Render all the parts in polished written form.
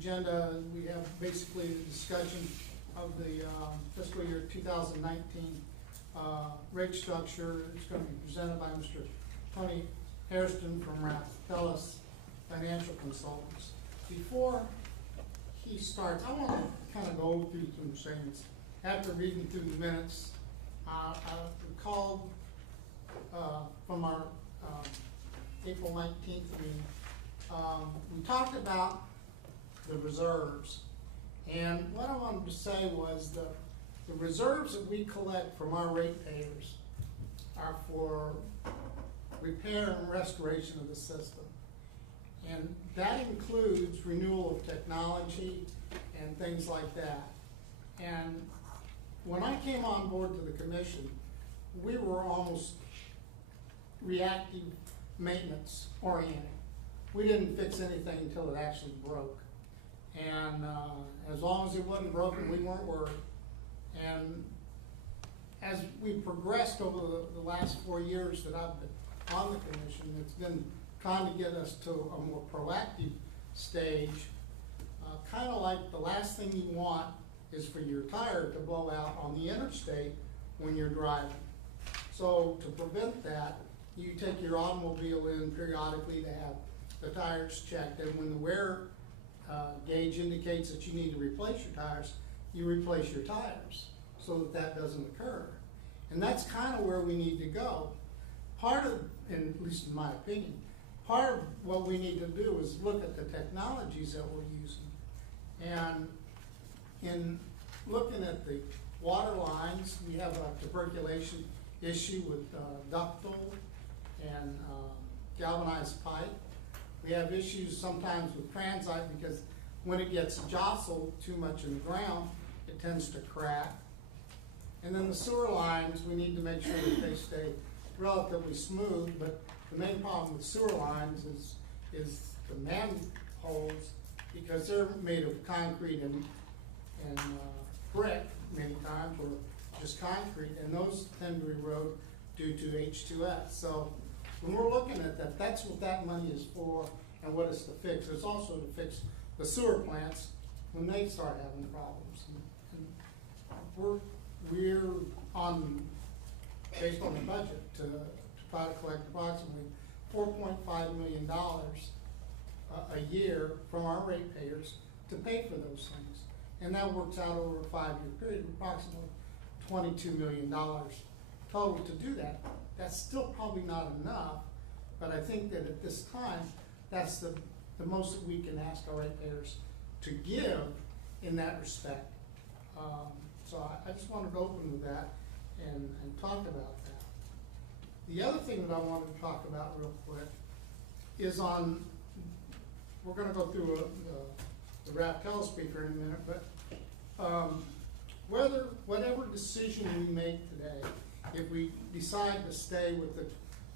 Agenda, we have basically the discussion of the fiscal year 2019 rate structure. It's going to be presented by Mr. Tony Hairston from Rathfellas Financial Consultants. Before he starts, I want to kind of go through some things. After reading through the minutes, I recalled from our April 19th meeting, we talked about the reserves. And what I wanted to say was the reserves that we collect from our ratepayers are for repair and restoration of the system. And that includes renewal of technology and things like that. And when I came on board to the commission, we were almost reactive maintenance oriented. We didn't fix anything until it actually broke. And as long as it wasn't broken, we weren't worried. And as we progressed over the last 4 years that I've been on the commission, it's been trying to get us to a more proactive stage. Kind of like the last thing you want is for your tire to blow out on the interstate when you're driving. So to prevent that, you take your automobile in periodically to have the tires checked, and when the wear gauge indicates that you need to replace your tires, you replace your tires so that that doesn't occur. And that's kind of where we need to go. Part of, and at least in my opinion, part of what we need to do is look at the technologies that we're using. And in looking at the water lines, we have a tuberculation issue with ductile and galvanized pipe. We have issues sometimes with transite because when it gets jostled too much in the ground, it tends to crack. And then the sewer lines, we need to make sure that they stay relatively smooth, but the main problem with sewer lines is the manholes, because they're made of concrete and brick many times, or just concrete, and those tend to erode due to H2S. So when we're looking at that, that's what that money is for and what it's to fix. It's also to fix the sewer plants when they start having problems. And we're on, based on the budget, to try to collect approximately $4.5 million a year from our ratepayers to pay for those things. And that works out over a 5-year period, approximately $22 million total to do that. That's still probably not enough, but I think that at this time, that's the most that we can ask our ratepayers to give in that respect. So I just wanted to open with that and talk about that. The other thing that I wanted to talk about real quick is on, we're going to go through the Rathfellas speaker in a minute, but whatever decision we make today, if we decide to stay with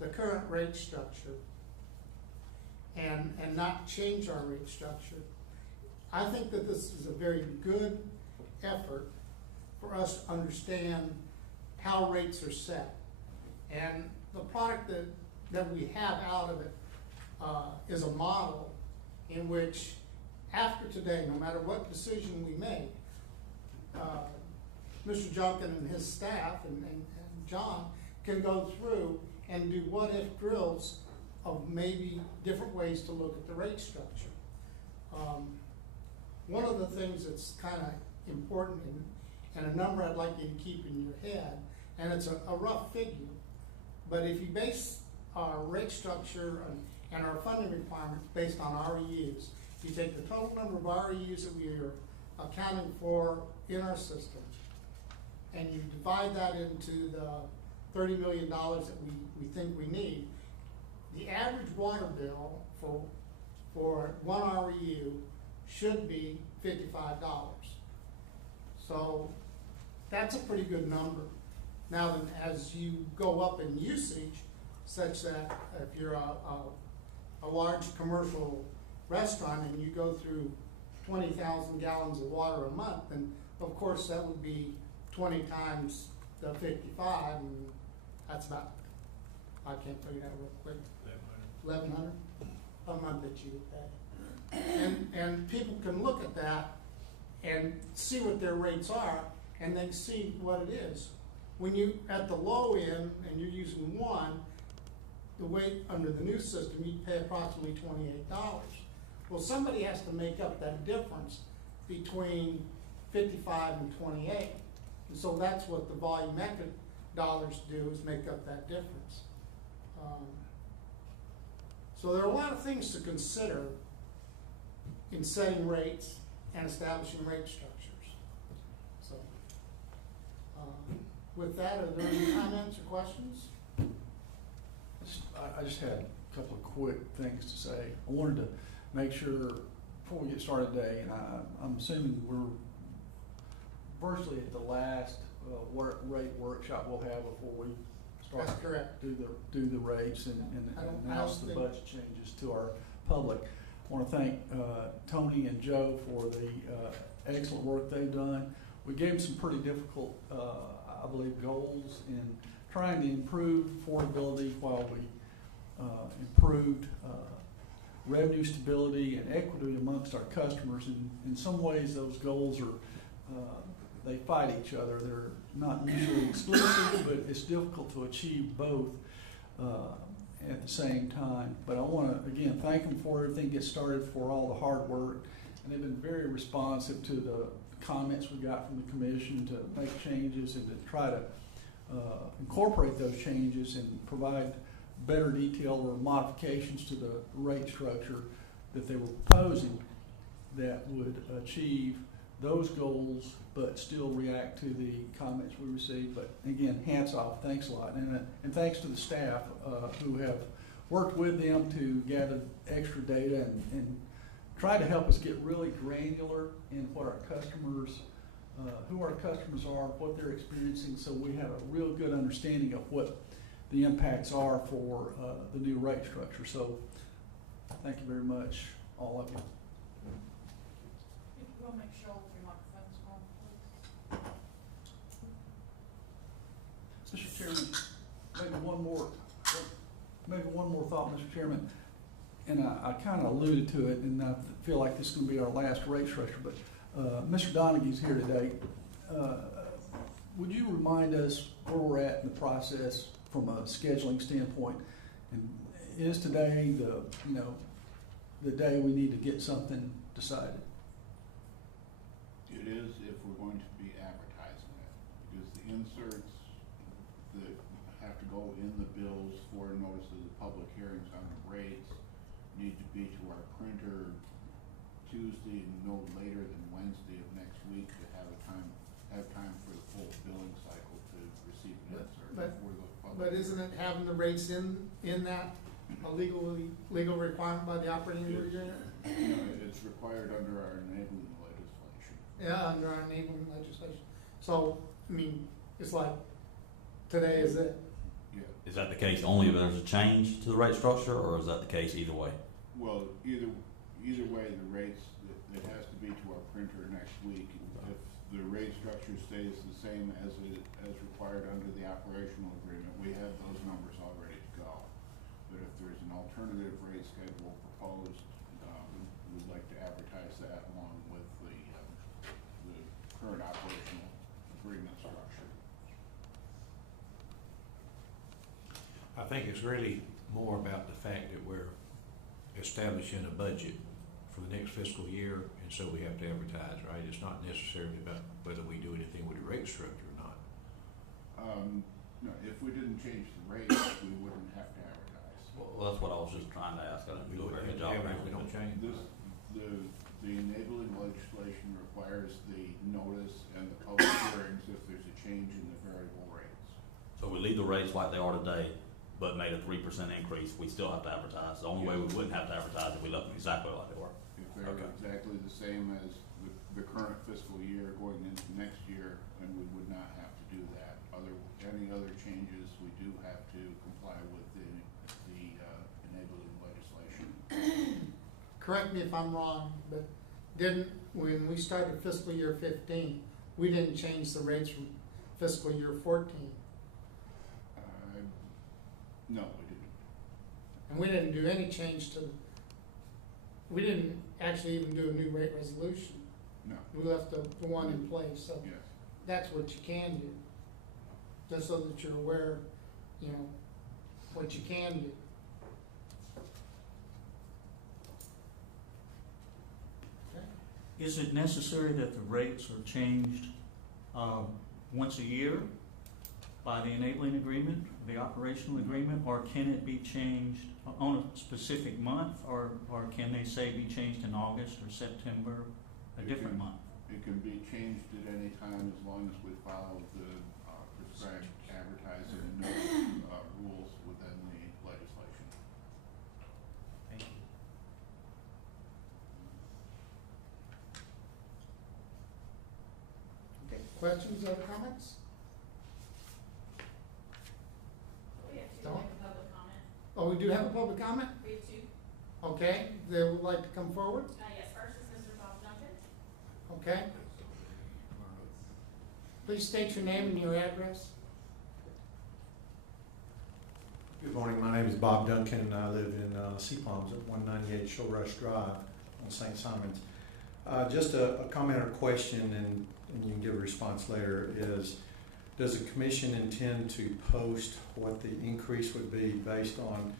the current rate structure and not change our rate structure, I think that this is a very good effort for us to understand how rates are set. And the product that we have out of it is a model in which after today, no matter what decision we make, Mr. Duncan and his staff and John can go through and do what-if drills of maybe different ways to look at the rate structure. One of the things that's kind of important, and a number I'd like you to keep in your head, and it's a rough figure, but if you base our rate structure and our funding requirements based on REUs, you take the total number of REUs that we are accounting for in our system, and you divide that into the $30 million that we think we need, the average water bill for one REU should be $55. So that's a pretty good number. Now then, as you go up in usage, such that if you're a large commercial restaurant and you go through 20,000 gallons of water a month, then of course that would be 20 times the 55, and that's about, I can't figure that real quick, 1,100 a month that you would pay. And people can look at that and see what their rates are, and then see what it is. When you, at the low end, and you're using one, the way, under the new system, you'd pay approximately $28. Well, somebody has to make up that difference between 55 and 28. And so that's what the volumetric dollars do, is make up that difference. So there are a lot of things to consider in setting rates and establishing rate structures. So, with that, are there any comments or questions? I just had a couple of quick things to say. I wanted to make sure before we get started today, and I'm assuming we're virtually at the last rate workshop we'll have before we start. That's correct. Do the rates and announce the budget changes to our public. I want to thank Tony and Joe for the excellent work they've done. We gave them some pretty difficult, I believe, goals in trying to improve affordability while we improved revenue stability and equity amongst our customers. And in some ways, those goals are they fight each other. They're not mutually exclusive, but it's difficult to achieve both at the same time. But I want to, again, thank them for everything, get started, for all the hard work. And they've been very responsive to the comments we got from the commission to make changes and to try to incorporate those changes and provide better detail or modifications to the rate structure that they were proposing that would achieve those goals but still react to the comments we received. But again, hats off, thanks a lot. And thanks to the staff who have worked with them to gather extra data and try to help us get really granular in what our customers, who our customers are, what they're experiencing, so we have a real good understanding of what the impacts are for the new rate structure. So thank you very much, all of you. If you will make sure your microphone's on, please. Mr. Chairman, maybe one more thought, Mr. Chairman, and I kind of alluded to it, and I feel like this is going to be our last rate structure, but Mr. Donahue's here today. Would you remind us where we're at in the process from a scheduling standpoint? And is today the day we need to get something decided? It is, if we're going to be advertising it, because the inserts that have to go in the bills for notice of the public hearings on the rates need to be to our printer Tuesday and no later than Wednesday of next week to have time for the full billing cycle to receive an insert before the public. But isn't it having the rates in that a legal requirement by the operating agreement? It's required under our enabling legislation. Yeah, under our enabling legislation. So, I mean, it's like, today is it. Yeah. Is that the case only if there's a change to the rate structure, or is that the case either way? Well, either way, the rates, it has to be to our printer next week. If the rate structure stays the same as required under the operational agreement, we have those numbers all ready to go. But if there's an alternative rate schedule proposed, we'd like to advertise that along with the current operational agreement structure. I think it's really more about the fact that we're establishing a budget for the next fiscal year, and so we have to advertise, right? It's not necessarily about whether we do anything with the rate structure or not. No, if we didn't change the rates, we wouldn't have to advertise. Well, that's what I was just trying to ask. I didn't do a very good job. If we don't change. The enabling legislation requires the notice and the public hearings if there's a change in the variable rates. So we leave the rates like they are today, but made a 3% increase, we still have to advertise. The only way we wouldn't have to advertise if we left them exactly like they were. If they're exactly the same as the current fiscal year going into next year, then we would not have to do that. Any other changes, we do have to comply with the enabling legislation. Correct me if I'm wrong, but when we started fiscal year 15, we didn't change the rates from fiscal year 14. No, we didn't. And we didn't do any change we didn't actually even do a new rate resolution. No, We left the one in place, so yes. that's what you can do. Just so that you're aware, you know, what you can do. Okay. Is it necessary that the rates are changed once a year by the enabling agreement, the operational agreement, or can it be changed on a specific month, or can they say be changed in August or September, a different month? It can be changed at any time as long as we follow the prescribed advertising and notice rules within the legislation. Thank you. Okay, questions or comments? We have two, Don't. like a public comment. Oh, we do have a public comment? We have two. Okay, they would like to come forward? Yes, first is Mr. Bob Duncan. Okay. Please state your name and your address. Good morning, my name is Bob Duncan, and I live in Sea Palms at 198 Shore Rush Drive on St. Simons. Just a comment or question, and you can give a response later, is does the commission intend to post what the increase would be based on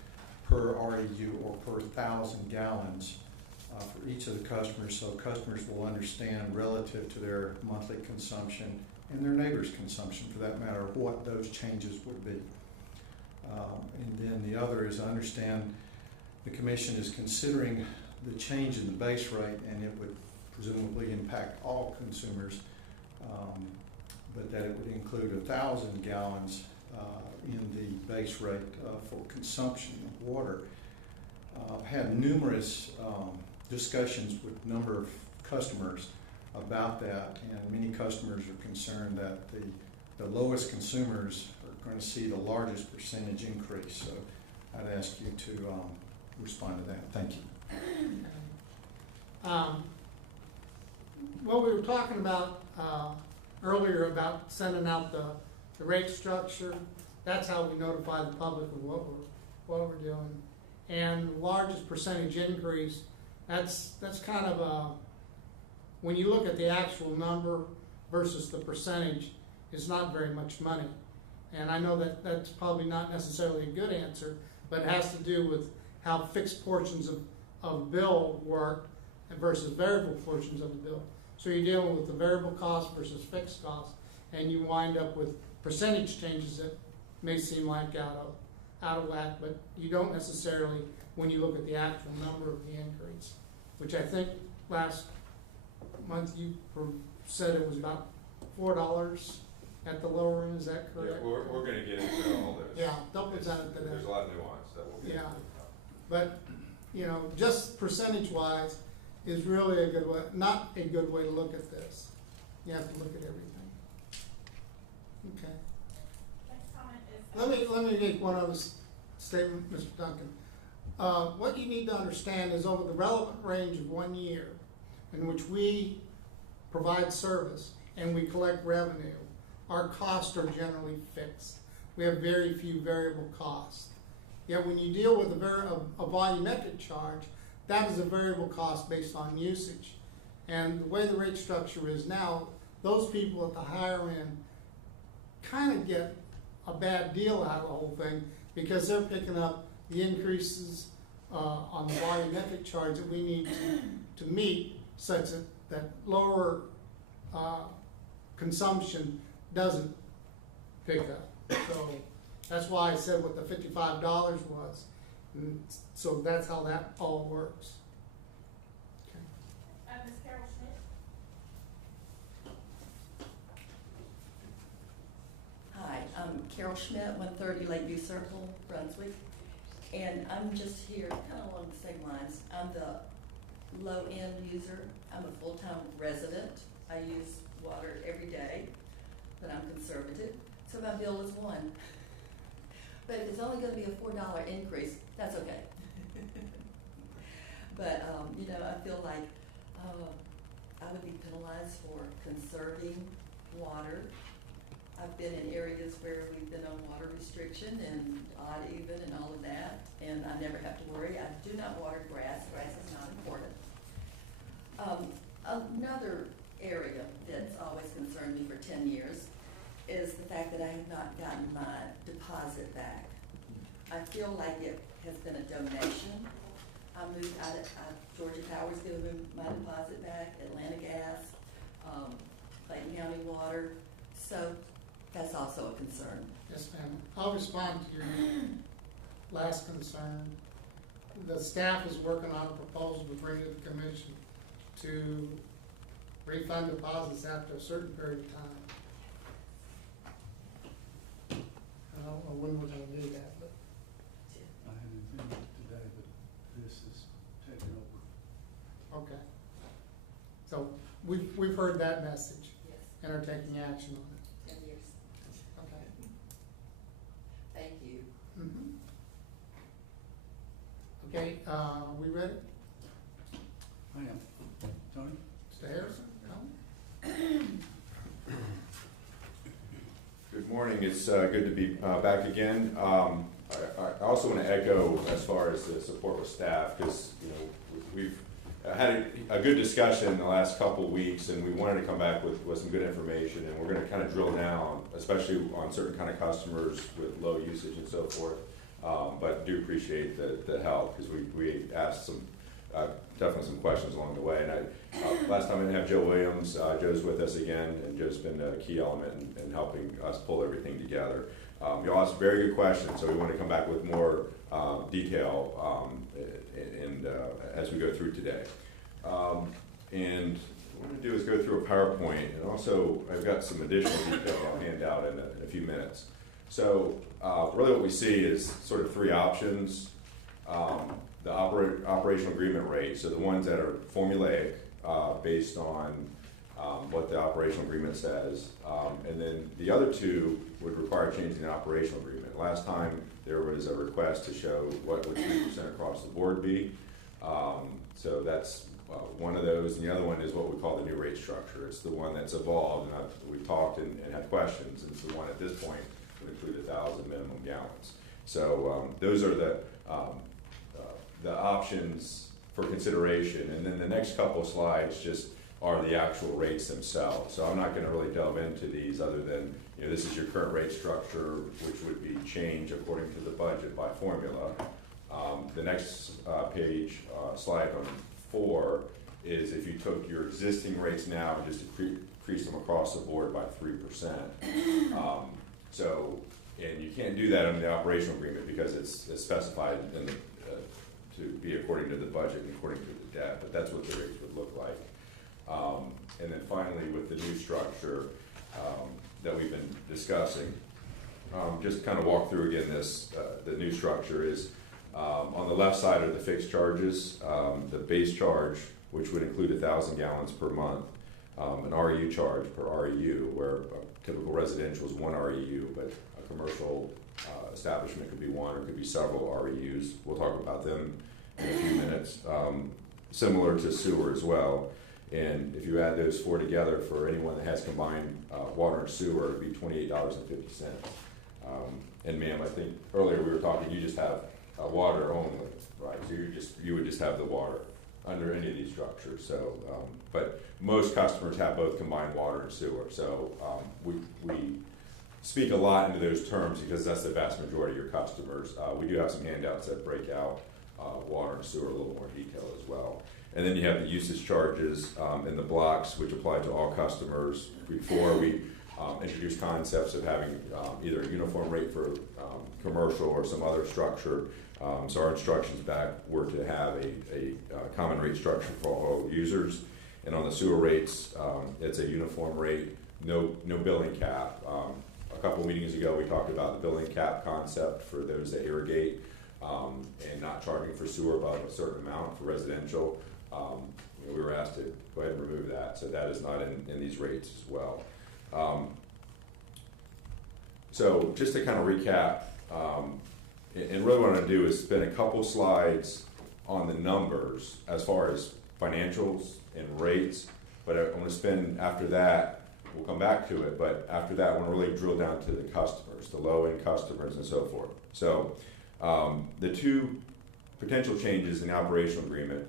per REU or per 1,000 gallons for each of the customers, so customers will understand relative to their monthly consumption and their neighbor's consumption, for that matter, what those changes would be. And then the other is I understand the commission is considering the change in the base rate, and it would presumably impact all consumers, but that it would include 1,000 gallons in the base rate for consumption of water. I've had numerous discussions with a number of customers about that, and many customers are concerned that the lowest consumers are going to see the largest percentage increase. So I'd ask you to respond to that. Thank you. What we were talking about earlier about sending out the rate structure, that's how we notify the public of what we're doing. And the largest percentage increase, that's kind of a, when you look at the actual number versus the percentage, it's not very much money. And I know that that's probably not necessarily a good answer, but it has to do with how fixed portions of bill work versus variable portions of the bill. So you're dealing with the variable cost versus fixed cost, and you wind up with percentage changes that may seem like out of whack, but you don't necessarily when you look at the actual number of the increase, which I think last month you said it was about $4 at the lower end. Is that correct? Yeah, we're gonna get into all this. Yeah, don't present it today. There's a lot of nuance that we'll get Yeah. into. But, you know, just percentage-wise is really a good way, not a good way to look at this. You have to look at everything. Okay. Next comment is. Let me make one other statement, Mr. Duncan. What you need to understand is over the relevant range of 1 year in which we provide service and we collect revenue, our costs are generally fixed. We have very few variable costs. Yet when you deal with a volumetric charge, that is a variable cost based on usage. And the way the rate structure is now, those people at the higher end kind of get a bad deal out of the whole thing because they're picking up the increases on the volumetric charge that we need to meet, such that lower consumption doesn't pick up. So that's why I said what the $55 was. And so that's how that all works. Ms. Carol Schmidt. Hi, I'm Carol Schmidt, 130 Lakeview Circle, Brunswick. And I'm just here kind of along the same lines. I'm the low-end user. I'm a full-time resident. I use water every day, but I'm conservative. So my bill is $1. But if it's only going to be a $4 increase, that's okay. But, you know, I feel like I would be penalized for conserving water. I've been in areas where we've been on water restriction and odd even and all of that, and I never have to worry. I do not water grass. Grass is not important. Another area that's always concerned me for 10 years is the fact that I have not gotten my deposit back. I feel like it has been a donation. I moved out of, Georgia Power's given me my deposit back, Atlanta Gas, Clayton County Water, so that's also a concern. Yes, ma'am. I'll respond to your last concern. The staff is working on a proposal to bring to the commission to refund deposits after a certain period of time. I don't know when we're gonna do that, but I haven't intended today, but this is taking over. okay. So we've heard that message Yes, and are taking action on it. 10 years. Okay. Thank you. Mhm. Okay, we ready? I am. Tony? Mr. Harrison, come? Good morning, it's good to be back again. I also want to echo as far as the support with staff, because we've had a good discussion in the last couple of weeks, and we wanted to come back with some good information, and we're going to kind of drill down, especially on certain kind of customers with low usage and so forth. But do appreciate the help, because we asked some definitely some questions along the way. And last time I didn't have Joe Williams. Joe's with us again, and Joe's been a key element in helping us pull everything together. You all asked very good questions, so we want to come back with more detail as we go through today. And what I'm going to do is go through a PowerPoint, and also I've got some additional detail I'll hand out in a few minutes. So really what we see is sort of three options. The operational agreement rate, so the ones that are formulaic based on what the operational agreement says, and then the other two would require changing the operational agreement. Last time there was a request to show what would 3% across the board be, so that's one of those, and the other one is what we call the new rate structure. It's the one that's evolved, and we've talked and had questions, and it's the one at this point would include 1,000 minimum gallons. So those are the options for consideration, and then the next couple of slides just are the actual rates themselves. So I'm not going to really delve into these other than, this is your current rate structure, which would be changed according to the budget by formula. The next page, slide on 4, is if you took your existing rates now and just increase them across the board by 3%. And you can't do that under the operational agreement because it's specified in the to be according to the budget and according to the debt, but that's what the rates would look like. And then finally, with the new structure that we've been discussing, just kind of walk through again this, the new structure is on the left side are the fixed charges, the base charge, which would include 1,000 gallons per month, an REU charge per REU, where a typical residential is 1 REU, but a commercial establishment could be 1 or could be several REUs. We'll talk about them in a few minutes. Similar to sewer as well. And if you add those 4 together for anyone that has combined water and sewer, it would be $28.50. And ma'am, I think earlier we were talking, you just have water only, right? So you would just have the water under any of these structures. So, but most customers have both combined water and sewer. So we speak a lot into those terms because that's the vast majority of your customers. We do have some handouts that break out water and sewer a little more detail as well. And then you have the usage charges in the blocks, which apply to all customers. Before we introduced concepts of having either a uniform rate for commercial or some other structure. So our instructions back were to have a common rate structure for all users. And on the sewer rates, it's a uniform rate, no billing cap. A couple meetings ago, we talked about the billing cap concept for those that irrigate and not charging for sewer above a certain amount for residential. We were asked to go ahead and remove that, so that is not in these rates as well. So just to kind of recap, and really what I'm going to do is spend a couple slides on the numbers as far as financials and rates, but I want to spend after that, we'll come back to it, but after that I want to really drill down to the customers, the low-end customers and so forth. So the two potential changes in the operational agreement,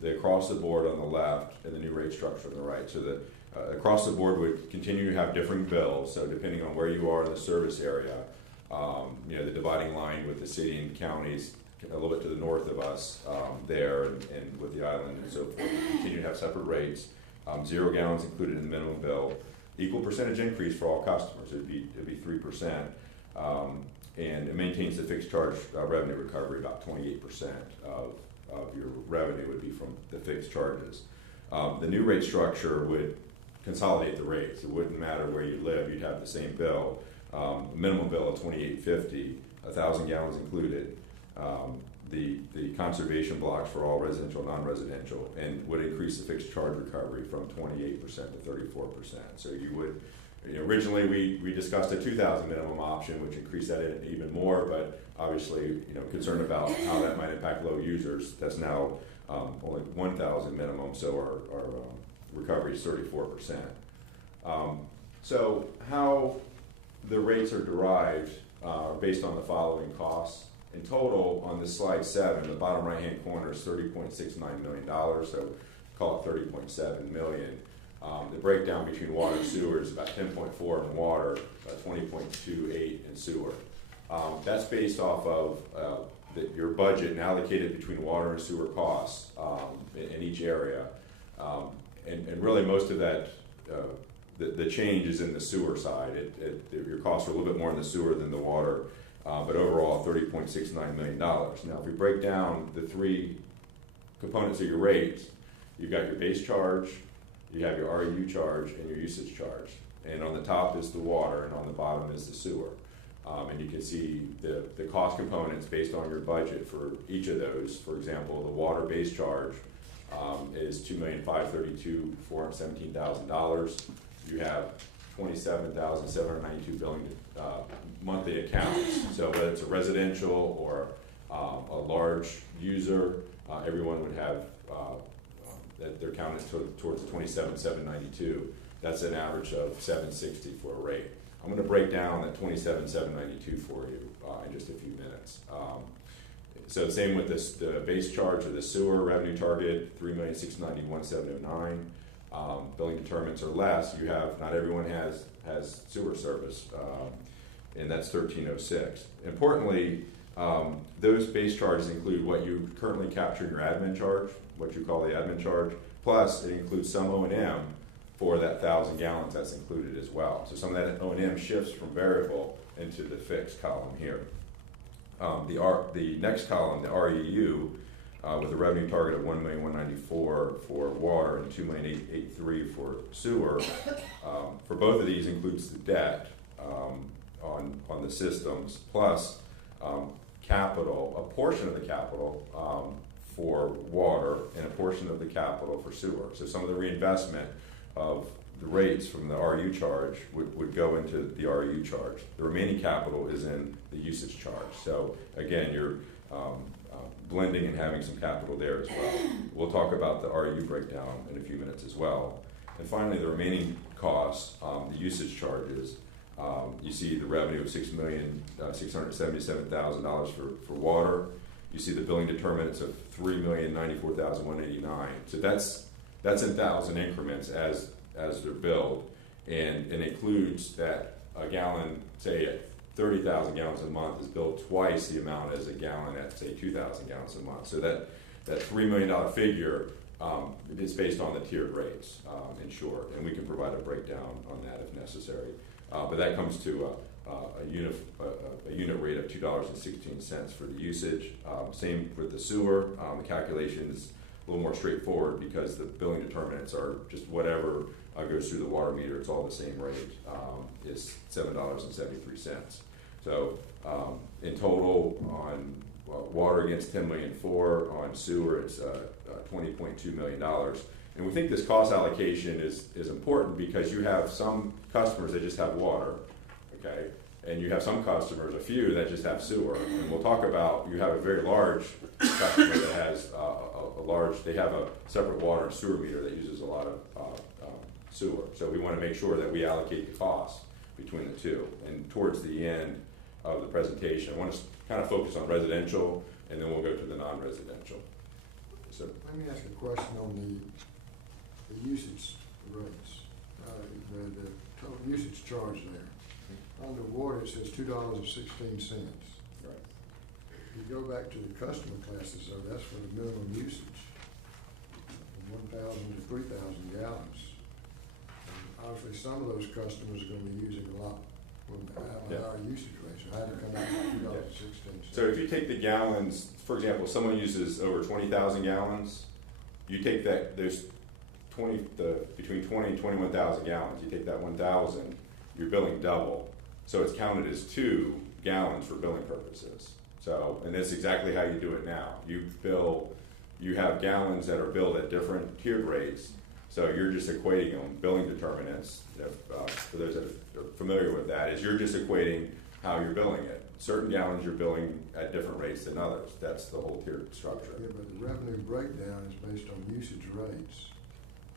the across the board on the left and the new rate structure on the right. So the across the board would continue to have differing bills. So depending on where you are in the service area, you know, the dividing line with the city and counties a little bit to the north of us there, and with the island and so forth, we continue to have separate rates. 0 gallons included in the minimum bill. Equal percentage increase for all customers. It'd be 3%, and it maintains the fixed charge revenue recovery. About 28% of your revenue would be from the fixed charges. The new rate structure would consolidate the rates. It wouldn't matter where you live; you'd have the same bill. Minimum bill of $28.50, 1,000 gallons included. The conservation blocks for all residential, non-residential, and would increase the fixed charge recovery from 28% to 34%. So you would, originally we discussed a 2,000 minimum option, which increased that even more, but obviously, concerned about how that might impact low users. That's now only 1,000 minimum, so our recovery is 34%. So how the rates are derived are based on the following costs. In total, on this slide 7, the bottom right-hand corner is $30.69 million, so call it $30.7 million. The breakdown between water and sewer is about 10.4 in water, 20.28 in sewer. That's based off of your budget and allocated between water and sewer costs in each area. And really most of that, the change is in the sewer side. Your costs are a little bit more in the sewer than the water. But overall, $30.69 million. Now, if we break down the 3 components of your rates, you've got your base charge, you have your REU charge, and your usage charge. And on the top is the water, and on the bottom is the sewer. And you can see the cost components based on your budget for each of those. For example, the water base charge is $2,532,417,000. You have 27,792 billing monthly accounts. So whether it's a residential or a large user, everyone would have that their count is towards the 27,792. That's an average of 760 for a rate. I'm going to break down that 27,792 for you in just a few minutes. So same with this, the base charge of the sewer revenue target, $3,691,709. Billing determinants are less. You have, not everyone has sewer service, and that's 1306. Importantly, those base charges include what you currently capture in your admin charge, what you call the admin charge, plus it includes some O&M for that 1,000 gallons that's included as well. So some of that O&M shifts from variable into the fixed column here. The next column, the REU, with a revenue target of $1,194,000 for water and $2,883,000 for sewer. For both of these includes the debt on the systems, plus capital, a portion of the capital for water and a portion of the capital for sewer. So some of the reinvestment of the rates from the REU charge would go into the REU charge. The remaining capital is in the usage charge. So again, you're blending and having some capital there as well. We'll talk about the REU breakdown in a few minutes as well. And finally, the remaining costs, the usage charges. You see the revenue of $6,677,000 for water. You see the billing determinants of $3,094,189. So that's in 1,000 increments as they're billed, and includes that a gallon, say at 30,000 gallons a month, is billed twice the amount as a gallon at, say, 2,000 gallons a month. So that $3 million figure is based on the tiered rates, in short, and we can provide a breakdown on that if necessary. But that comes to a unit rate of $2.16 for the usage. Same with the sewer. The calculation is a little more straightforward because the billing determinants are just whatever goes through the water meter. It's all the same rate. Is $7.73. So in total, on water against $10,000,004, on sewer it's $20.2 million. And we think this cost allocation is important because you have some customers that just have water, okay, and you have some customers, a few, that just have sewer. And we'll talk about, you have a very large customer that has they have a separate water and sewer meter that uses a lot of sewer. So we want to make sure that we allocate the costs between the two. And towards the end of the presentation, I want to kind of focus on residential, and then we'll go to the non-residential. So, Let me ask a question on the usage rates, the total usage charge there. Under water, it says $2.16. right. If you go back to the customer classes, though, that's for the minimum usage, from 1,000 to 3,000 gallons. And obviously, some of those customers are gonna be using a lot, will have a Yeah. higher usage rate, so how do you come out with $2.16? So if you take the gallons, for example, if someone uses over 20,000 gallons, you take that, there's between 20 and 21,000 gallons, you take that 1,000, you're billing double. So it's counted as 2 gallons for billing purposes. So, and that's exactly how you do it now. You have gallons that are billed at different tiered rates, so you're just equating them, billing determinants, for those that are familiar with that, is you're just equating how you're billing it. Certain gallons you're billing at different rates than others. That's the whole tiered structure. Yeah, but the revenue breakdown is based on usage rates.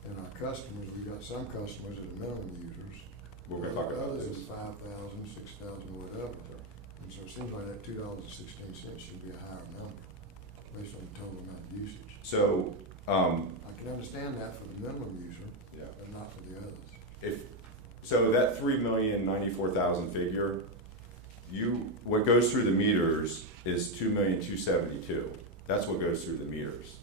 And our customers, we got some customers that are minimum users. We're gonna talk about Others this. are 5,000, 6,000, whatever. And so it seems like that $2.16 should be a higher number based on the total amount of usage. So, I can understand that for the minimum user, yeah. but not for the others. So that 3,094,000 figure, what goes through the meters is 2,272,000. That's what goes through the meters.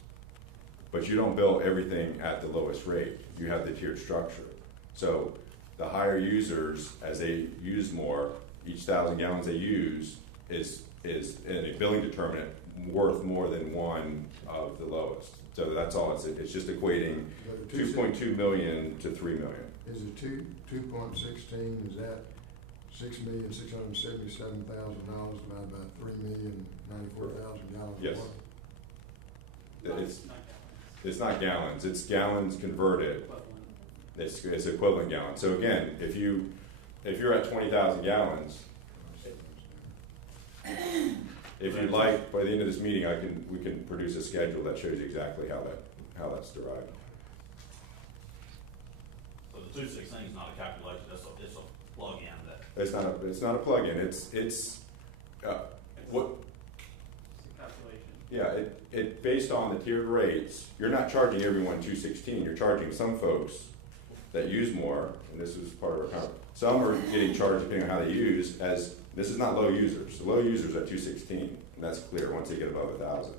But you don't bill everything at the lowest rate. You have the tiered structure. So the higher users, as they use more, each 1,000 gallons they use is in a billing determinant worth more than one of the lowest. So that's all it's just equating 2.2 million to 3 million. Is it 2.16, is that $6,677,000 divided by 3,094,000 gallons? Yes. of water? It's not gallons, it's gallons converted. It's equivalent gallons. So again, if you're at 20,000 gallons, if you'd like, by the end of this meeting, we can produce a schedule that shows you exactly how that's derived. So the 216 is not a calculation, it's a plug-in that. It's not a plug-in, it's what. Yeah, it based on the tiered rates, you're not charging everyone 216, you're charging some folks that use more, and this is part of our kind some are getting charged depending on how they use, as this is not low users. The low users are 216, and that's clear once they get above 1,000.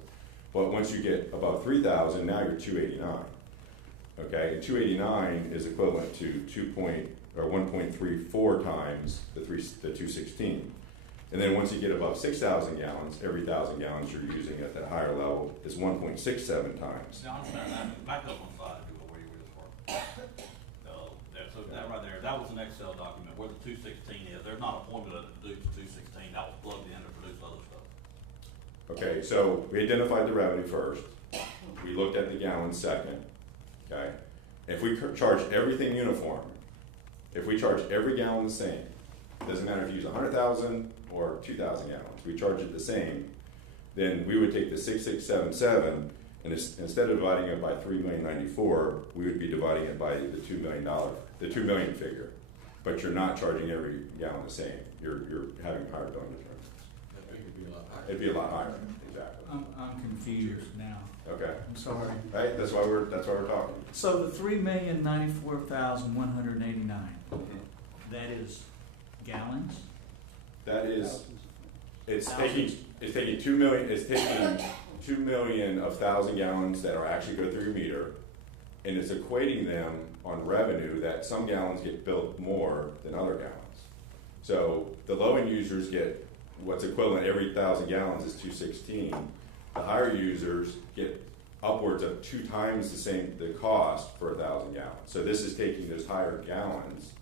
But once you get above 3,000, now you're 289. Okay, and 289 is equivalent to 1.34 times the 216. And then once you get above 6,000 gallons, every 1,000 gallons you're using at that higher level is 1.67 times. Now, I understand that. Back up on slide if you will, where you were just working. So that right there, that was an Excel document where the 216 is. There's not a formula to produce 216. That was plugged in to produce other stuff. Okay, so we identified the revenue first. We looked at the gallons second. Okay, if we charge everything uniform, if we charge every gallon the same, doesn't matter if you use 100,000 or 2,000 gallons, we charge it the same, then we would take the 6,677 and instead of dividing it by 3,094,000, we would be dividing it by the $2 million figure. But you're not charging every gallon the same. You're having higher billing determinants. It'd be a lot higher, exactly. I'm confused now. Okay. I'm sorry. Right, that's why we're talking. So the 3,094,189, that is gallons? That is, it's taking 2 million, it's taking 2 million of 1,000 gallons that are actually go through your meter, and it's equating them on revenue that some gallons get billed more than other gallons. So the low end users get what's equivalent every 1,000 gallons is 216. The higher users get upwards of 2 times the cost for 1,000 gallons. So this is taking those higher gallons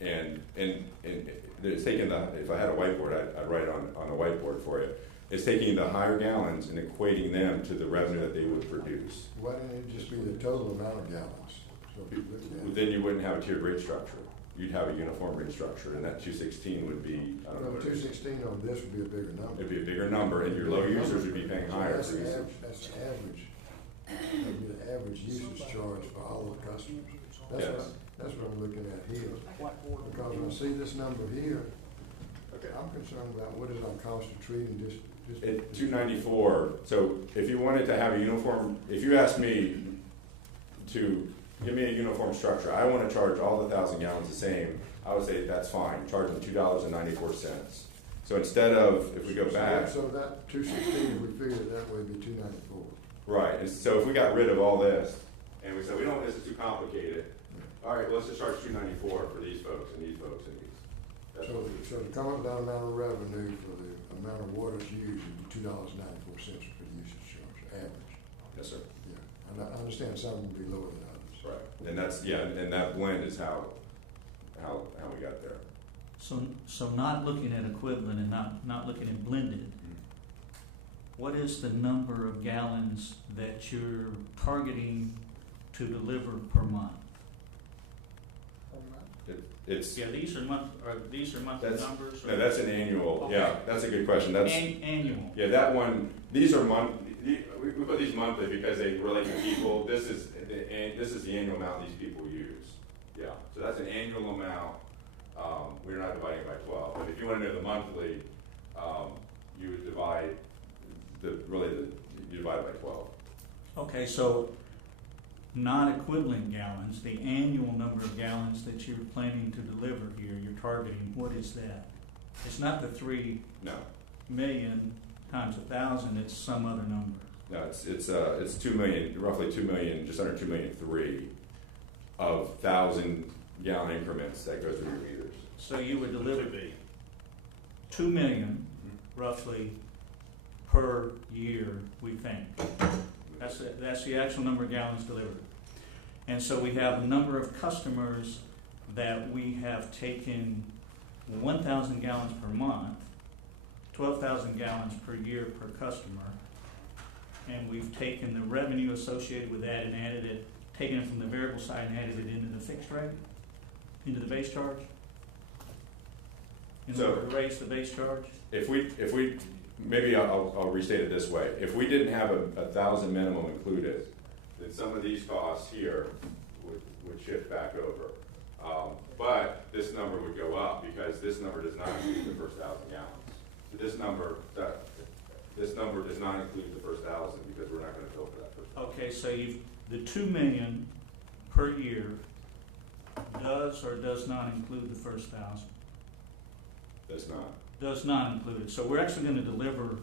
and it's taking if I had a whiteboard, I'd write it on a whiteboard for you. It's taking the higher gallons and equating them to the revenue that they would produce. Why didn't it just be the total amount of gallons? So if you look at it. Then you wouldn't have a tiered rate structure. You'd have a uniform rate structure, and that 216 would be, I don't know. No, 216 on this would be a bigger number. It'd be a bigger number, and your low users would be paying higher That's for the usage. that's the average. That'd be the average usage charge for all the customers. That's what I'm looking at here. Because when I see this number here, Okay. I'm concerned about what is our cost of treating At 294, so if you wanted to have a uniform, if you asked me to give me a uniform structure, I want to charge all the 1,000 gallons the same, I would say that's fine, charge them $2.94. So instead of, if we go back. So that 216, if we figured it that way, would be 294. Right, and so if we got rid of all this, and we said, we don't want this is too complicated, all right, well, let's just charge $2.94 for these folks and these folks and these. That's So, what we- so to come up with that amount of revenue for the amount of water it's used, it'd be $2.94 for the usage charge, average. Yes, sir. Yeah, and I understand some would be lower than others. Right, and that's, yeah, and that blend is how we got there. So not looking at equivalent and not looking at blended, what is the number of gallons that you're targeting to deliver per month? It's, Yeah, these are monthly That's- numbers? no, that's an annual, Okay. yeah, that's a good question, that's, Annual. yeah, that one, these are we put these monthly because they relate to people, this is the annual amount these people use. Yeah, so that's an annual amount, we're not dividing it by 12, but if you wanna know the monthly, you would divide you divide it by 12. Okay, so non-equivalent gallons, the annual number of gallons that you're planning to deliver here, you're targeting, what is that? It's not the 3 No, million times 1,000, it's some other number. no, it's 2 million, roughly 2 million, just under 2,000,003 of 1,000 gallon increments that go through your meters. So you would deliver Could be. 2 million roughly per year, we think. That's the actual number of gallons delivered. And so we have a number of customers that we have taken 1,000 gallons per month, 12,000 gallons per year per customer. And we've taken the revenue associated with that and added it, taken it from the variable side and added it into the fixed rate, into the base charge? In So- order to raise the base charge? If we, maybe I'll restate it this way. If we didn't have a 1,000 minimum included, then some of these costs here would shift back over. But this number would go up because this number does not include the first 1,000 gallons. So this number does not include the first 1,000 because we're not gonna fill for that first 1,000. Okay, so the 2 million per year does or does not include the first 1,000? Does not, Does not include it. So we're actually gonna deliver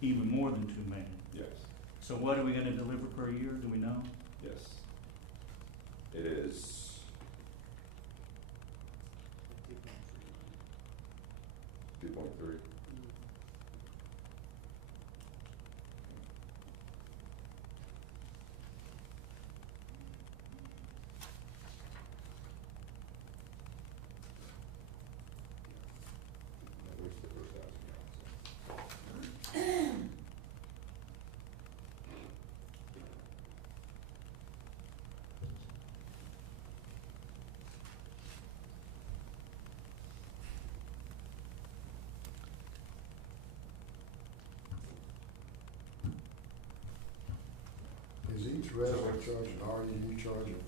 even more than 2 million. yes, So what are we gonna deliver per year, do we know? yes. It is 2.3. Where's the first 1,000 gallons? Is each resident charge an REU charge of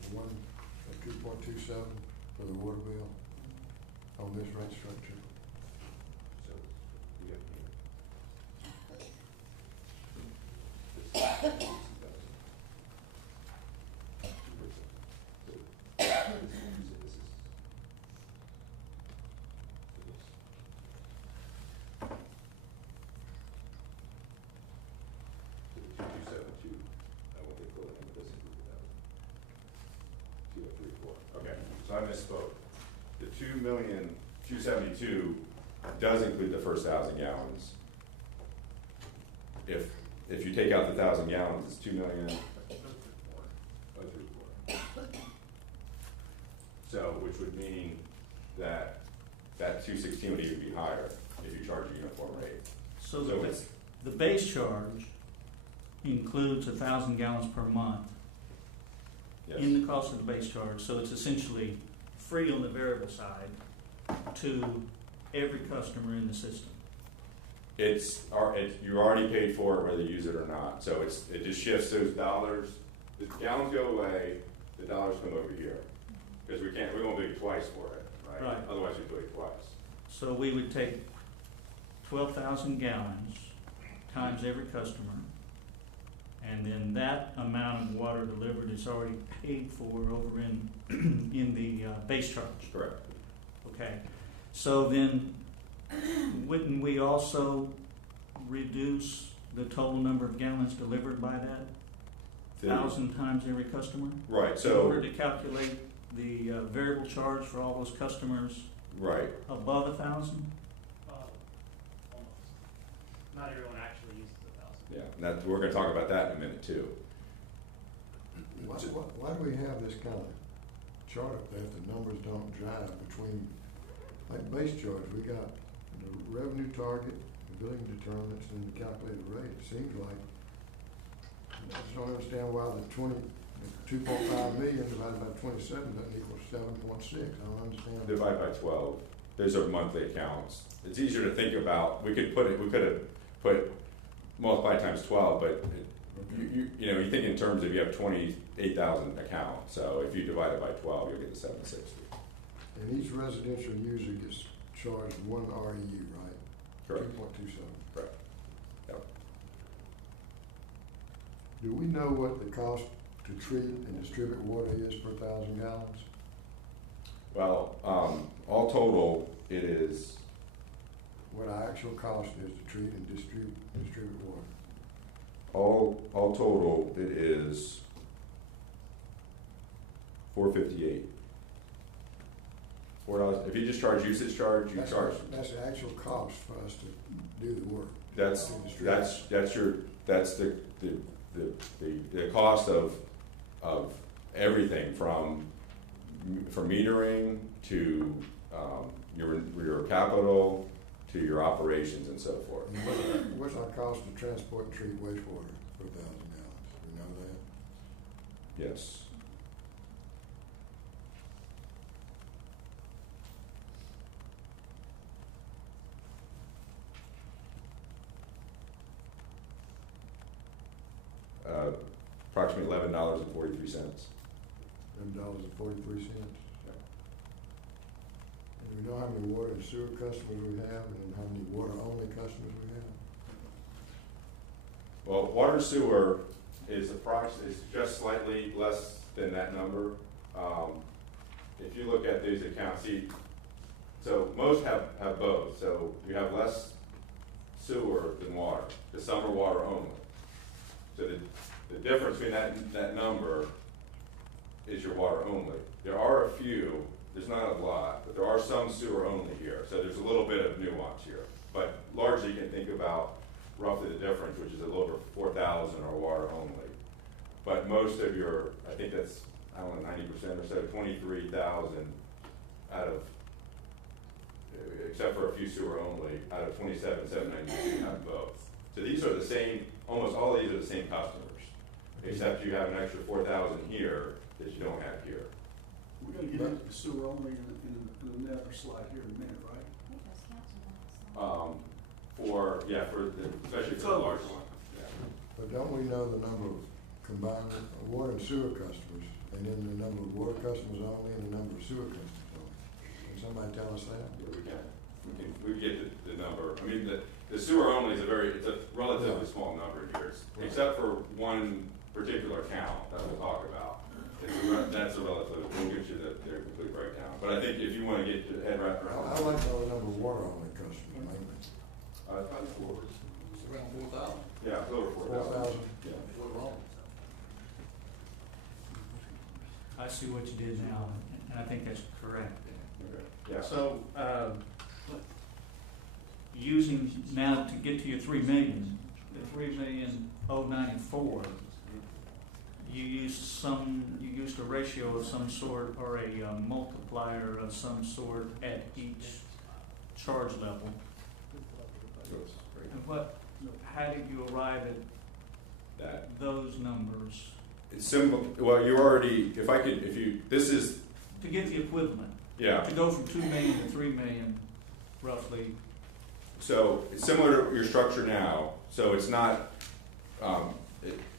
2.27 for the water bill on this rate structure? So, we got here. Okay, so I misspoke. The 2,272,000 does include the first 1,000 gallons. If you take out the 1,000 gallons, it's 2 million. So, which would mean that 216 would even be higher if you charge a uniform rate. So So it's, the base charge includes 1,000 gallons per month yes, in the cost of the base charge. So it's essentially free on the variable side to every customer in the system. you already paid for it whether you use it or not. So it just shifts those dollars. The gallons go away, the dollars come over here. Because we won't bill you twice for it, right? Right. Otherwise we bill you twice. So we would take 12,000 gallons times every customer. And then that amount of water delivered is already paid for over in the base charge. Correct. Okay, so then wouldn't we also reduce the total number of gallons delivered by that? 1,000 times every customer? Right, In so, order to calculate the variable charge for all those customers right, above 1,000? Almost. Not everyone actually uses 1,000. yeah, and that, we're gonna talk about that in a minute too. Why do we have this kind of chart up there if the numbers don't jive between, like base charge, we got the revenue target, the billing determinants, and the calculated rate. It seems like, I just don't understand why the 2.5 million divided by 27 doesn't equal 7.6. I don't understand. Divide by 12, those are monthly accounts. It's easier to think about, we could have put, multiply times 12, but you know, you think in terms of you have 28,000 accounts, so if you divide it by 12, you'll get the 760. And each residential user gets charged 1 REU, right? Correct. 2.27. Correct. Yep. Do we know what the cost to treat and distribute water is per 1,000 gallons? Well, all total, it is, What our actual cost is to treat and distribute water? all total, it is $4.58. $4. If you just charge usage charge, you That's- charge. That's the actual cost for us to do the work. That's To distribute. that's the cost of everything from metering to your capital to your operations and so forth. And what's our cost to transport and treat wastewater per 1,000 gallons? Do we know that? Yes. Approximately $11.43. $11.43. And we know how many water and sewer customers we have and how many water-only customers we have? Well, water sewer is just slightly less than that number. If you look at these accounts, so most have both. So you have less sewer than water, because some are water only. So the difference between that number is your water only. There are a few, there's not a lot, but there are some sewer only here. So there's a little bit of nuance here. But largely you can think about roughly the difference, which is a little over 4,000 are water only. But most of your, I think that's, I don't know, 90% or so, 23,000 out of, except for a few sewer only, out of 27,792 have both. So these are the same, almost all of these are the same customers, except you have an extra 4,000 here that you don't have here. We're gonna get into the sewer only in another slide here in a minute, right? Especially for the large one. Yeah. But don't we know the number of combined water and sewer customers, and then the number of water customers only and the number of sewer customers only? Can somebody tell us that? Yeah, we can. We get the number. I mean, the sewer only is it's a relatively small number here, except for one particular account that we'll talk about. That's a relative, we'll get you their complete breakdown. But I think if you want to get your head wrapped around. I like to know the number of water-only customers, mainly. Probably four. It's around 4,000. Yeah, it's over 4,000. 4,000? Yeah. I see what you did now, and I think that's correct. Okay. Yeah. So, using, now to get to your 3 million, the 3,094,000, you used a ratio of some sort or a multiplier of some sort at each charge level. And how did you arrive at those numbers? It's simple. Well, you already, this is. To get the equivalent. Yeah. To go from 2 million to 3 million, roughly. So it's similar to your structure now. So it's not,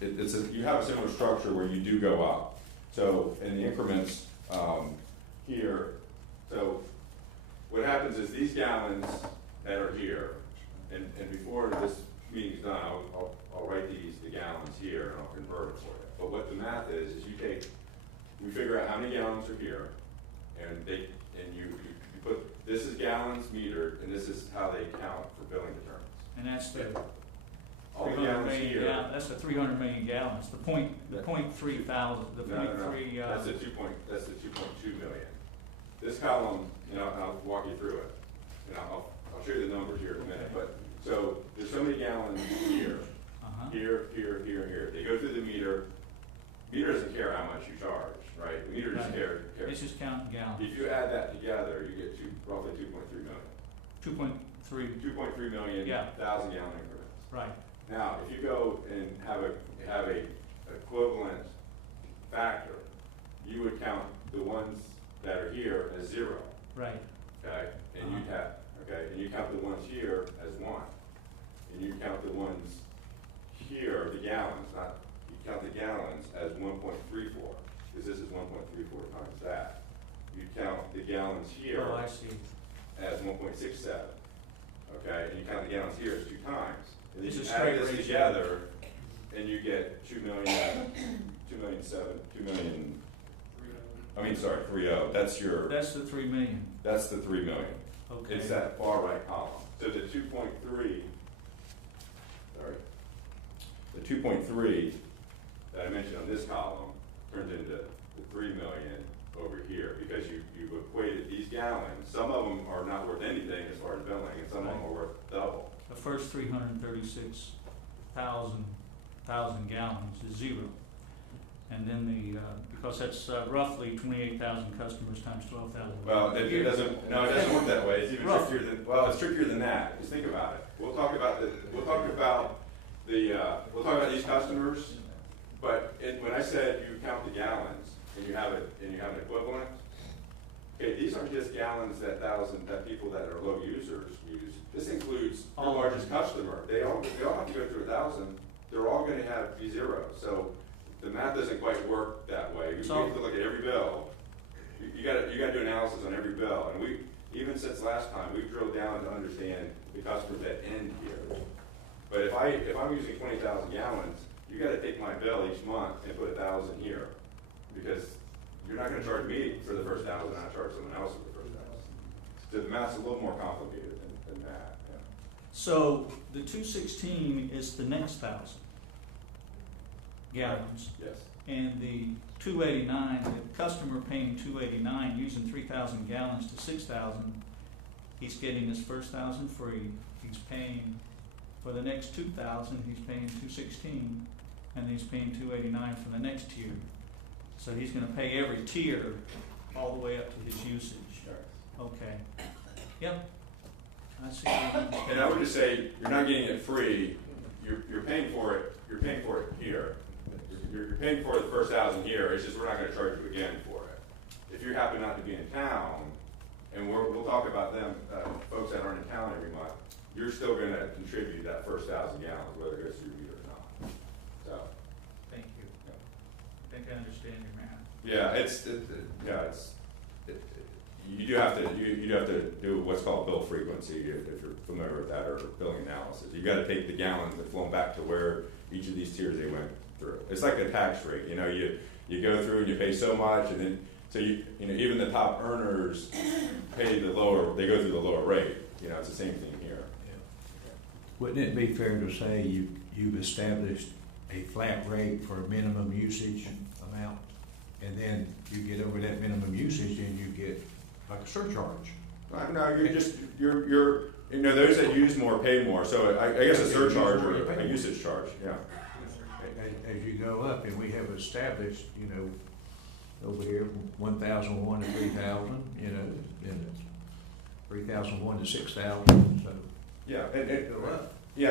you have a similar structure where you do go up. So in the increments here, so what happens is these gallons that are here, and before this meeting's done, I'll write the gallons here and I'll convert it for you. But what the math is we figure out how many gallons are here, and you put, this is gallons metered, and this is how they count for billing determinants. And that's the All the 300 gallons million here. that's the 300 million gallons, the point 3 thousand, the No, point no, no. 3, That's the 2.2 million. This column, and I'll walk you through it, and I'll show you the numbers here in a minute, but, so, there's so many gallons here, here, here, here, here. They go through the meter. Meter doesn't care how much you charge, right? The meter doesn't care. It's just counting gallons. If you add that together, you get roughly 2.3 million. 2.3, 2.3 million, Yeah. 1,000 gallon increments. right. Now, if you go and have a equivalent factor, you would count the ones that are here as 0, Right. okay? And and you count the ones here as 1. And you count the ones here, the gallons, you count the gallons as 1.34, because this is 1.34 times that. You count the gallons here Oh, I see. as 1.67, okay? And you count the gallons here as 2 times. And This you is add straight this ratio. together, and you get 2 million, 3.0. That's the 3 million. That's the 3 million. Okay. It's that far right column. So the 2.3, the 2.3 that I mentioned on this column turns into the 3 million over here, because you've equated these gallons. Some of them are not worth anything as far as billing, and some of them are worth double. The first 336,000 gallons is 0. And then because that's roughly 28,000 customers times 12,000. Well, it doesn't work that way. It's even Rough. trickier than, it's trickier than that. Just think about it. We'll talk about these customers, but when I said you count the gallons and you have an equivalent, okay, these aren't just gallons that people that are low users use. This includes your largest customer. They all have to go through 1,000. They're all going to be 0. So the math doesn't quite work that way. You have to look at every bill. You got to do analysis on every bill. And even since last time, we've drilled down to understand the customers that end here. But if I'm using 20,000 gallons, you got to take my bill each month and put 1,000 here, because you're not going to charge me for the first 1,000 and not charge someone else for the first 1,000. So the math's a little more complicated than that. Yeah. So the 216 is the next 1,000 gallons. Yes. And the 289, the customer paying 289, using 3,000 gallons to 6,000, he's getting his first 1,000 free. He's paying for the next 2,000, he's paying 216, and he's paying 289 for the next tier. So he's going to pay every tier all the way up to his usage. Sure. Okay. Yep. I see. And I would just say, you're not getting it free. You're paying for it. You're paying for it here. You're paying for the first 1,000 here. It's just we're not going to charge you again for it. If you happen not to be in town, and we'll talk about them, folks that aren't in town every month, you're still going to contribute that first 1,000 gallons, whether it goes through your meter or not. So. Thank you. I think I understand your math. Yeah, you do have to do what's called bill frequency, if you're familiar with that, or billing analysis. You got to take the gallons and flow them back to where each of these tiers they went through. It's like a tax rate. You go through and you pay so much, and then even the top earners pay the lower. They go through the lower rate. It's the same thing here. Wouldn't it be fair to say you've established a flat rate for a minimum usage amount, and then you get over that minimum usage and you get like a surcharge? No, you're those that use more pay more. So I guess a surcharge or a usage charge. Yeah. As you go up, and we have established, over here, 1,001 to 3,000, and 3,001 to 6,000. So Yeah,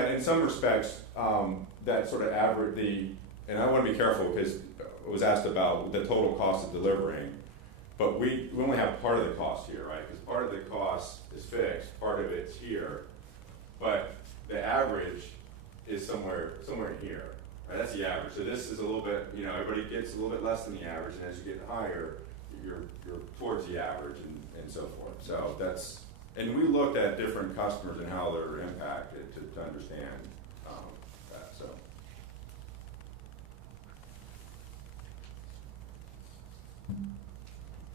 and in some respects, that sort of average and I want to be careful because it was asked about the total cost of delivering, but we only have part of the cost here, right? Because part of the cost is fixed, part of it's here, but the average is somewhere in here. Right? That's the average. So this is a little bit, everybody gets a little bit less than the average, and as you get higher, you're towards the average and so forth. So and we looked at different customers and how they're impacted to understand that, so.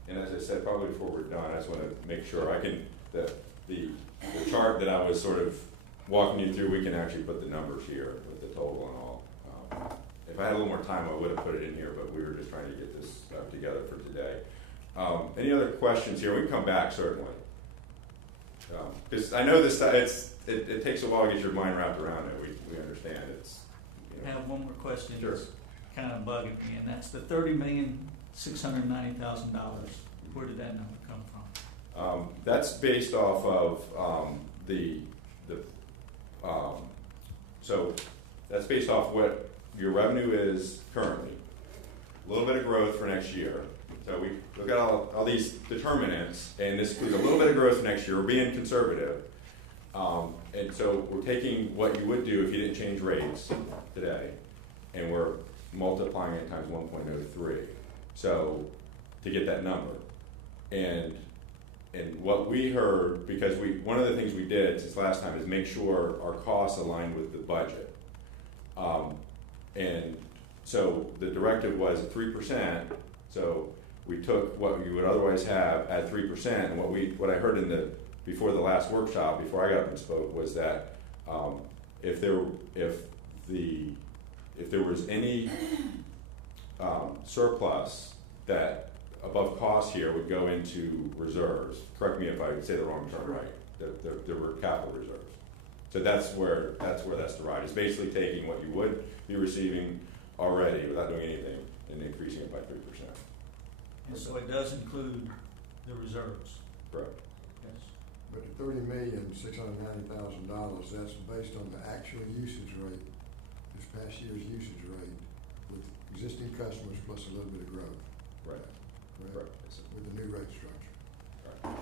And as I said, probably before we're done, I just want to make sure I can, the chart that I was sort of walking you through, we can actually put the numbers here with the total and all. If I had a little more time, I would have put it in here, but we were just trying to get this together for today. Any other questions here? We can come back certainly. Because I know this, it takes a while to get your mind wrapped around it. We understand it's. I have one more question. Sure. It's kind of bugging me, and that's the $30,690,000. Where did that number come from? That's based off of so that's based off what your revenue is currently. A little bit of growth for next year. So we look at all these determinants, and this includes a little bit of growth for next year. We're being conservative. And so we're taking what you would do if you didn't change rates today, and we're multiplying it times 1.03. So to get that number. And what we heard, because one of the things we did since last time is make sure our costs aligned with the budget. And so the directive was at 3%. So we took what you would otherwise have at 3%, and what I heard before the last workshop, before I got up and spoke, was that if there was any surplus that above cost here would go into reserves. Correct me if I say the wrong term, right? There were capital reserves. So that's where that's derived. It's basically taking what you would be receiving already without doing anything and increasing it by 3%. And so it does include the reserves. Correct. Yes. But the $30,690,000, that's based on the actual usage rate, this past year's usage rate, with existing customers plus a little bit of growth. Right. Correct? With the new rate structure. Right.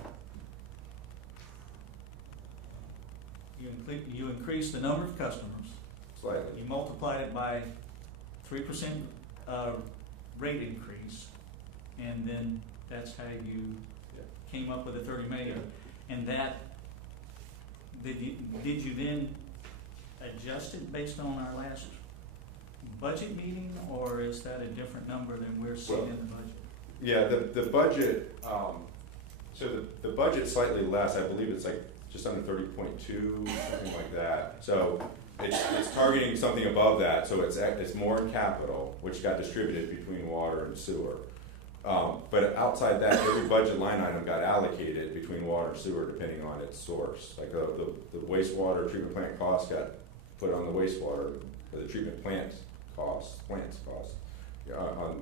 You increase the number of customers. Slightly. You multiplied it by 3% rate increase, and then that's how you came up with the 30 million. And that, did you then adjust it based on our last budget meeting, or is that a different number than we're seeing in the budget? Yeah, the budget, so the budget's slightly less. I believe it's like just under 30.2, something like that. So it's targeting something above that. So it's more in capital, which got distributed between water and sewer. But outside that, every budget line item got allocated between water and sewer depending on its source. Like the wastewater treatment plant costs got put on the wastewater, the treatment plants costs on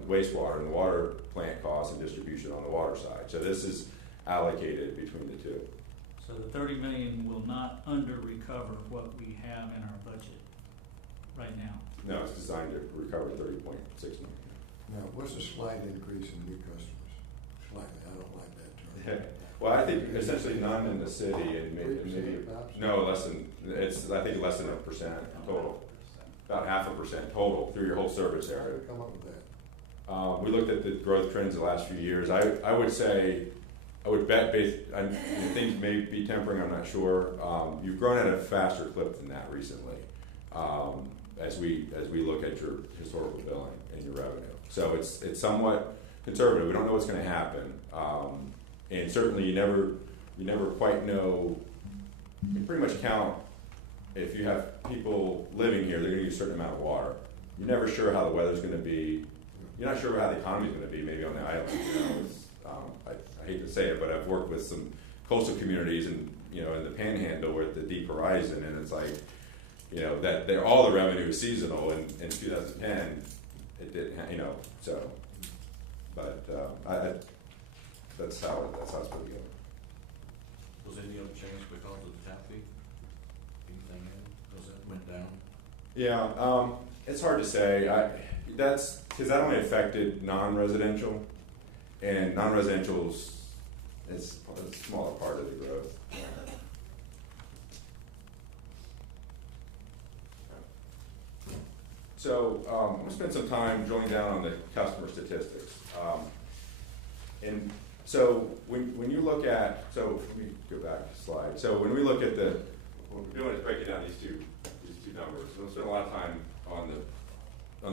wastewater, and the water plant costs and distribution on the water side. So this is allocated between the two. So the 30 million will not under-recover what we have in our budget right now. No, it's designed to recover 30.6 million. Now, what's a slight increase in new customers? Slightly, I don't like that term. Well, I think essentially none in the city, and maybe no less than I think less than 1% total, about 0.5% total through your whole service How area. did you come up with that? We looked at the growth trends the last few years. I would say, I would bet things may be tempering. I'm not sure. You've grown at a faster clip than that recently, as we look at your historical billing and your revenue. So it's somewhat conservative. We don't know what's going to happen, and certainly you never quite know. You pretty much count if you have people living here, they're going to use a certain amount of water. You're never sure how the weather's going to be. You're not sure how the economy's going to be. Maybe on the island, I hate to say it, but I've worked with some coastal communities and in the Panhandle, we're at the deep horizon, and it's like that all the revenue is seasonal. In 2010, it didn't. So, but that's how it's put together. Was any other change because of the tap fee? Anything in? That went down? Yeah, it's hard to say. That's because that only affected non-residential, and non-residential's is a smaller part of the growth. So we'll spend some time drilling down on the customer statistics. And so when you look at, so let me go back a slide. So when we look at the what we're doing is breaking down these two numbers. We'll spend a lot of time on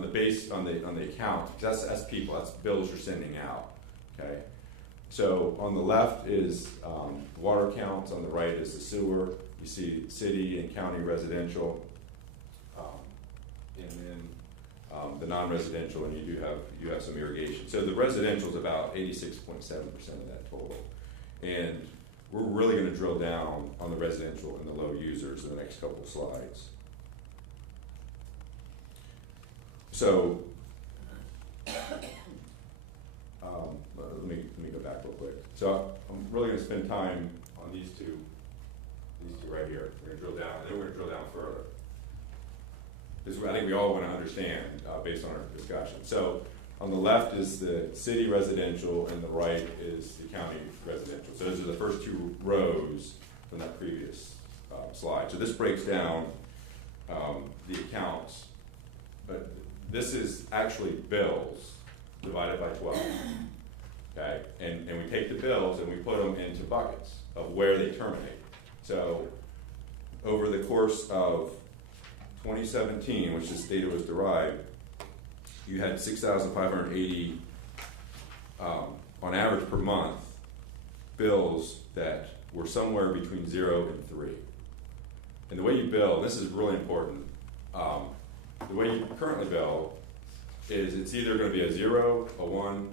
the account, because that's people, that's bills you're sending out, okay? So on the left is water accounts, on the right is the sewer. You see city and county residential, and then the non-residential, and you have some irrigation. So the residential is about 86.7% of that total, and we're really going to drill down on the residential and the low users in the next couple of slides. So let me go back real quick. So I'm really going to spend time on these two right here. We're going to drill down, and then we're going to drill down further. This is what I think we all want to understand based on our discussion. So on the left is the city residential, and the right is the county residential. So those are the first two rows from that previous slide. So this breaks down the accounts, but this is actually bills divided by 12. Okay, and we take the bills and we put them into buckets of where they terminate. So over the course of 2017, which this data was derived, you had 6,580 on average per month bills that were somewhere between 0 and 3. And the way you bill, this is really important, the way you currently bill is it's either going to be a 0, a 1,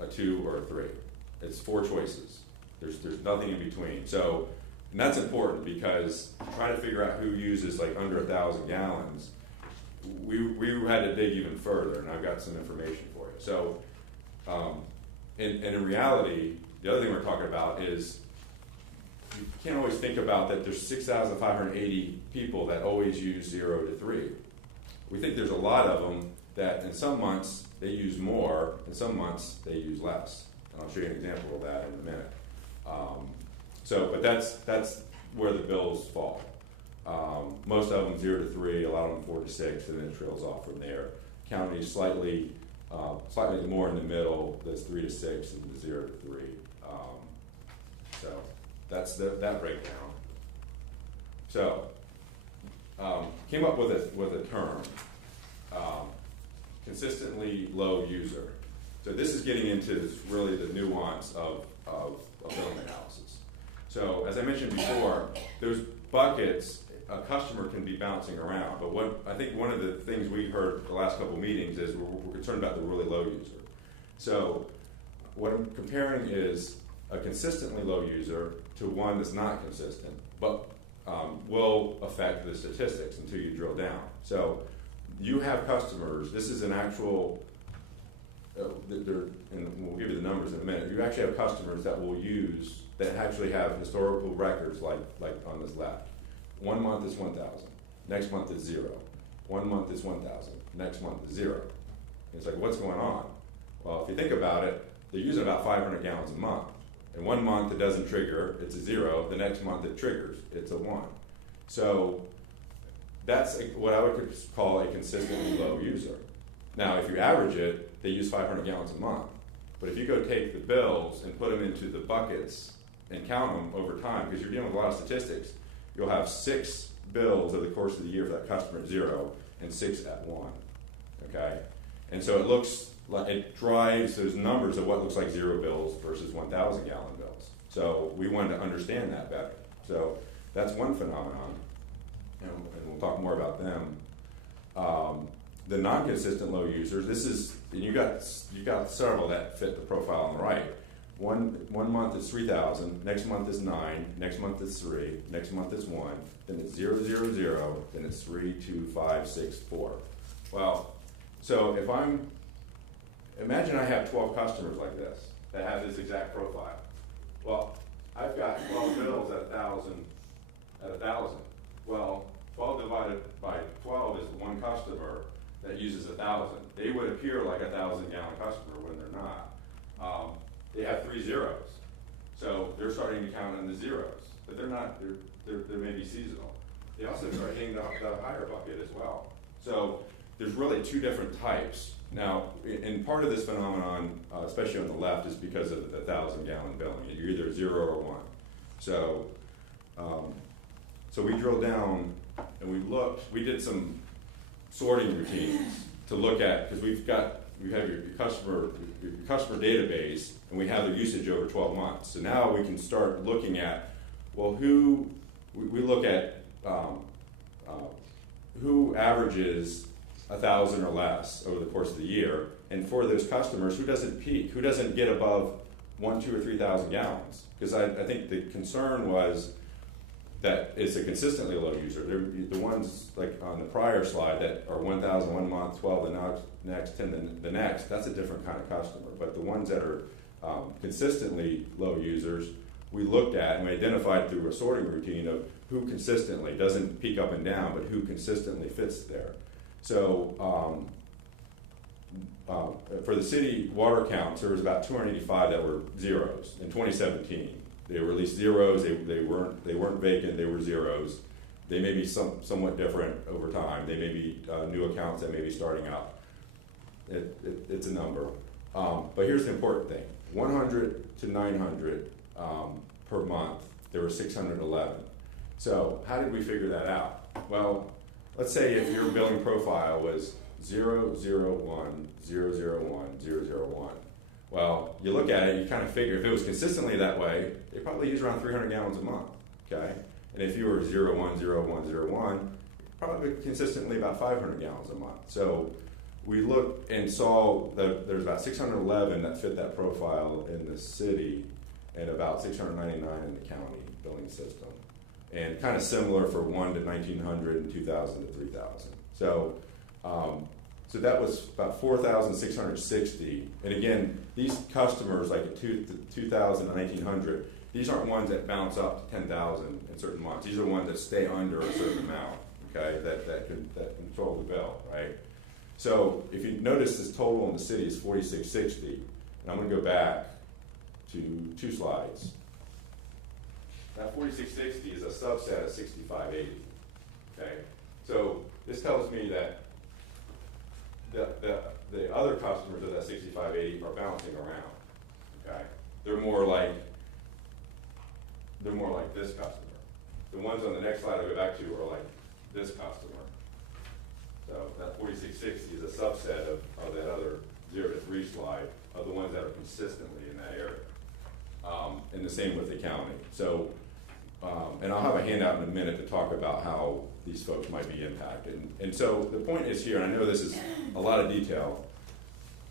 a 2, or a 3. It's 4 choices. There's nothing in between. So, and that's important because to try to figure out who uses like under 1,000 gallons, we had to dig even further, and I've got some information for you. So, and in reality, the other thing we're talking about is you can't always think about that there's 6,580 people that always use 0 to 3. We think there's a lot of them that in some months they use more, in some months they use less. And I'll show you an example of that in a minute. But that's where the bills fall. Most of them 0 to 3, a lot of them 4 to 6, and then it trails off from there. County slightly more in the middle. That's 3 to 6 and the 0 to 3. So that's that breakdown. So came up with a term, consistently low user. So this is getting into really the nuance of billing analysis. So as I mentioned before, those buckets, a customer can be bouncing around, but I think one of the things we heard the last couple of meetings is we're concerned about the really low user. So what I'm comparing is a consistently low user to one that's not consistent, but will affect the statistics until you drill down. So you have customers, this is an actual, and we'll give you the numbers in a minute, you actually have customers that will use, that actually have historical records like on this left. 1 month is 1,000, next month is 0. 1 month is 1,000, next month is 0. And it's like, what's going on? Well, if you think about it, they're using about 500 gallons a month. In 1 month it doesn't trigger, it's a 0. The next month it triggers, it's a 1. So that's what I would call a consistently low user. Now, if you average it, they use 500 gallons a month. But if you go take the bills and put them into the buckets and count them over time, because you're dealing with a lot of statistics, you'll have 6 bills over the course of the year for that customer at 0 and 6 at 1. Okay? And so it looks like it drives those numbers of what looks like 0 bills versus 1,000 gallon bills. So we wanted to understand that better. So that's one phenomenon, and we'll talk more about them. The non-consistent low users, this is, and you got several that fit the profile on the right. One month is 3,000, next month is 9, next month is 3, next month is 1, then it's 0, 0, 0, then it's 3, 2, 5, 6, 4. Well, so imagine I have 12 customers like this that have this exact profile. Well, I've got 12 bills at 1,000. Well, 12 divided by 12 is one customer that uses 1,000. They would appear like a 1,000-gallon customer when they're not. They have 3 zeros, so they're starting to count on the zeros, but they're not. They're maybe seasonal. They also start hitting the higher bucket as well. So there's really 2 different types. Now, and part of this phenomenon, especially on the left, is because of the 1,000-gallon billing. You're either 0 or 1. So So we drilled down and we did some sorting routines to look at, because we have your customer database, and we have their usage over 12 months. So now we can start looking at, well, we look at who averages 1,000 or less over the course of the year, and for those customers, who doesn't peak, who doesn't get above 1, 2, or 3,000 gallons? Because I think the concern was that it's a consistently low user. They're the ones like on the prior slide that are 1,000 one month, 12 the next, 10 the next. That's a different kind of customer. But the ones that are consistently low users, we looked at and we identified through a sorting routine of who consistently doesn't peak up and down, but who consistently fits there. So for the city water counts, there was about 285 that were zeros in 2017. They were at least zeros. They weren't vacant. They were zeros. They may be somewhat different over time. They may be new accounts that may be starting out. It's a number. But here's the important thing: 100 to 900 per month. There were 611. So how did we figure that out? Well, let's say if your billing profile was 001, 001, 001. Well, you look at it, you kind of figure if it was consistently that way, they probably use around 300 gallons a month, okay? And if you were 01, 01, 01, probably consistently about 500 gallons a month. So we looked and saw that there's about 611 that fit that profile in the city and about 699 in the county billing system. And kind of similar for 1 to 1,900 and 2,000 to 3,000. So that was about 4,660. And again, these customers, like at 2,000 to 1,900, these aren't ones that bounce up to 10,000 in certain months. These are ones that stay under a certain amount, okay, that control the bill, right? So if you notice, this total in the city is 4,660. And I'm going to go back to 2 slides. That 4,660 is a subset of 6,580, okay? So this tells me that the other customers of that 6,580 are bouncing around, okay? They're more like this customer. The ones on the next slide I'll go back to are like this customer. So that 4,660 is a subset of that other 0 to 3 slide of the ones that are consistently in that area. And the same with the county. So, and I'll have a handout in a minute to talk about how these folks might be impacted. And so the point is here, and I know this is a lot of detail,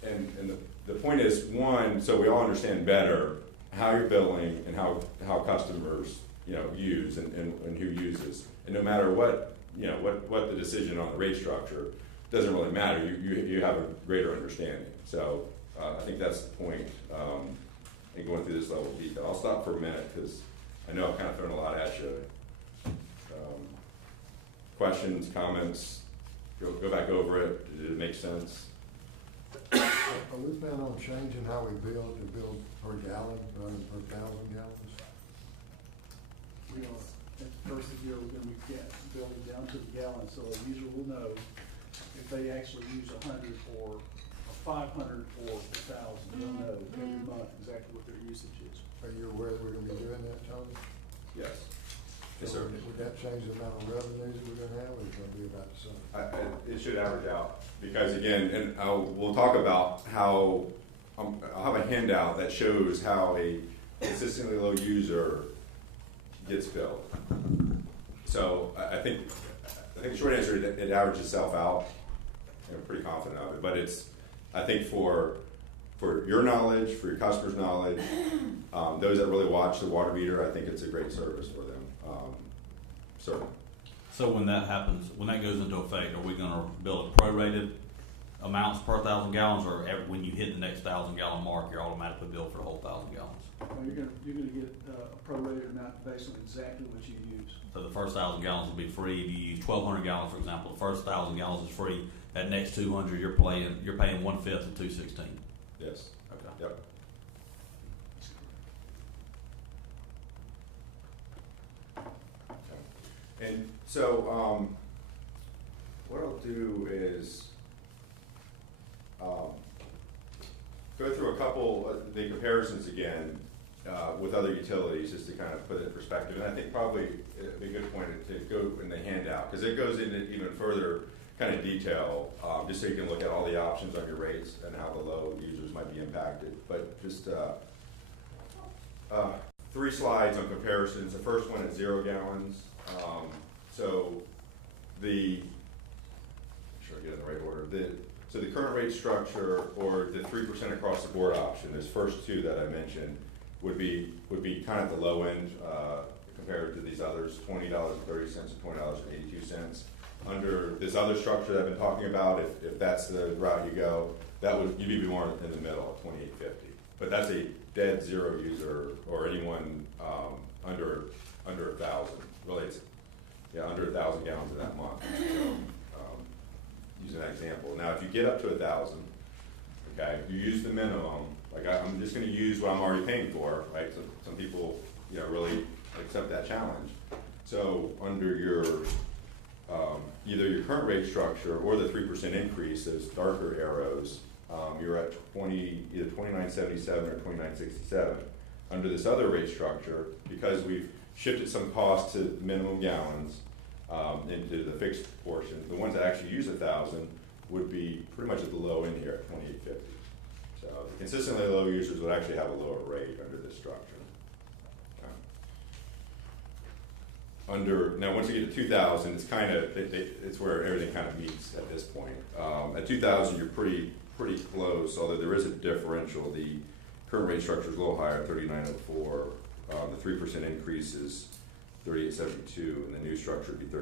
and the point is, one, so we all understand better how you're billing and how customers, use and who uses. And no matter what the decision on the rate structure, doesn't really matter. You have a greater understanding. So I think that's the point in going through this level of detail. I'll stop for a minute because I know I've kind of thrown a lot at you. Questions, comments, go back over it. Did it make sense? Are we planning on changing how we build per gallon rather than per 1,000 gallons? At the first of the year, we're going to be building down to the gallon, so a user will know if they actually use 100 or 500 or 1,000. They'll know every month exactly what their usage is. Are you aware that we're going to be doing that, Tony? Yes. Yes, So sir. would that change the amount of revenues that we're going to have, or is it going to be about the same? It should average out because again, and we'll talk about how I'll have a handout that shows how a consistently low user gets billed. So I think the short answer is it averages itself out. I'm pretty confident of it, but I think for your knowledge, for your customers' knowledge, those that really watch the water meter, I think it's a great service for them. Certainly. So when that happens, when that goes into effect, are we gonna bill a prorated amounts per 1,000 gallons, or when you hit the next 1,000 gallon mark, you're automatically billed for the whole 1,000 gallons? Well, you're gonna get a prorated amount based on exactly what you use. So the first 1,000 gallons will be free. If you use 1,200 gallons, for example, the first 1,000 gallons is free. That next 200, you're paying 1/5 of 216. Yes. Okay. Yep. And so what I'll do is go through a couple of the comparisons again, with other utilities, just to kind of put it in perspective. And I think probably it'd be a good point to go in the handout, because it goes into even further kind of detail, just so you can look at all the options on your rates and how the low users might be impacted. But just 3 slides on comparisons. The first one is 0 gallons. So make sure I get in the right order. So the current rate structure, or the 3% across the board option, those first 2 that I mentioned, would be kind of the low end compared to these others, $20.30 and $20.82. Under this other structure that I've been talking about, if that's the route you go, you'd be more in the middle at $28.50. But that's a dead zero user, or anyone under 1,000. Really, it's under 1,000 gallons in that month. So, using that example. Now, if you get up to 1,000, okay, you use the minimum. Like I'm just going to use what I'm already paying for, right? So some people, really accept that challenge. So under your either your current rate structure or the 3% increase, those darker arrows, you're at either $29.77 or $29.67. Under this other rate structure, because we've shifted some costs to minimum gallons into the fixed portion, the ones that actually use 1,000 would be pretty much at the low end here at $28.50. So the consistently low users would actually have a lower rate under this structure. Now once you get to 2,000, it's kind of it's where everything kind of meets at this point. At 2,000, you're pretty close, although there is a differential. The current rate structure is a little higher, $39.04. The 3% increase is $38.72, and the new structure would be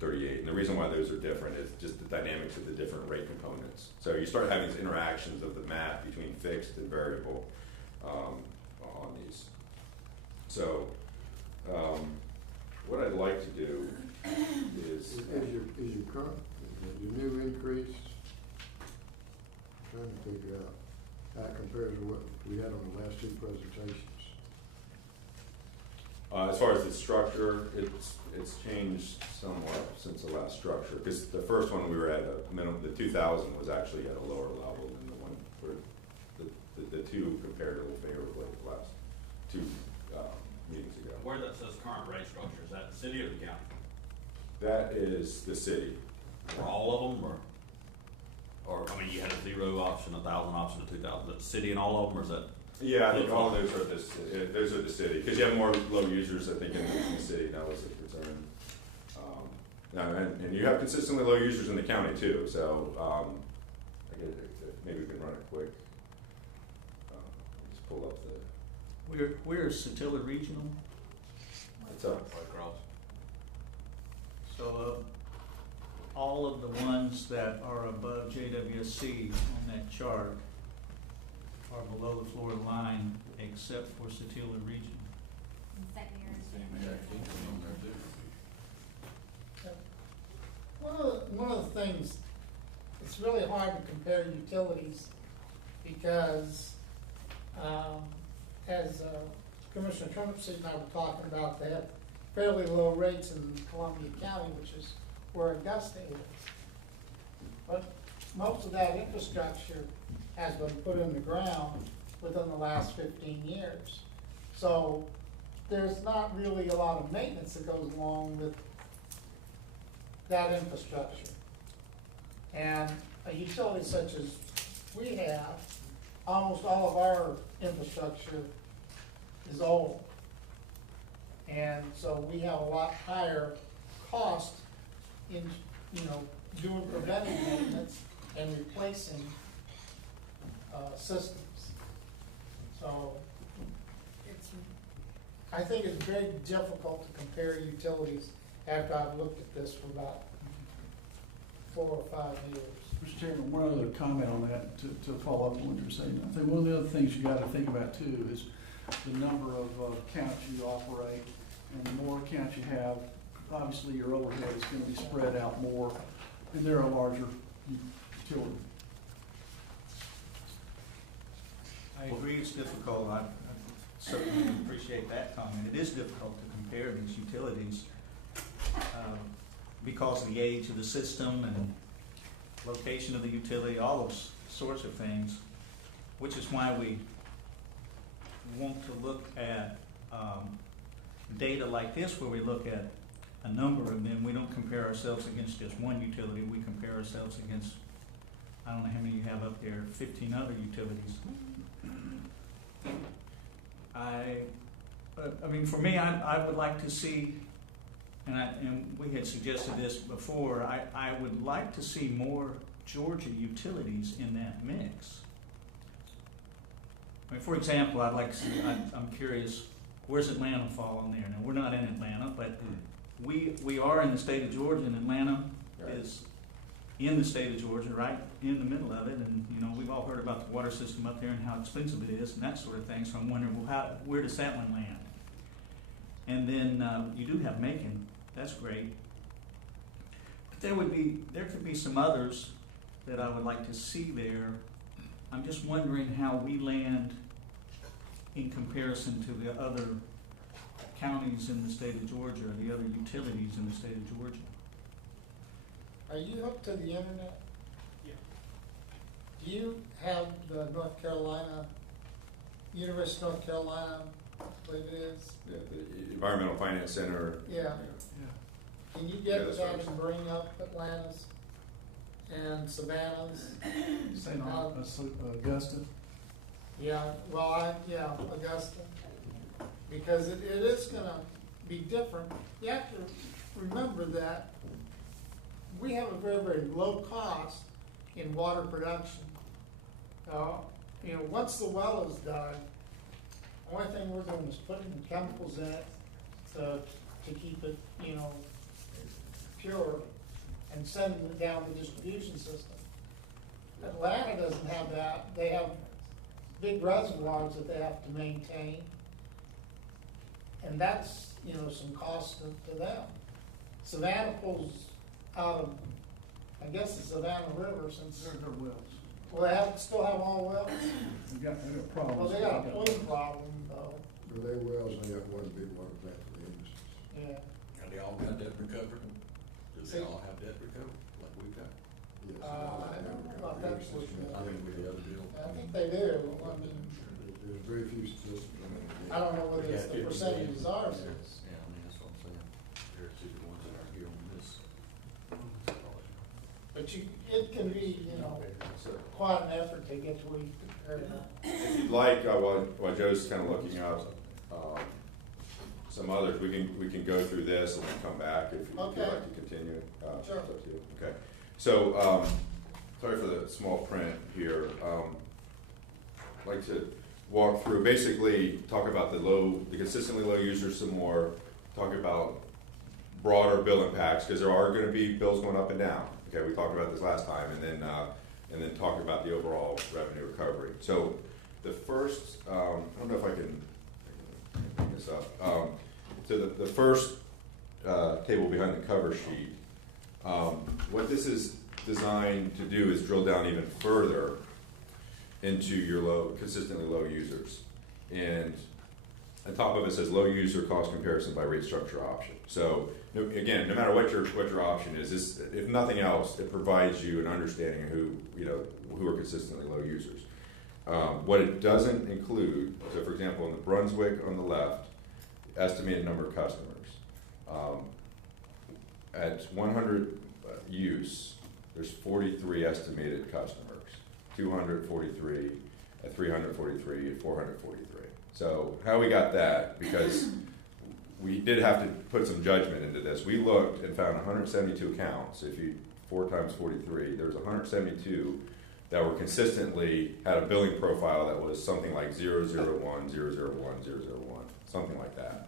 $38.38. And the reason why those are different is just the dynamics of the different rate components. So you start having these interactions of the math between fixed and variable on these. So what I'd like to do is your current, your new increase, I'm trying to figure out how it compares to what we had on the last 2 presentations. As far as the structure, it's changed somewhat since the last structure, because the first one we were at a minimum, the 2,000 was actually at a lower level than the one where the 2 compared a little favorably the last 2 meetings ago. Where that says current rate structure, is that the city or the county? That is the city. For all of them, or I mean, you had a 0 option, 1,000 option, a 2,000. Is that the city and all of them, or is that? Yeah, I think all of those are the city, because you have more low users, I think, in the city. That was a concern. And you have consistently low users in the county too. So maybe we can run it quick. Just pull up the. Where is Satilla Regional? It's up. Right across. So all of the ones that are above JWSC on that chart are below the floor line, except for Satilla Region. One of the things, it's really hard to compare utilities because, as Commissioner Turnipseed and I were talking about, they have fairly low rates in Columbia County, which is where Augusta is. But most of that infrastructure has been put in the ground within the last 15 years. So there's not really a lot of maintenance that goes along with that infrastructure. And a utility such as we have, almost all of our infrastructure is old. And so we have a lot higher cost in, doing preventive maintenance and replacing systems. So I think it's very difficult to compare utilities after I've looked at this for about 4 or 5 years. Mr. Chairman, one other comment on that to follow up on what you're saying. I think one of the other things you got to think about too is the number of accounts you operate, and the more accounts you have, obviously your overhead is going to be spread out more, and they're a larger utility. I agree it's difficult. I certainly appreciate that comment. It is difficult to compare these utilities because of the age of the system and location of the utility, all those sorts of things, which is why we want to look at data like this, where we look at a number of them. We don't compare ourselves against just one utility. We compare ourselves against, I don't know how many you have up there, 15 other utilities. I mean, for me, I would like to see, and we had suggested this before, I would like to see more Georgia utilities in that mix. I mean, for example, I'd like to see, I'm curious, where's Atlanta fall on there? Now, we're not in Atlanta, but we are in the state of Georgia, and Atlanta is in the state of Georgia, right in the middle of it. And, you know, we've all heard about the water system up there and how expensive it is and that sort of thing. So I'm wondering, well, where does that one land? And then you do have Macon. That's great. But there could be some others that I would like to see there. I'm just wondering how we land in comparison to the other counties in the state of Georgia, or the other utilities in the state of Georgia. Are you hooked to the internet? Yeah. Do you have the North Carolina, University of North Carolina, I believe it is? The Environmental Finance Center. Yeah. Can you Yeah, get that's that right. and bring up Atlanta's and Savannah's? St. Augusta. Yeah, well, Augusta, because it is gonna be different. You have to remember that we have a very, very low cost in water production. Once the well is dug, the only thing we're doing is putting the chemicals in it to keep it, pure, and sending it down the distribution system. Atlanta doesn't have that. They have big reservoirs that they have to maintain, and that's, some cost to them. Savannah pulls out of, I guess, the Savannah River, since They're wells. well, they still have all wells. They got problems. Well, they got a pollution problem, though. But they wells, they got one big water plant for the industry. Yeah. Have they all got debt recovered? Do See- they all have debt recovered, like we've got? Yes, I don't know about that portion. I mean, with the other deal. I think they do. I mean, There's very few statistics. I don't know whether it's the percentages are. Yeah, I mean, that's what I'm saying. They're two the ones that are here on this. But it can be, quite an effort to get to where you compare it. If you'd like, while Joe's kind of looking up some others, we can go through this and then come back if you'd Okay. like to continue. It's Sure. up to you. Okay. So, sorry for the small print here. I'd like to walk through, basically talk about the consistently low users some more, talk about broader bill impacts, because there are going to be bills going up and down. Okay, we talked about this last time, and then talk about the overall revenue recovery. So the first, I don't know if I can bring this up. So the first table behind the cover sheet, what this is designed to do is drill down even further into your consistently low users. And on top of it says low user cost comparison by rate structure option. So again, no matter what your option is, if nothing else, it provides you an understanding of who are consistently low users. What it doesn't include, so for example, in the Brunswick on the left, estimated number of customers. At 100 use, there's 43 estimated customers, 243, at 343, at 443. So how we got that, because we did have to put some judgment into this. We looked and found 172 accounts. If you 4 times 43, there's 172 that were consistently had a billing profile that was something like 001, 001, 001, something like that.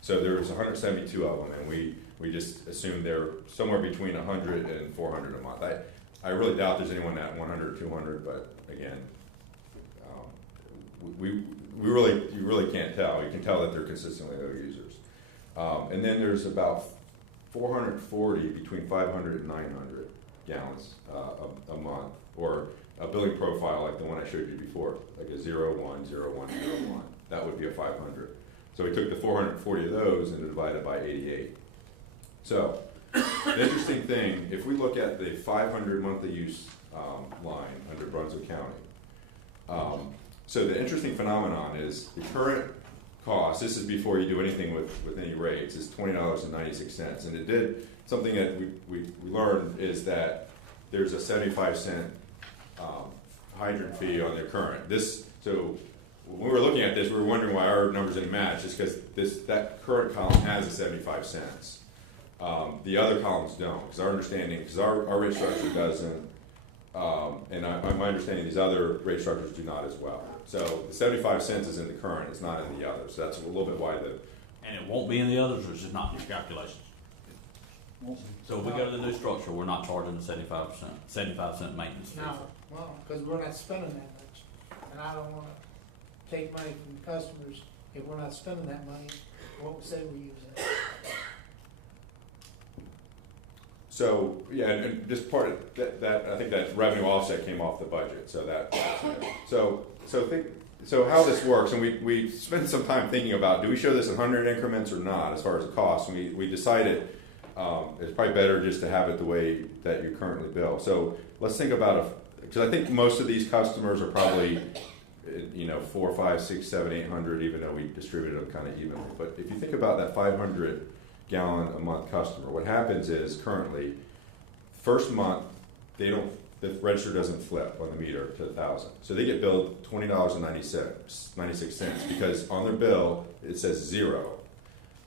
So there was 172 of them, and we just assumed they're somewhere between 100 and 400 a month. I really doubt there's anyone at 100 or 200, but again, you really can't tell. You can tell that they're consistently low users. And then there's about 440 between 500 and 900 gallons a month, or a billing profile like the one I showed you before, like a 01, 01, 01. That would be a 500. So we took the 440 of those and divided by 88. So the interesting thing, if we look at the 500 monthly use line under Brunswick County, So the interesting phenomenon is the current cost, this is before you do anything with any rates, is $20.96. And it did, something that we learned is that there's a 75-cent hydrant fee on the current. So when we were looking at this, we were wondering why our numbers didn't match, just because that current column has a 75 cents. The other columns don't, because our understanding, because our rate structure doesn't, and my understanding these other rate structures do not as well. So the 75 cents is in the current, it's not in the others. So that's a little bit why And it won't be in the others, or it's just not in your calculations? So if we go to the new structure, we're not charging the 75% maintenance fee? No, well, because we're not spending that much, and I don't wanna take money from the customers if we're not spending that money, what we say we use it. So, yeah, and just part of that, I think that revenue offset came off the budget, so so how this works, and we spent some time thinking about, do we show this in 100 increments or not, as far as the cost, and we decided it's probably better just to have it the way that you currently bill. So let's think about because I think most of these customers are probably, 4, 5, 6, 7, 800, even though we distributed them kind of evenly. But if you think about that 500 gallon a month customer, what happens is currently, first month, the register doesn't flip on the meter to 1,000. So they get billed $20.96 because on their bill it says 0.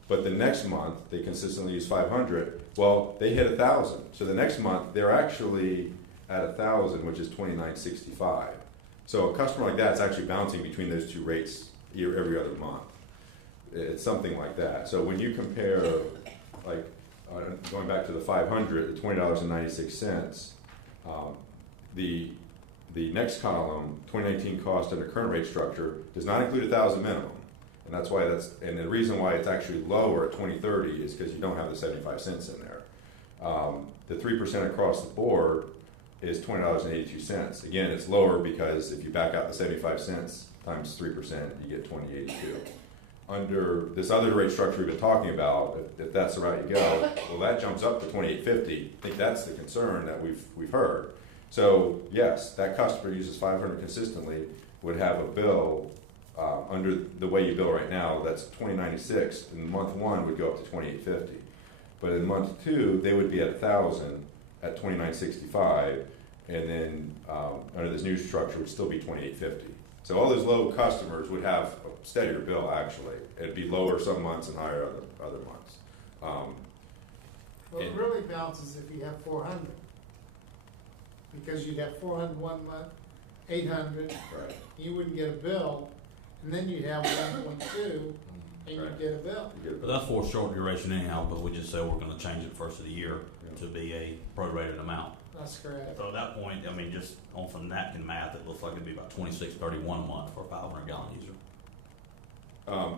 But the next month they consistently use 500. Well, they hit 1,000. So the next month they're actually at 1,000, which is $29.65. So a customer like that is actually bouncing between those two rates every other month. It's something like that. So when you compare, like, going back to the 500, the $20.96, the next column, 2019 cost under current rate structure, does not include 1,000 minimum. And that's why and the reason why it's actually lower at 2030 is because you don't have the 75 cents in there. The 3% across the board is $20.82. Again, it's lower because if you back out the 75 cents times 3%, you get $20.82. Under this other rate structure we've been talking about, if that's the route you go, well, that jumps up to $28.50. I think that's the concern that we've heard. So yes, that customer uses 500 consistently would have a bill under the way you bill right now that's $20.96. In month 1 would go up to $28.50, but in month 2 they would be at 1,000 at $29.65, and then under this new structure would still be $28.50. So all those low customers would have a steadier bill actually. It'd be lower some months and higher other months. Well, it really balances if you have 400. Because you'd have 400 one month, 800, Right. you wouldn't get a bill, and then you'd have 1.2, and you'd get a bill. But that's for short duration anyhow, but we just said we're gonna change it first of the year to be a prorated amount. That's correct. So at that point, I mean, just on some napkin math, it looks like it'd be about $26.31 a month for a 500 gallon user.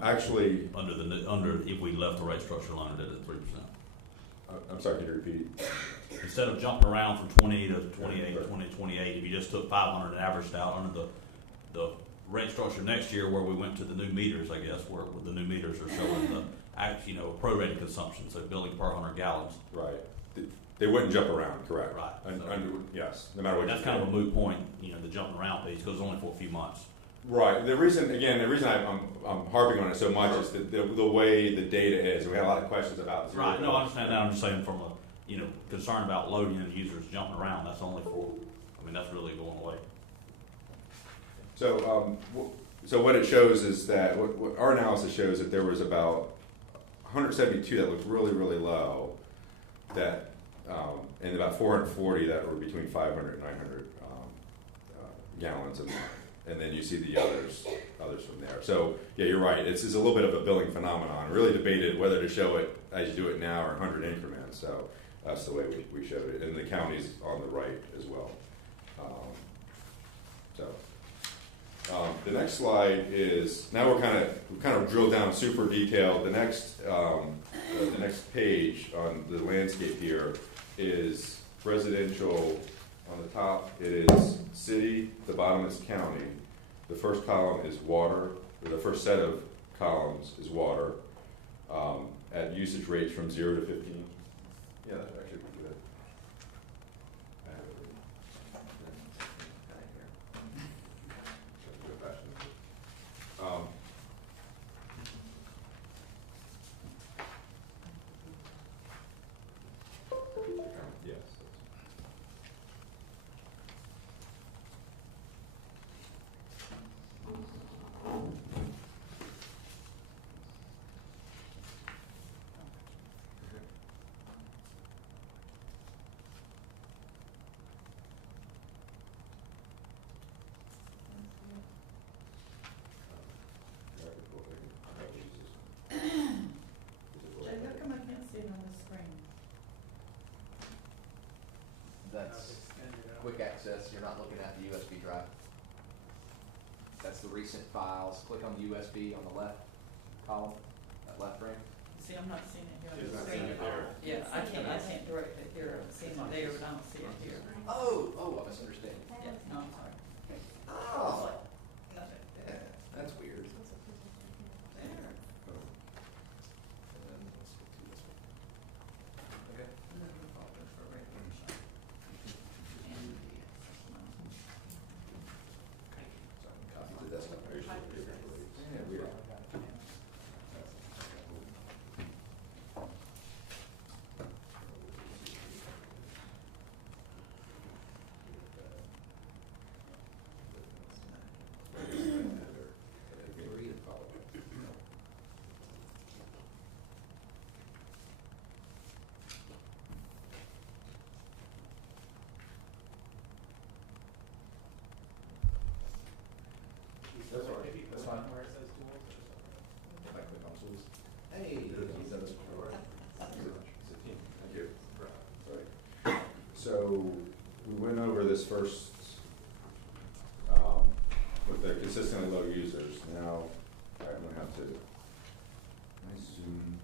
Actually, Under if we left the rate structure alone and did it at 3%. I'm sorry, can you repeat? Instead of jumping around from 20 to 28, 20 to 28, if you just took 500 and averaged out under the rate structure next year, where we went to the new meters, I guess, where the new meters are showing the prorated consumption, so billing per 100 gallons. Right. They wouldn't jump around, correct? Right. Yes, no matter what. That's kind of a moot point, the jumping around piece, because it's only for a few months. Right. The reason I'm harping on it so much is the way the data is. We had a lot of questions about zero. Right. No, I understand that. I'm just saying from a concern about loading and users jumping around. That's only for. I mean, that's really going away. So what it shows is that what our analysis shows that there was about 172 that looked really, really low, that and about 440 that were between 500 and 900 gallons a month. And then you see the others from there. So yeah, you're right. It's a little bit of a billing phenomenon. Really debated whether to show it as you do it now or 100 increments. So that's the way we showed it. And the county's on the right as well. The next slide is, now we kind of drilled down super detailed. The next page on the landscape here is residential. On the top it is city, the bottom is county. The first column is water, or the first set of columns is water, at usage rates from 0 to 15. Yeah, that's actually pretty good. I have it access, you're not looking at the USB drive. That's the recent files. Click on the USB on the left column, that left frame. See, I'm not seeing it here on She's the not screen. seeing it there. Yeah, I can't directly hear, I'm seeing it there, but I don't see it here. Oh, I misunderstood. Yeah, no, I'm sorry. Oh, yeah, that's weird. There. And then let's go to this one. Okay. And then the folders for regular shot. And the first one. So I can copy the desktop. Yeah, weird. That's all right. Maybe That's click fine. where it says tools or something. If I click on tools. Hey, he's done this before. Thank you. Sorry. So, we went over this first, with the consistently low users. Now, I'm gonna have to, can I zoom?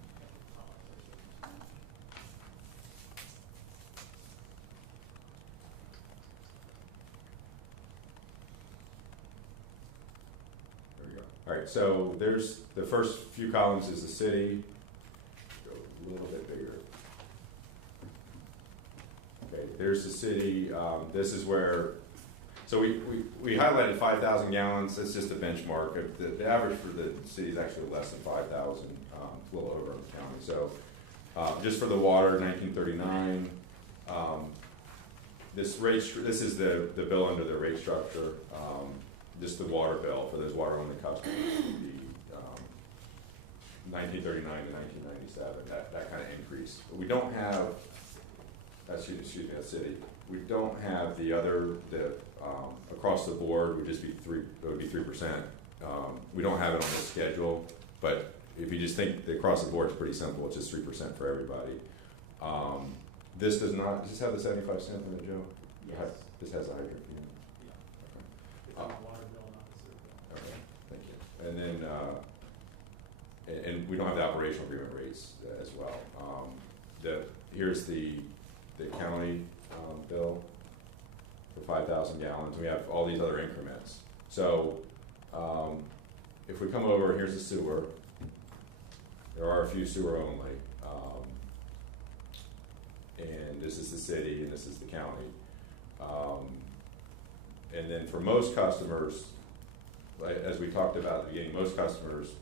There we go. All right, so there's, the first few columns is the city. Go a little bit bigger. Okay, there's the city. This is where, so we highlighted 5,000 gallons. That's just a benchmark. The average for the city is actually less than 5,000, a little over in the county. So just for the water, 1939. This is the bill under the rate structure. Just the water bill for those water-only customers would be 1939 to 1997. That kind of increase. But we don't have. Excuse me, that's city. We don't have the other, across the board would just be it would be 3%. We don't have it on the schedule, but if you just think that across the board it's pretty simple, it's just 3% for everybody. This does not, does this have the 75 cent limit, Joe? Yes. This has a hydrant fee. Yeah. It's on the water bill, not the sewer bill. Okay, thank you. And then, and we don't have the operational agreement rates as well. Here's the county bill for 5,000 gallons. We have all these other increments. So if we come over, here's the sewer. There are a few sewer only. And this is the city and this is the county. And then for most customers, as we talked about at the beginning, most customers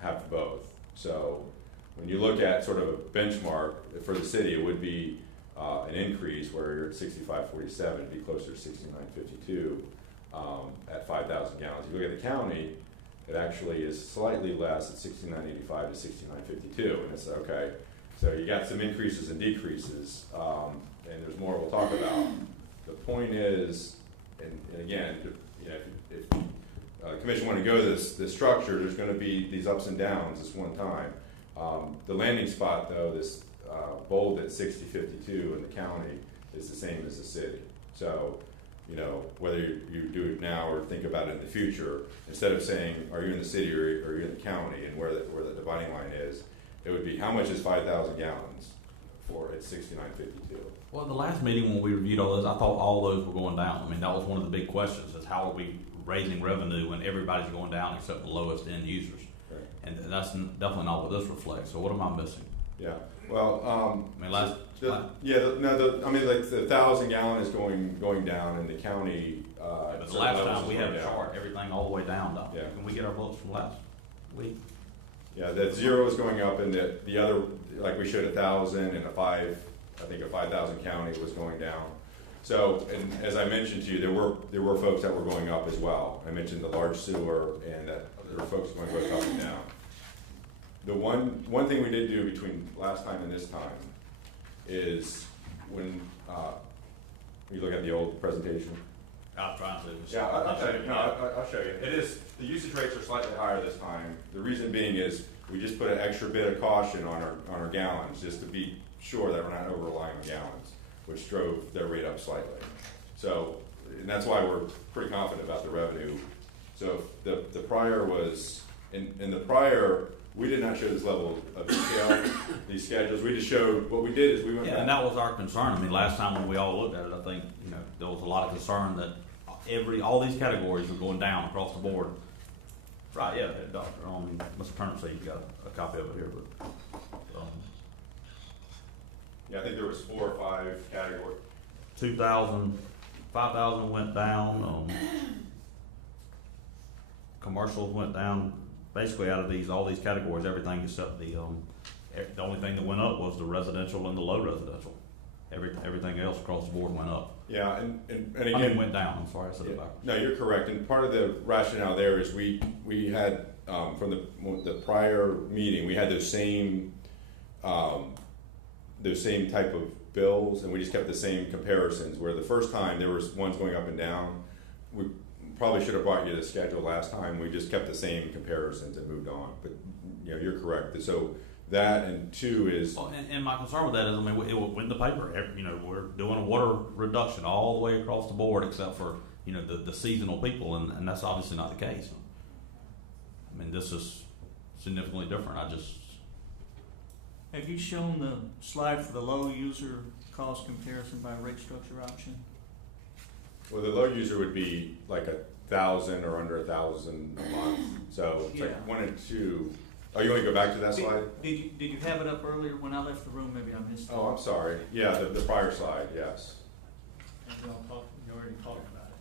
have both. So when you look at sort of a benchmark for the city, it would be an increase where you're at 65.47, it'd be closer to 69.52 at 5,000 gallons. If you look at the county, it actually is slightly less at 69.85 to 69.52, and it's okay. So you got some increases and decreases, and there's more we'll talk about. The point is, and again, you know, if the commission want to go this structure, there's going to be these ups and downs this one time. The landing spot, though, this bold at 60.52 in the county is the same as the city. So, you know, whether you do it now or think about it in the future, instead of saying, are you in the city or are you in the county, and where the dividing line is, it would be how much is 5,000 gallons for at 69.52. Well, the last meeting when we reviewed all those, I thought all those were going down. I mean, that was one of the big questions: is how are we raising revenue when everybody's going down except the lowest end users? Right. And that's definitely not what this reflects. So what am I missing? Yeah. Well, I mean, like the 1,000 gallon is going down in the county. But the last time we had a chart, everything all the way down. Though. Yeah. Can we get our books from last week? Yeah, that 0 is going up, and the other, like we showed 1,000 and a 5,000 county was going down. So, and as I mentioned to you, there were folks that were going up as well. I mentioned the large sewer, and that there were folks going both up and down. The one thing we did do between last time and this time is when you look at the old presentation. I'm trying to. Yeah, I'll tell you. No, I'll show you. It is, the usage rates are slightly higher this time. The reason being is we just put an extra bit of caution on our gallons, just to be sure that we're not over relying on gallons, which drove their rate up slightly. So and that's why we're pretty confident about the revenue. So the prior was, in the prior, we did not show this level of detail, these schedules. We just showed, what we did is we went back. Yeah, and that was our concern. I mean, last time when we all looked at it, I think, there was a lot of concern that all these categories were going down across the board. Right, yeah, Dr. Mr. Turner said you got a copy of it here, but, Yeah, I think there was 4 or 5 categories. 2,000, 5,000 went down, commercials went down, basically out of all these categories, everything except the only thing that went up was the residential and the low residential. Everything else across the board went up. Yeah, and I again. mean, went down, I'm sorry, I said it backwards. No, you're correct, and part of the rationale there is we had, from the prior meeting, we had those same type of bills, and we just kept the same comparisons, where the first time there was ones going up and down. We probably should have brought you the schedule last time, we just kept the same comparisons and moved on, but, you're correct. So that, and 2 is. Well, and my concern with that is, I mean, it went in the paper. We're doing a water reduction all the way across the board, except for the seasonal people, and that's obviously not the case. I mean, this is significantly different. Have you shown the slide for the low user cost comparison by rate structure option? Well, the low user would be like 1,000 or under 1,000 a month. So it's like 1 and 2. Oh, you want to go back to that slide? Did you have it up earlier when I left the room? Maybe I missed it. Oh, I'm sorry. Yeah, the prior slide, yes. You already talked about it.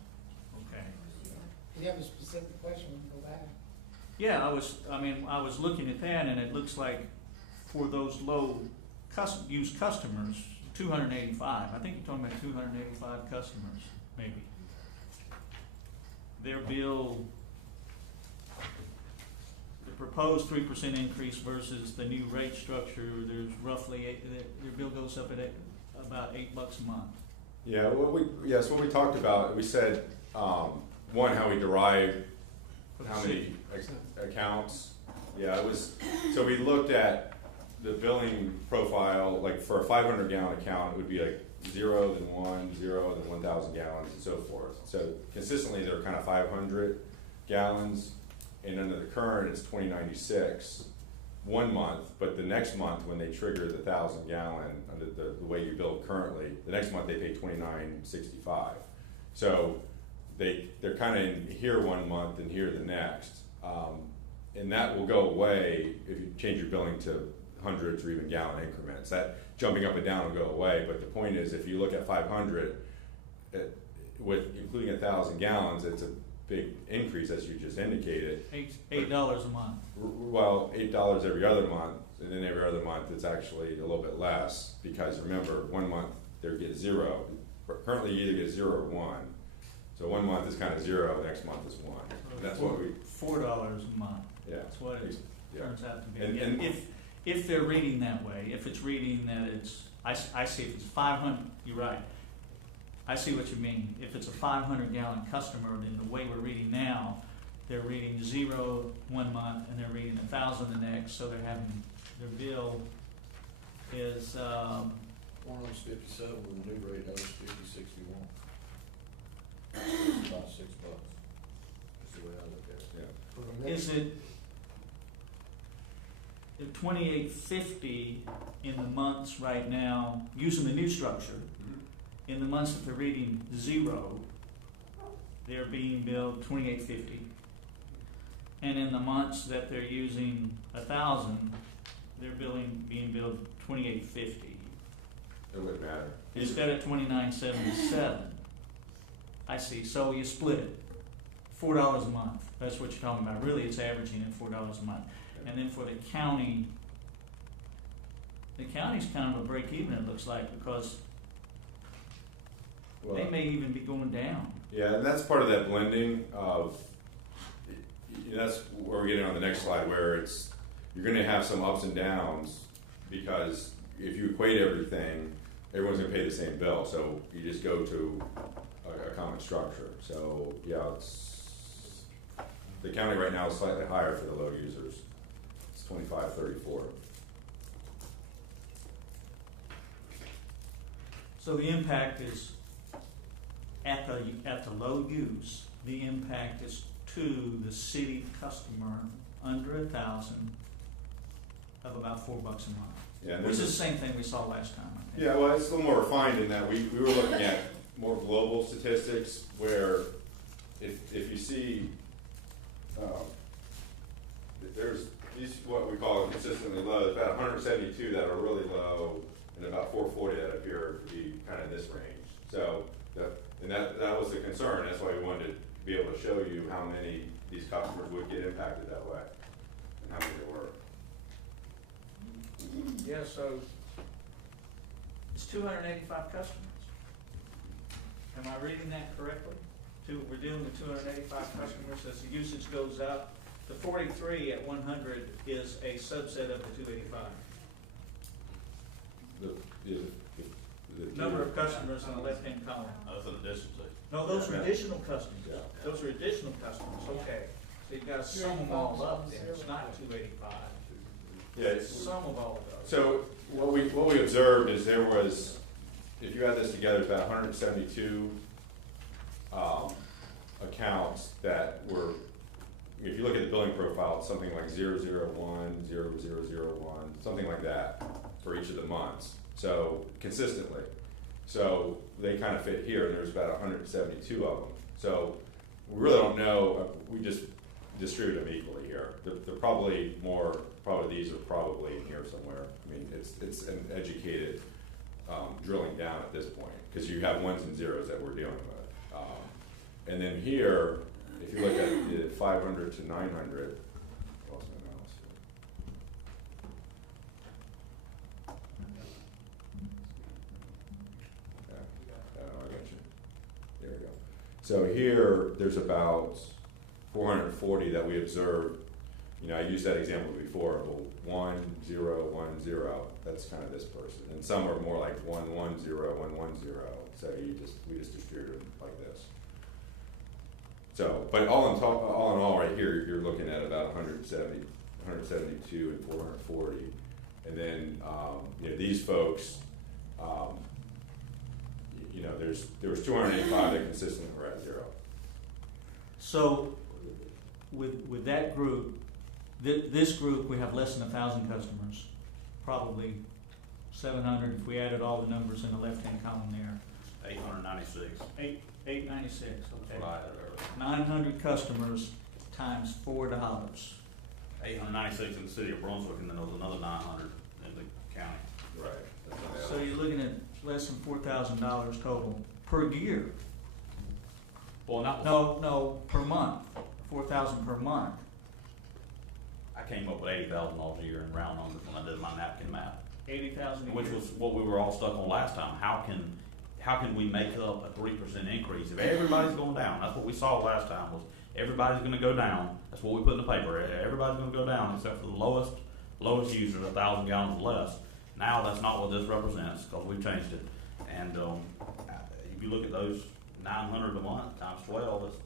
Okay. Do you have a specific question, we can go back. Yeah, I was looking at that, and it looks like for those low used customers, 285. I think you're talking about 285 customers, maybe. Their bill, the proposed 3% increase versus the new rate structure, there's roughly their bill goes up at about $8 a month. Yeah, what we talked about, we said, one, how we derive how many accounts. Yeah, it was, so we looked at the billing profile, like for a 500 gallon account, it would be like 0, then 1, 0, then 1,000 gallons, and so forth. So consistently, they're kind of 500 gallons, and under the current, it's 2096 1 month, but the next month, when they trigger the 1,000 gallon, under the way you bill currently, the next month they pay 2965. So they're kind of in here 1 month and here the next. And that will go away if you change your billing to hundreds or even gallon increments. That jumping up and down will go away, but the point is, if you look at 500, with including 1,000 gallons, it's a big increase, as you just indicated. $8 a month. Well, $8 every other month, and then every other month it's actually a little bit less, because remember, 1 month they get 0. Currently, you either get 0 or 1. So 1 month is kind of 0, next month is 1. And that's what we. $4 a month. Yeah. That's what it turns out to be. And if they're reading that way, if it's reading that it's, I see if it's 500, you're right. I see what you mean. If it's a 500 gallon customer, then the way we're reading now, they're reading 0 1 month and they're reading 1,000 the next, so they're having, their bill is, One of those 57 with the new rate, that was 5061. About $6. That's the way I look at it. Yeah. For the next- is it, the 2850 in the months right now, using the new structure, in the months that they're reading 0, they're being billed 2850. And in the months that they're using 1,000, they're being billed 2850. It wouldn't matter. Instead of 2977. I see. So you split it. $4 a month. That's what you're talking about. Really, it's averaging at $4 a month. And then for the county's kind of a break even, it looks like, because they may even be going down. Yeah, and that's part of that blending of, that's where we're getting on the next slide, where it's, you're going to have some ups and downs, because if you equate everything, everyone's going to pay the same bill. So you just go to a common structure. So yeah, the county right now is slightly higher for the low users. It's 2534. So the impact is at the low use, the impact is to the city customer under 1,000 of about $4 a month. Yeah, and Which is there's the same thing we saw last time, I think. Yeah, well, it's a little more refined in that we were looking at more global statistics where if you see, there's these, what we call consistently low, there's about 172 that are really low and about 440 that appear to be kind of in this range. So, that was the concern. That's why we wanted to be able to show you how many these customers would get impacted that way and how many there were. Yeah, so it's 285 customers. Am I reading that correctly? We're dealing with 285 customers as the usage goes up. The 43 at 100 is a subset of the 285. The Number of customers on the left-hand column. That's an addition to. No, those are additional customers. Yeah. Those are additional customers, okay. So you've got to sum them all up then. It's not 285. Yeah, it's, Sum of all of those. so what we observed is there was, if you add this together, it's about 172 accounts that were, if you look at the billing profile, it's something like 001, 0001, something like that for each of the months. So consistently. So they kind of fit here, and there's about 172 of them. So we really don't know, we just distribute them equally here. They're probably more, probably these are probably in here somewhere. I mean, it's an educated drilling down at this point, because you have ones and zeros that we're dealing with. And then here, if you look at the 500 to 900, lost my mouse here. I got you. There we go. So here, there's about 440 that we observed. You know, I used that example before, of 1, 0, 1, 0. That's kind of this person. And some are more like 1, 1, 0, 1, 1, 0. So we just distribute them like this. So, but all in all, right here, you're looking at about 172 and 440. And then, you know, these folks, you know, there was 285 that consistently were at 0. So with that group, this group, we have less than 1,000 customers, probably 700 if we added all the numbers in the left-hand column there. 896. 896, okay. That's what I had earlier. 900 customers times $4. 896 in the city of Brunswick, and then there was another 900 in the county. Right. So you're looking at less than $4,000 total per year. Well, not. No, per month. 4,000 per month. I came up with $80,000 a year in round numbers when I did my napkin math. 80,000 a year. Which was what we were all stuck on last time. How can we make up a 3% increase if everybody's going down? That's what we saw last time, was everybody's going to go down. That's what we put in the paper. Everybody's going to go down except for the lowest users, 1,000 gallons or less. Now that's not what this represents, because we've changed it. And if you look at those 900 a month times 12, it's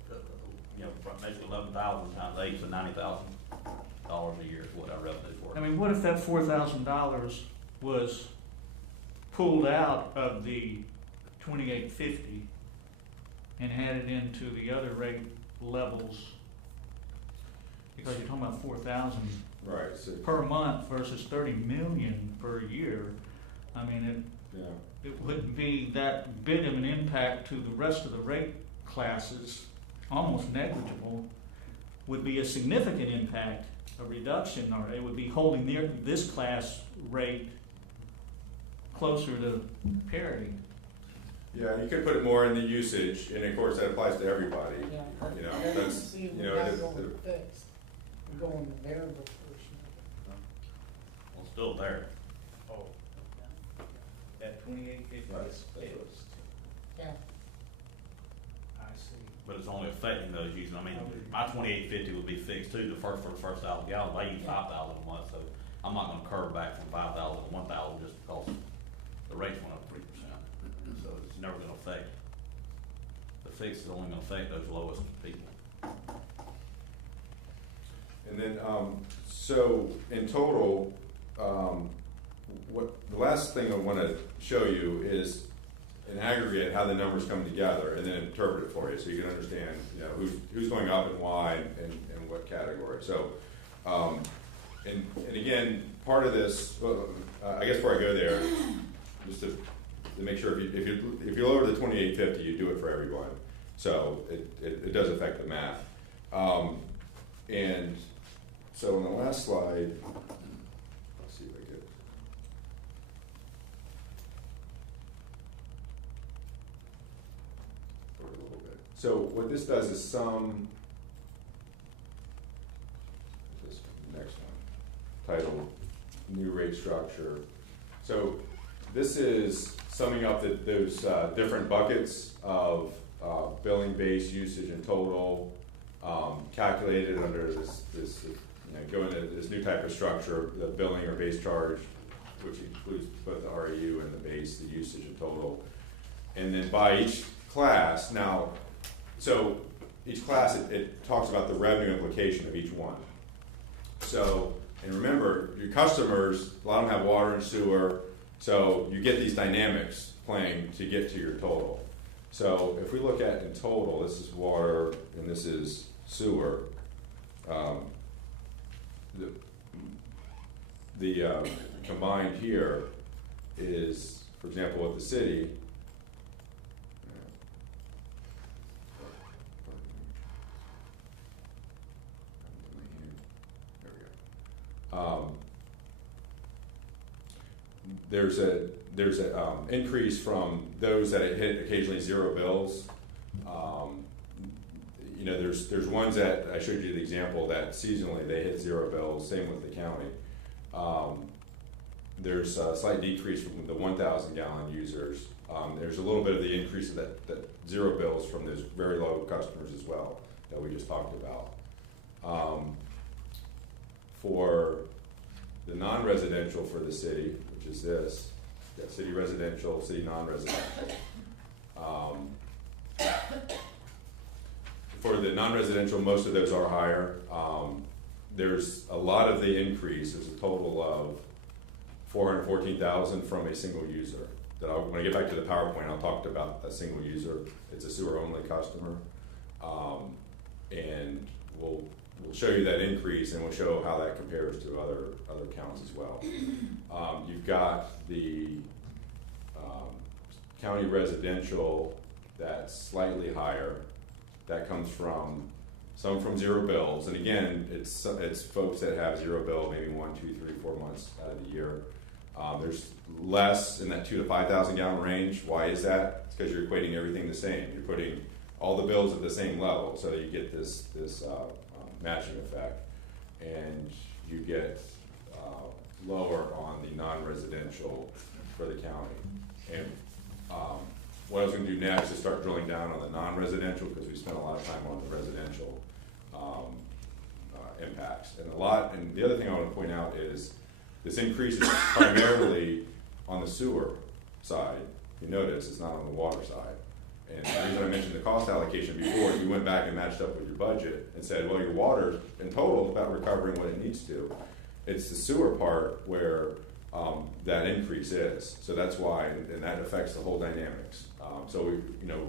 basically 11,000 times 8, so $90,000 a year is what our revenues were. I mean, what if that $4,000 was pulled out of the 2850 and added into the other rate levels? Because you're talking about 4,000 Right. So, per month versus 30 million per year. I mean, it wouldn't be that big of an impact to the rest of the rate classes, almost negligible. Would be a significant impact, a reduction, or it would be holding this class rate closer to parity. yeah, you could put it more in the usage, and of course that applies to everybody. Yeah. You know, that's, you know, fixed. We're going variable first. Well, still there. Oh. That 2850 Right. is fixed. Yeah. I see. But it's only affecting those using. I mean, my 2850 would be fixed too. For the first 1,000 gallons, I use 5,000 a month, so I'm not going to curve back from 5,000 to 1,000 just because the rates went up 3%. So it's never going to affect. The fix is only going to affect those lowest people. And then, so in total, what the last thing I want to show you is in aggregate how the numbers come together and then interpret it for you so you can understand, you know, who's going up and why and what category. So, and again, part of this, I guess before I go there, just to make sure if you lower the 2850, you do it for everyone. So it does affect the math. And so on the last slide, let's see if I get. A little bit. So what this does is sum this next one, titled New Rate Structure. So this is summing up those different buckets of billing base, usage, and total, calculated under this go into this new type of structure, the billing or base charge, which includes both the REU and the base, the usage and total. And then by each class, now, so each class, it talks about the revenue implication of each one. So, and remember, your customers, a lot of them have water and sewer, so you get these dynamics playing to get to your total. So if we look at in total, this is water and this is sewer. The combined here is, for example, with the city, there's a increase from those that hit occasionally zero bills. You know, there's ones that I showed you the example that seasonally they hit zero bills. Same with the county. There's a slight decrease from the 1,000 gallon users. There's a little bit of the increase of that zero bills from those very low customers as well that we just talked about. For the non-residential for the city, which is this, got city residential, city non-residential. For the non-residential, most of those are higher. There's a lot of the increase. There's a total of 414,000 from a single user. When I get back to the PowerPoint, I'll talk about a single user. It's a sewer-only customer, and we'll show you that increase, and we'll show how that compares to other counts as well. You've got the county residential that's slightly higher. That comes from some from zero bills, and again, it's folks that have zero bill maybe 1, 2, 3, 4 months out of the year. There's less in that 2,000 to 5,000 gallon range. Why is that? It's because you're equating everything the same. You're putting all the bills at the same level, so you get this matching effect, and you get lower on the non-residential for the county. And what I was going to do next is start drilling down on the non-residential, because we spent a lot of time on the residential impacts. And the other thing I want to point out is this increase is primarily on the sewer side. You notice it's not on the water side. And the reason I mentioned the cost allocation before, you went back and matched up with your budget and said, well, your water in total is about recovering what it needs to. It's the sewer part where that increase is. So that's why, and that affects the whole dynamics. So we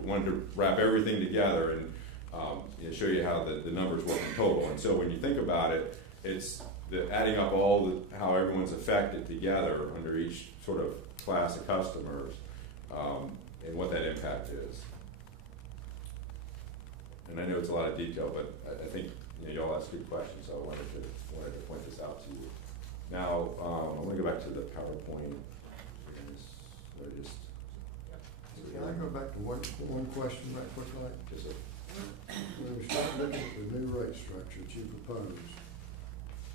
wanted to wrap everything together and show you how the numbers work in total. And so when you think about it, it's adding up how everyone's affected together under each sort of class of customers, and what that impact is. And I know it's a lot of detail, but I think y'all asked good questions, so I wanted to point this out to you. Now, I want to go back to the PowerPoint. Can I go back to one question right quickly? Just When we start looking at the new rate structure that you propose,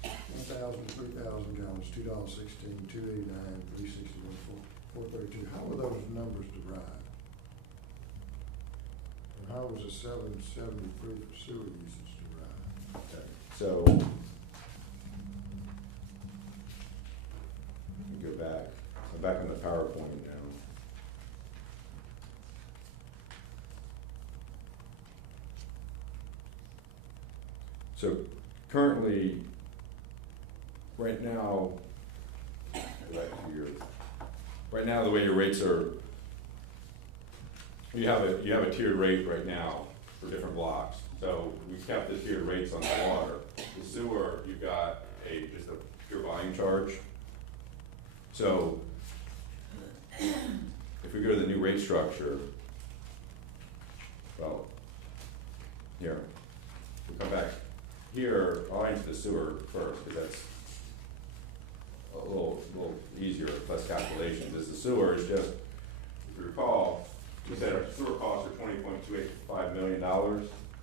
1,000, 3,000 gallons, $2.16, $2.89, $3.61, $4.32. How were those numbers derived? And how was the $7.73 for sewer usage derived? okay. So go back. I'm back on the PowerPoint now. So currently, right now, the way your rates are you have a tiered rate right now for different blocks. So we kept the tiered rates on the water. The sewer, you've got just a pure volume charge. So if we go to the new rate structure, well, here, we come back here, I'll answer the sewer first, because that's a little easier, less calculations. Is the sewer is just, if you recall, we said our sewer costs are $20.285 million.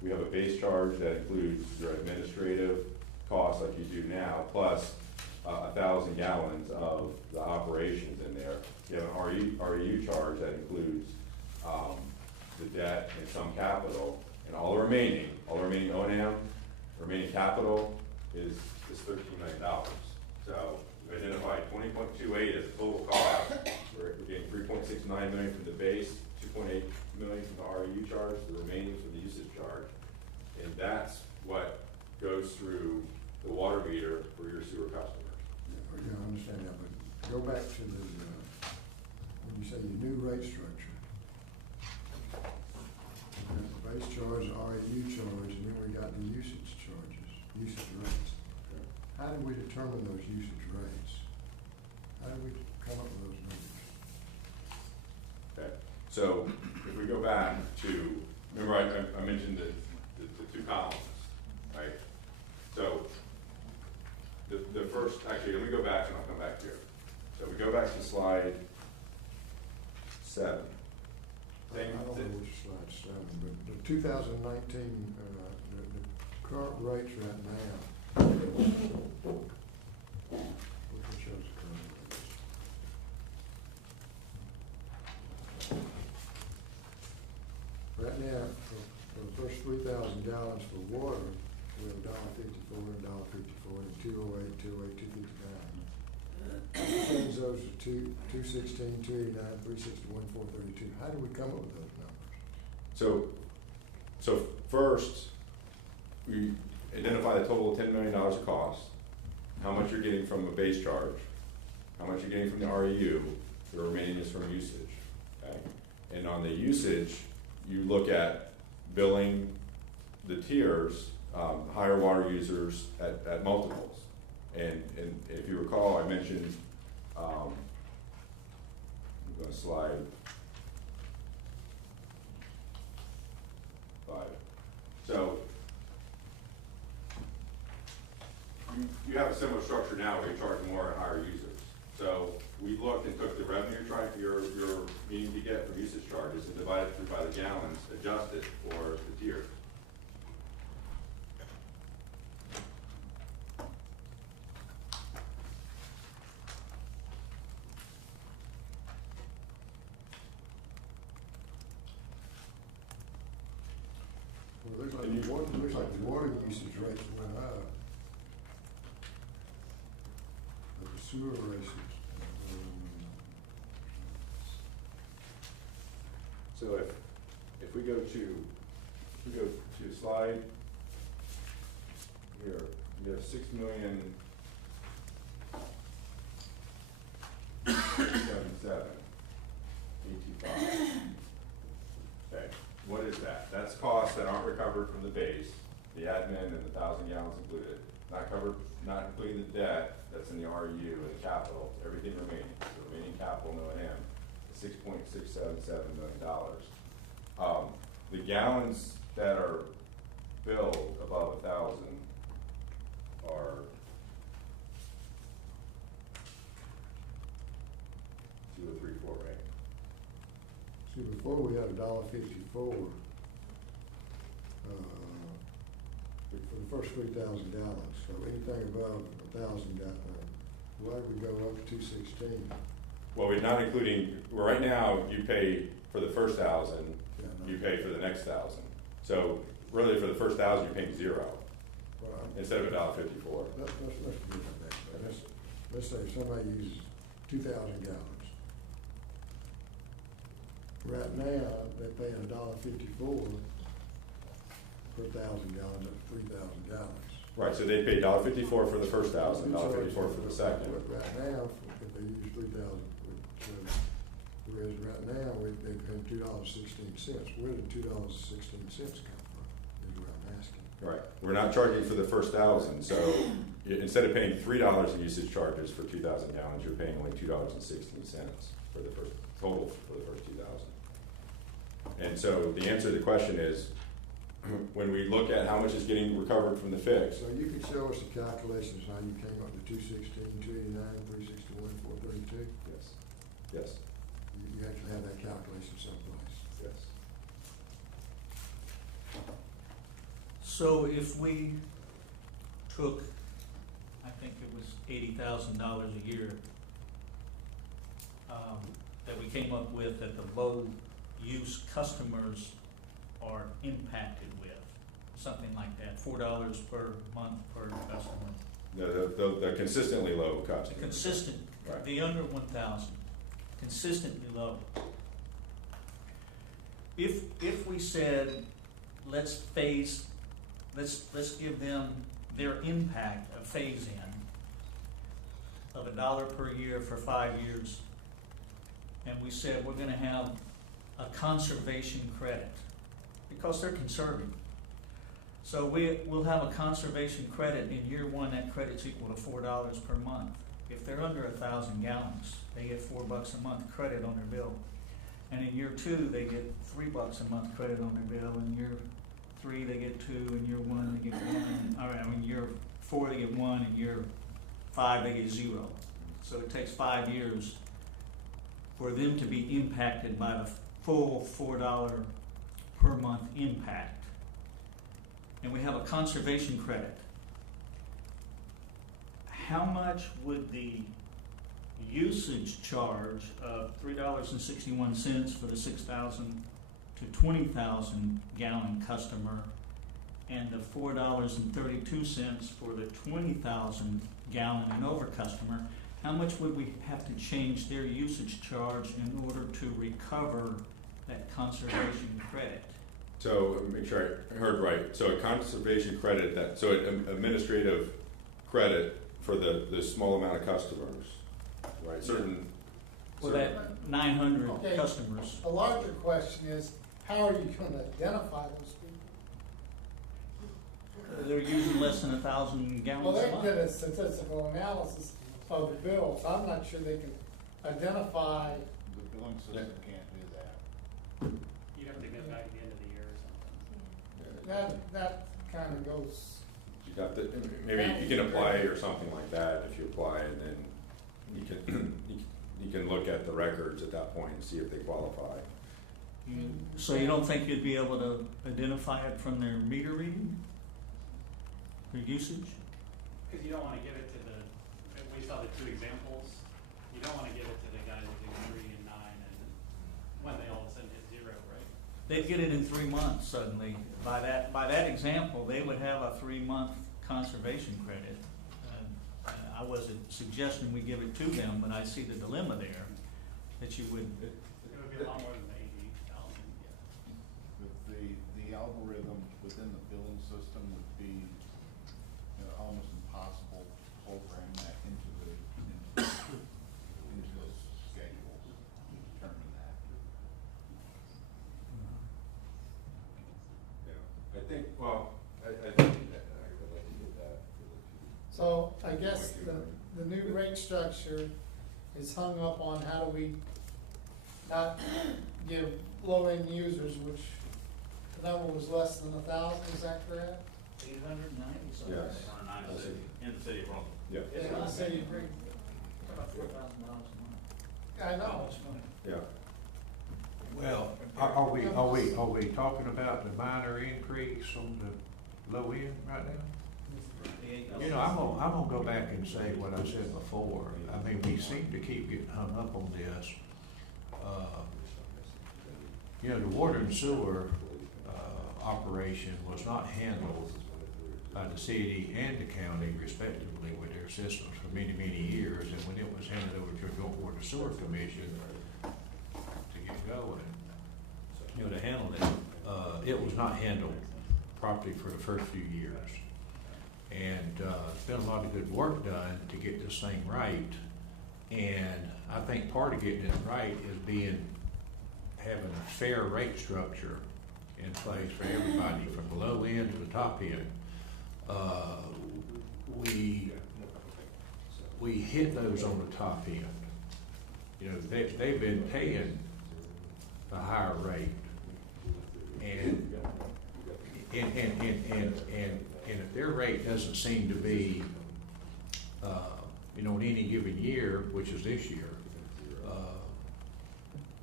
We have a base charge that includes your administrative costs like you do now, plus 1,000 gallons of the operations in there. You have an REU charge that includes the debt and some capital, and all the remaining O&M, remaining capital is $13 million. So we identified 20.28 as a total cost. We're getting 3.69 million from the base, 2.8 million from the REU charge, the remaining from the usage charge. And that's what goes through the water meter for your sewer customers. Yeah, I understand that, but go back to the, when you say your new rate structure. We got the base charge, the REU charge, and then we got the usage charges, usage rates. How do we determine those usage rates? How do we come up with those numbers? Okay, so if we go back to, remember I mentioned the two columns, right? So the first, actually, let me go back and I'll come back here. So we go back to slide 7. I don't know which slide 7, but the 2019, the current rates right now, which one shows the current rates? Right now, for the first 3,000 gallons for water, we have $1.54 and $1.54, and 208, 208, 259. Change those to 216, 289, 361, 432. How do we come up with those numbers? So first, we identify the total of $10 million of cost, how much you're getting from a base charge, how much you're getting from the REU, the remaining is from usage. Okay? And on the usage, you look at billing the tiers, higher water users at multiples. And if you recall, I mentioned, I'm going to slide 5. So you have a similar structure now where you charge more at higher users. So we looked and took the revenue you're needing to get from usage charges and divided through by the gallons, adjusted for the tiers. Well, looks like the water usage rates went up. But the sewer rates, So if we go to slide here, you have 6,677,825. Okay, what is that? That's costs that aren't recovered from the base, the admin and the 1,000 gallons included, not including the debt that's in the REU and the capital, everything remaining, the remaining capital and O&M. $6.677 million. The gallons that are billed above 1,000 are $2.34, right? see, before we had $1.54, for the first 3,000 gallons. So anything above 1,000 gallons, why did we go up to 216? Well, we're not including, well, right now, you pay for the first 1,000, you pay for the next 1,000. So really, for the first 1,000, you're paying 0 instead of $1.54. Let's do that. Let's say somebody uses 2,000 gallons. Right now, they're paying $1.54 per 1,000 gallons, that's 3,000 gallons. Right, so they pay $1.54 for the first 1,000, $1.54 for the second. Right now, if they use 3,000, Whereas right now, they pay $2.16. Where did $2.16 come from, is what I'm asking. Right, we're not charging for the first 1,000, so instead of paying $3 in usage charges for 2,000 gallons, you're paying only $2.16 for the first, total for the first 2,000. And so the answer to the question is, when we look at how much is getting recovered from the fix, So you could show us the calculations, how you came up to 216, 289, 361, 432? yes, yes, You actually have that calculation someplace. yes. So if we took, I think it was $80,000 a year, that we came up with that the low-use customers are impacted with, something like that, $4 per month per customer. The consistently low customers. Consistent, Right. the under 1,000, consistently low. If we said, let's give them their impact of phase-in of $1 per year for 5 years, and we said we're gonna have a conservation credit, because they're conserving. So we'll have a conservation credit in year one. That credit's equal to $4 per month. If they're under 1,000 gallons, they get $4 a month credit on their bill. And in year two, they get $3 a month credit on their bill. In year three, they get 2. In year one, they get 1. Year 4, they get 1. In year 5, they get 0. So it takes 5 years for them to be impacted by the full $4 per month impact. And we have a conservation credit. How much would the usage charge of $3.61 for the 6,000 to 20,000 gallon customer and the $4.32 for the 20,000 gallon and over customer, how much would we have to change their usage charge in order to recover that conservation credit? So make sure I heard right. So a conservation credit, so an administrative credit for the small amount of customers, right? For that 900 Okay. customers. A larger question is, how are you gonna identify those people? They're using less than 1,000 Well, gallons they a can month. get a statistical analysis of the bills. I'm not sure they can identify. The billing system can't do that. You'd have to get back at the end of the year or something. That kind of goes. You got the, maybe you can apply or something like that if you apply, and then you can look at the records at that point and see if they qualify. So you don't think you'd be able to identify it from their meter reading? Their usage? Because you don't want to give it to we saw the 2 examples, you don't want to give it to the guys that do 3 and 9 and when they all of a sudden hit 0, right? They'd get it in 3 months suddenly. By that example, they would have a 3-month conservation credit. I wasn't suggesting we give it to them, but I see the dilemma there, that you would. It would be a lot more than 80,000, yeah. But the algorithm within the billing system would be almost impossible to program that into the schedules to determine that. Yeah, I think, well, I think I'd like to get that. So I guess the new rate structure is hung up on how do we not give low-end users, which the number was less than 1,000, is that correct? 890 something. Yes. In the city of Brunswick. Yeah. Yeah, I say you agree. About $4,000 a month. I know. Yeah. Well, are we talking about the minor increase on the low end right now? You know, I'm gonna go back and say what I said before. I mean, we seem to keep getting hung up on this. You know, the water and sewer, operation was not handled by the city and the county respectively with their systems for many, many years. And when it was handed over to the Joint Water and Sewer Commission to get going, you know, to handle it, it was not handled properly for the first few years. And there's been a lot of good work done to get this thing right. And I think part of getting it right is having a fair rate structure in place for everybody, from the low end to the top end. We hit those on the top end. You know, they've been paying a higher rate, and if their rate doesn't seem to be, you know, in any given year, which is this year,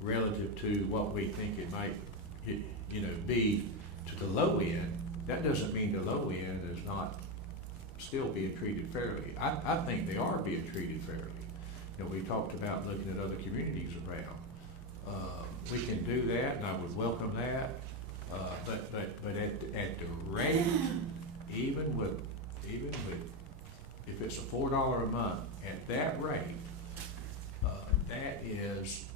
relative to what we think it might, you know, be to the low end, that doesn't mean the low end is not still being treated fairly. I think they are being treated fairly. You know, we talked about looking at other communities around. We can do that, and I would welcome that. But at the rate, even with if it's a $4 a month, at that rate, that is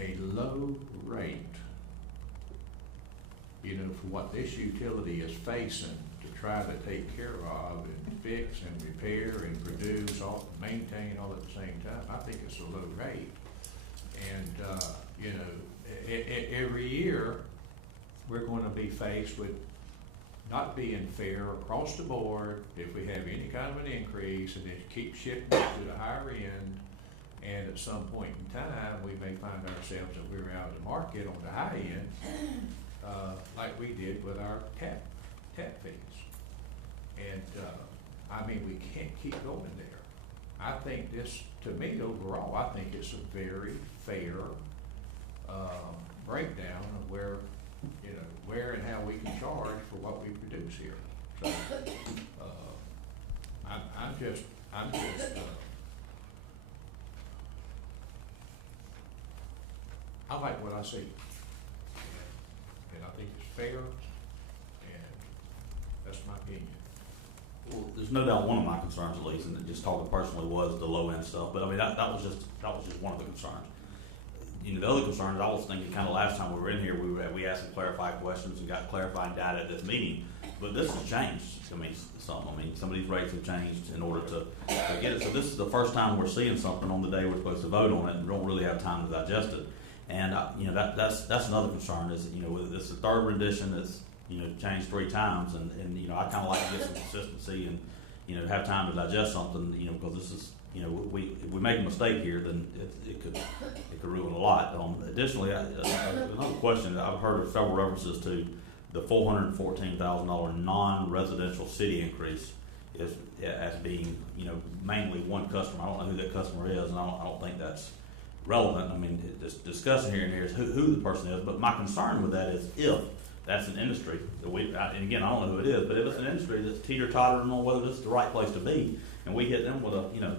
a low rate, you know, for what this utility is facing to try to take care of and fix and repair and produce, maintain all at the same time. I think it's a low rate. And, you know, every year we're going to be faced with not being fair across the board if we have any kind of an increase, and then keep shifting it to the higher end. And at some point in time, we may find ourselves that we're out of the market on the high end, like we did with our tap fees. And I mean, we can't keep going there. I think this, to me, overall, I think it's a very fair breakdown of where, you know, where and how we can charge for what we produce here. So I'm just I like what I see, and I think it's fair, and that's my opinion. Well, there's no doubt one of my concerns, at least, and just talking personally, was the low end stuff. But I mean, that was just one of the concerns. You know, the other concerns, I was thinking kind of last time we were in here, we asked some clarifying questions and got clarifying data at this meeting. But this has changed. I mean, some of these rates have changed in order to get it. So this is the first time we're seeing something on the day we're supposed to vote on it, and we don't really have time to digest it. And you know, that's another concern is, you know, with this is the third rendition that's, you know, changed 3 times, and you know, I kind of like to get some consistency and, you know, have time to digest something, you know, because this is, you know, if we make a mistake here, then it could ruin a lot. Additionally, another question, I've heard of several references to the $414,000 non-residential city increase as being, you know, mainly one customer. I don't know who that customer is, and I don't think that's relevant. I mean, just discussing here and here is who the person is. But my concern with that is if that's an industry that and again, I don't know who it is, but if it's an industry that's teeter-tottering on whether this is the right place to be, and we hit them with a, you know,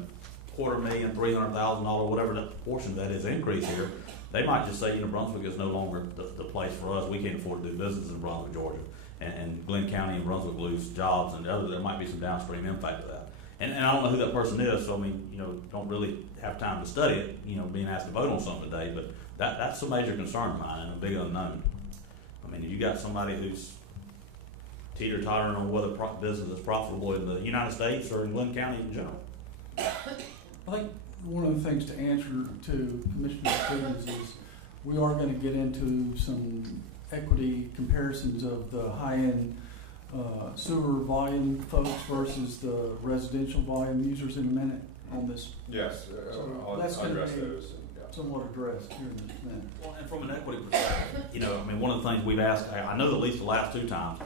$250,000, $300,000, whatever that portion of that is increase here, they might just say, you know, Brunswick is no longer the place for us. We can't afford to do business in Brunswick, Georgia, and Glynn County and Brunswick lose jobs and other. There might be some downstream impact of that. And I don't know who that person is, so I mean, you know, don't really have time to study it, you know, being asked to vote on something today, but that's a major concern of mine and a big unknown. I mean, if you got somebody who's teeter-tottering on whether business is profitable in the United States or in Glynn County in general. I think one of the things to answer to Commissioner Stevens is we are going to get into some equity comparisons of the high-end sewer volume folks versus the residential volume users in a minute on this. Yes, So I'll that's gonna address be those. somewhat addressed here in a minute. Well, and from an equity perspective, you know, I mean, one of the things we've asked, I know at least the last 2 times,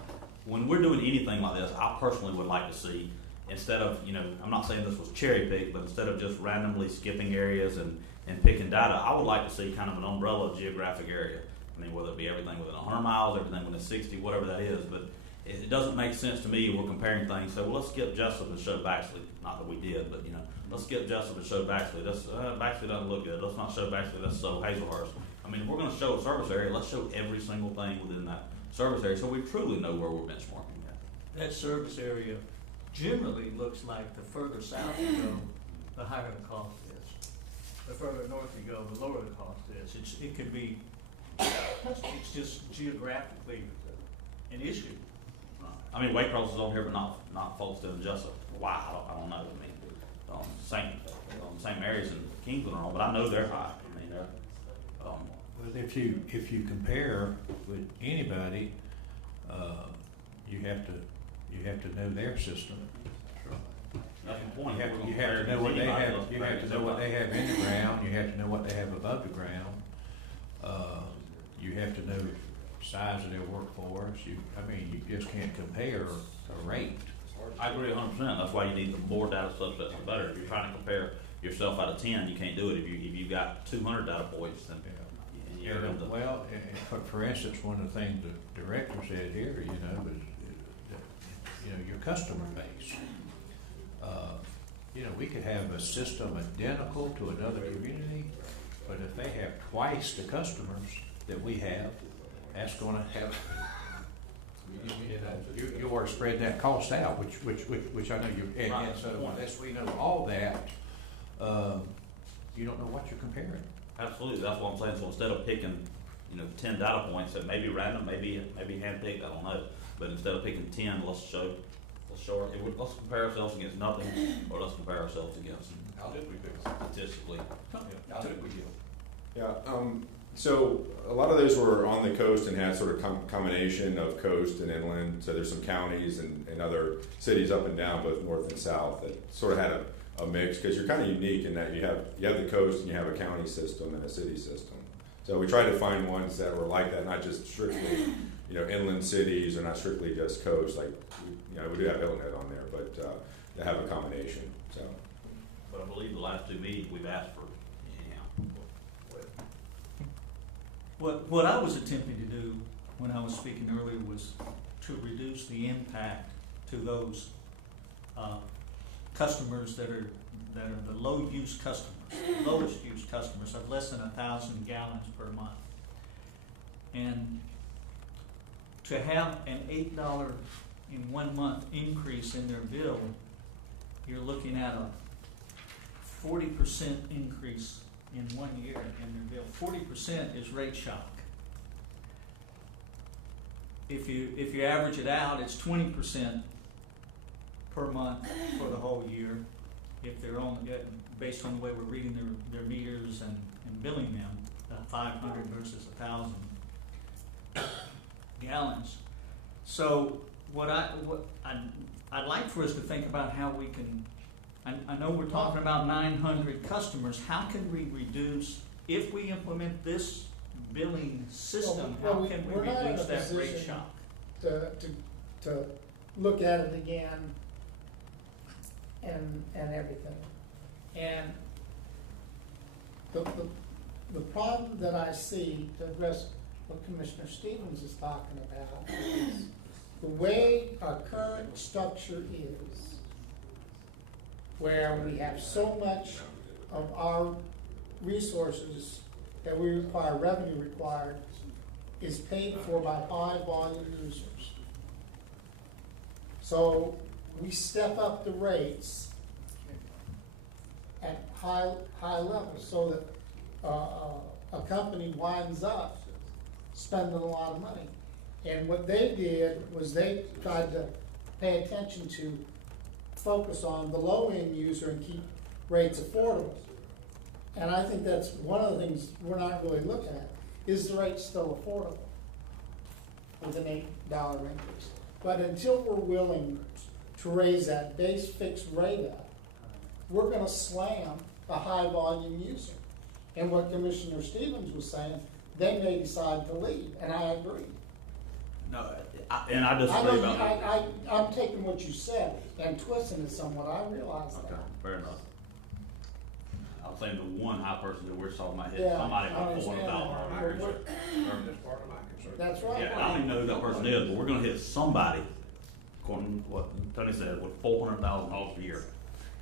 when we're doing anything like this, I personally would like to see, instead of, you know, I'm not saying this was cherry picked, but instead of just randomly skipping areas and picking data, I would like to see kind of an umbrella geographic area. I mean, whether it be everything within 100 miles, everything within 60, whatever that is, but it doesn't make sense to me if we're comparing things. So, well, let's skip Jessup and show Baxley. Not that we did, but, you know, let's skip Jessup and show Baxley. Baxley doesn't look good. Let's not show Baxley. Let's show Hazelhurst. I mean, if we're going to show a service area, let's show every single thing within that service area so we truly know where we're benchmarking at. That service area generally looks like the further south you go, the higher the cost is. The further north you go, the lower the cost is. It could be, it's just geographically an issue. I mean, Waycross is on here, but not Folkestone and Jessup. Why? I don't know. I mean, same areas, and Kingsland are on, but I know they're high. I mean, they're, Well, if you compare with anybody, you have to know their system. that's the point. You If we're gonna have to know compare what they anybody, have, let's you compare have to know what they somebody. have in the ground, you have to know what they have above the ground. You have to know the size of their workforce, you just can't compare a rate. I agree 100%. That's why you need the more data subsets, the better. If you're trying to compare yourself out of 10, you can't do it. If you've got 200 data points, then you're going to. Well, for instance, one of the things the director said here, is your customer base. We could have a system identical to another community, but if they have twice the customers that we have, that's gonna have, you ought to spread that cost out, which I know and so unless we know all that, you don't know what you're comparing. Absolutely, that's what I'm saying. So instead of picking, 10 data points that may be random, maybe handpicked, I don't know. But instead of picking 10, let's compare ourselves against nothing, or let's compare ourselves against statistically. Yeah, so a lot of those were on the coast and had sort of combination of coast and inland. So there's some counties and other cities up and down, both north and south, that sort of had a mix, because you're kind of unique in that you have the coast and you have a county system and a city system. So we tried to find ones that were like that, not just strictly, inland cities, or not strictly just coast. Like, we do have Hillnet on there, but to have a combination. So. But I believe the last two meetings we've asked for anyhow. What I was attempting to do when I was speaking earlier was to reduce the impact to those customers that are the low-use customers, lowest-use customers of less than 1,000 gallons per month. And to have an $8 in 1 month increase in their bill, you're looking at a 40% increase in 1 year in their bill. 40% is rate shock. If you average it out, it's 20% per month for the whole year. If they're on, based on the way we're reading their meters and billing them, 500 versus 1,000 gallons. So I'd like for us to think about how we can. I know we're talking about 900 customers. How can we reduce, if we implement this billing system, how can we reduce that rate shock? To look at it again and everything. And the problem that I see, to address what Commissioner Stevens is talking about, is the way our current structure is, where we have so much of our resources that we require, revenue required, is paid for by high volume users. So we step up the rates at high levels, so that a company winds up spending a lot of money. And what they did was they tried to pay attention to focus on the low-end user and keep rates affordable. And I think that's one of the things we're not really looking at. Is the rate still affordable with an $8 increase? But until we're willing to raise that base fixed rate up, we're gonna slam the high volume user. And what Commissioner Stevens was saying, they may decide to leave, and I agree. No, I disagree about that. I'm taking what you said and twisting it somewhat, I realize that. Okay, fair enough. I was saying the one high person that we're talking about hit Yeah, somebody I with $400 understand that. increase. That's right. Yeah, I don't even know who that person is, but we're gonna hit somebody, according to what Tony said, with $400,000 a year.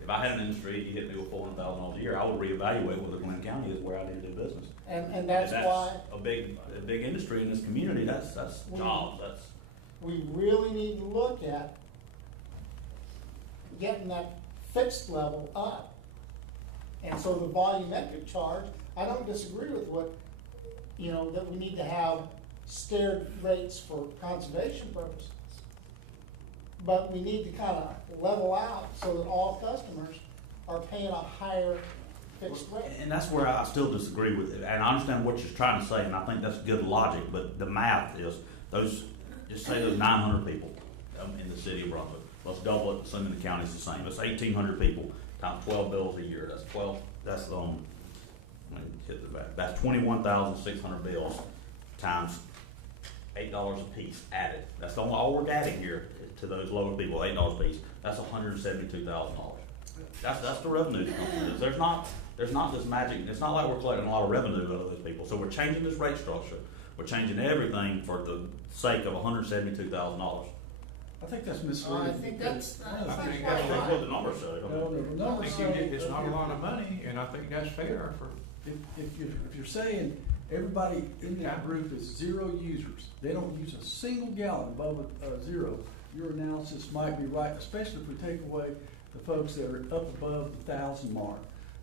If I had an industry, you hit me with $400,000 a year, I would reevaluate whether Glynn County is where I need to do business. And that's why a big industry in this community. That's jobs. That's we really need to look at getting that fixed level up. And so the volumetric charge, I don't disagree with what, that we need to have steered rates for conservation purposes. But we need to kind of level out so that all customers are paying a higher fixed rate. And that's where I still disagree with it, and I understand what you're trying to say, and I think that's good logic, but the math is, just say those 900 people in the city of Brunswick, let's double it, assuming the county's the same, it's 1,800 people, times 12 bills a year, that's 21,600 bills, times $8 a piece added, that's all we're adding here to those lower people, $8 a piece, that's $172,000. That's the revenue that comes from this. There's not this magic. It's not like we're collecting a lot of revenue out of those people. So we're changing this rate structure. We're changing everything for the sake of $172,000. I think that's misleading. I think that's That's quite what right. the numbers say. No, the I numbers think say. it's not a lot of money, and I think that's fair for. If you're saying everybody in that group is zero users, they don't use a single gallon above a zero, your analysis might be right, especially if we take away the folks that are up above the 1,000 mark.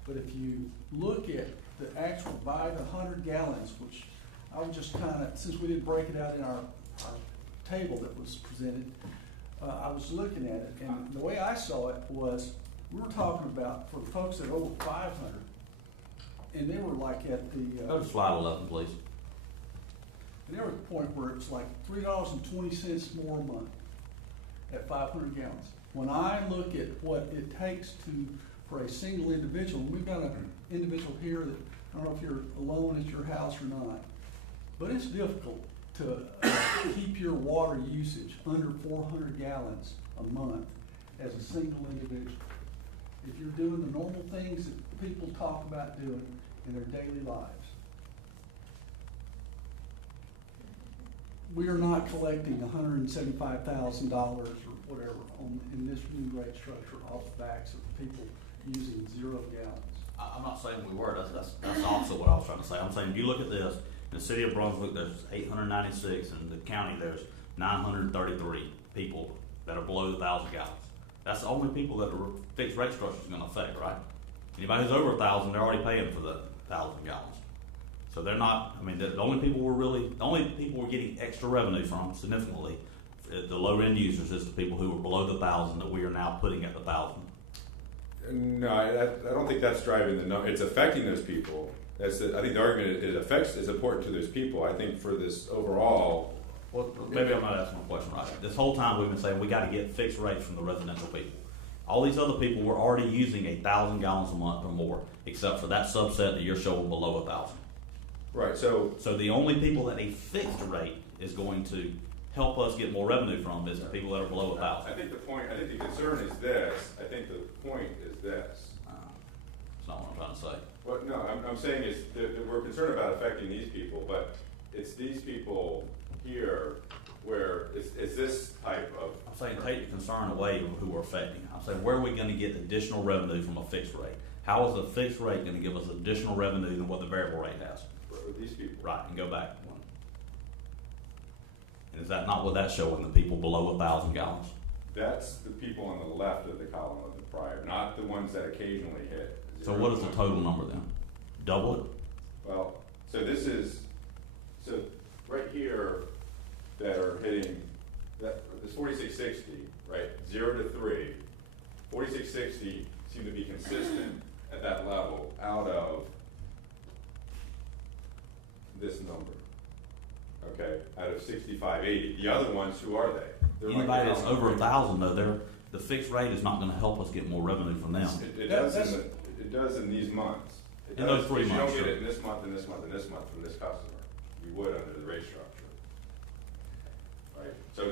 But if you look at the actual by the 100 gallons, which I would just kind of, since we didn't break it out in our table that was presented, I was looking at it, and the way I saw it was, we were talking about for folks that are over 500, and they were like at the. Go to slide 11, please. And they were at the point where it's like $3.20 more a month at 500 gallons. When I look at what it takes for a single individual, we've got an individual here that, I don't know if you're alone at your house or not, but it's difficult to keep your water usage under 400 gallons a month as a single individual. If you're doing the normal things that people talk about doing in their daily lives. We are not collecting $175,000 or whatever in this new rate structure off the backs of people using 0 gallons. I'm not saying we were. That's also what I was trying to say. I'm saying if you look at this, in the city of Brunswick, there's 896, and in the county, there's 933 people that are below the 1,000 gallons. That's the only people that the fixed rate structure is going to affect, right? Anybody who's over 1,000, they're already paying for the 1,000 gallons. So they're not. I mean, the only people we're getting extra revenue from significantly, the low end users, is the people who are below the 1,000 that we are now putting at the 1,000. No, I don't think that's driving the number. It's affecting those people. I think the argument is important to those people. I think for this overall. Well, maybe I'm not asking a question right. This whole time we've been saying we got to get fixed rates from the residential people. All these other people were already using 1,000 gallons a month or more, except for that subset that you're showing below 1,000. Right. So the only people that a fixed rate is going to help us get more revenue from is the people that are below 1,000. I think the concern is this. I think the point is this. That's not what I'm trying to say. Well, no, I'm saying is that we're concerned about affecting these people, but it's these people here where it's this type of. I'm saying take the concern away of who we're affecting. I'm saying where are we going to get additional revenue from a fixed rate? How is a fixed rate going to give us additional revenue than what the variable rate has? With these people. Right, and go back one. And is that not what that's showing, the people below 1,000 gallons? That's the people on the left of the column of the prior, not the ones that occasionally hit. So what is the total number then? Double it? Well, so right here that are hitting, this 4660, right, 0 to 3, 4660 seem to be consistent at that level out of this number, okay, out of 6580. The other ones, who are they? They're Anybody like that's over 1,000 though, the fixed rate is not going to help us get more revenue from them. It does in these months. In those 3 months. You don't sure. get it in this month, and this month, and this month from this customer. You would under the rate structure. Right? So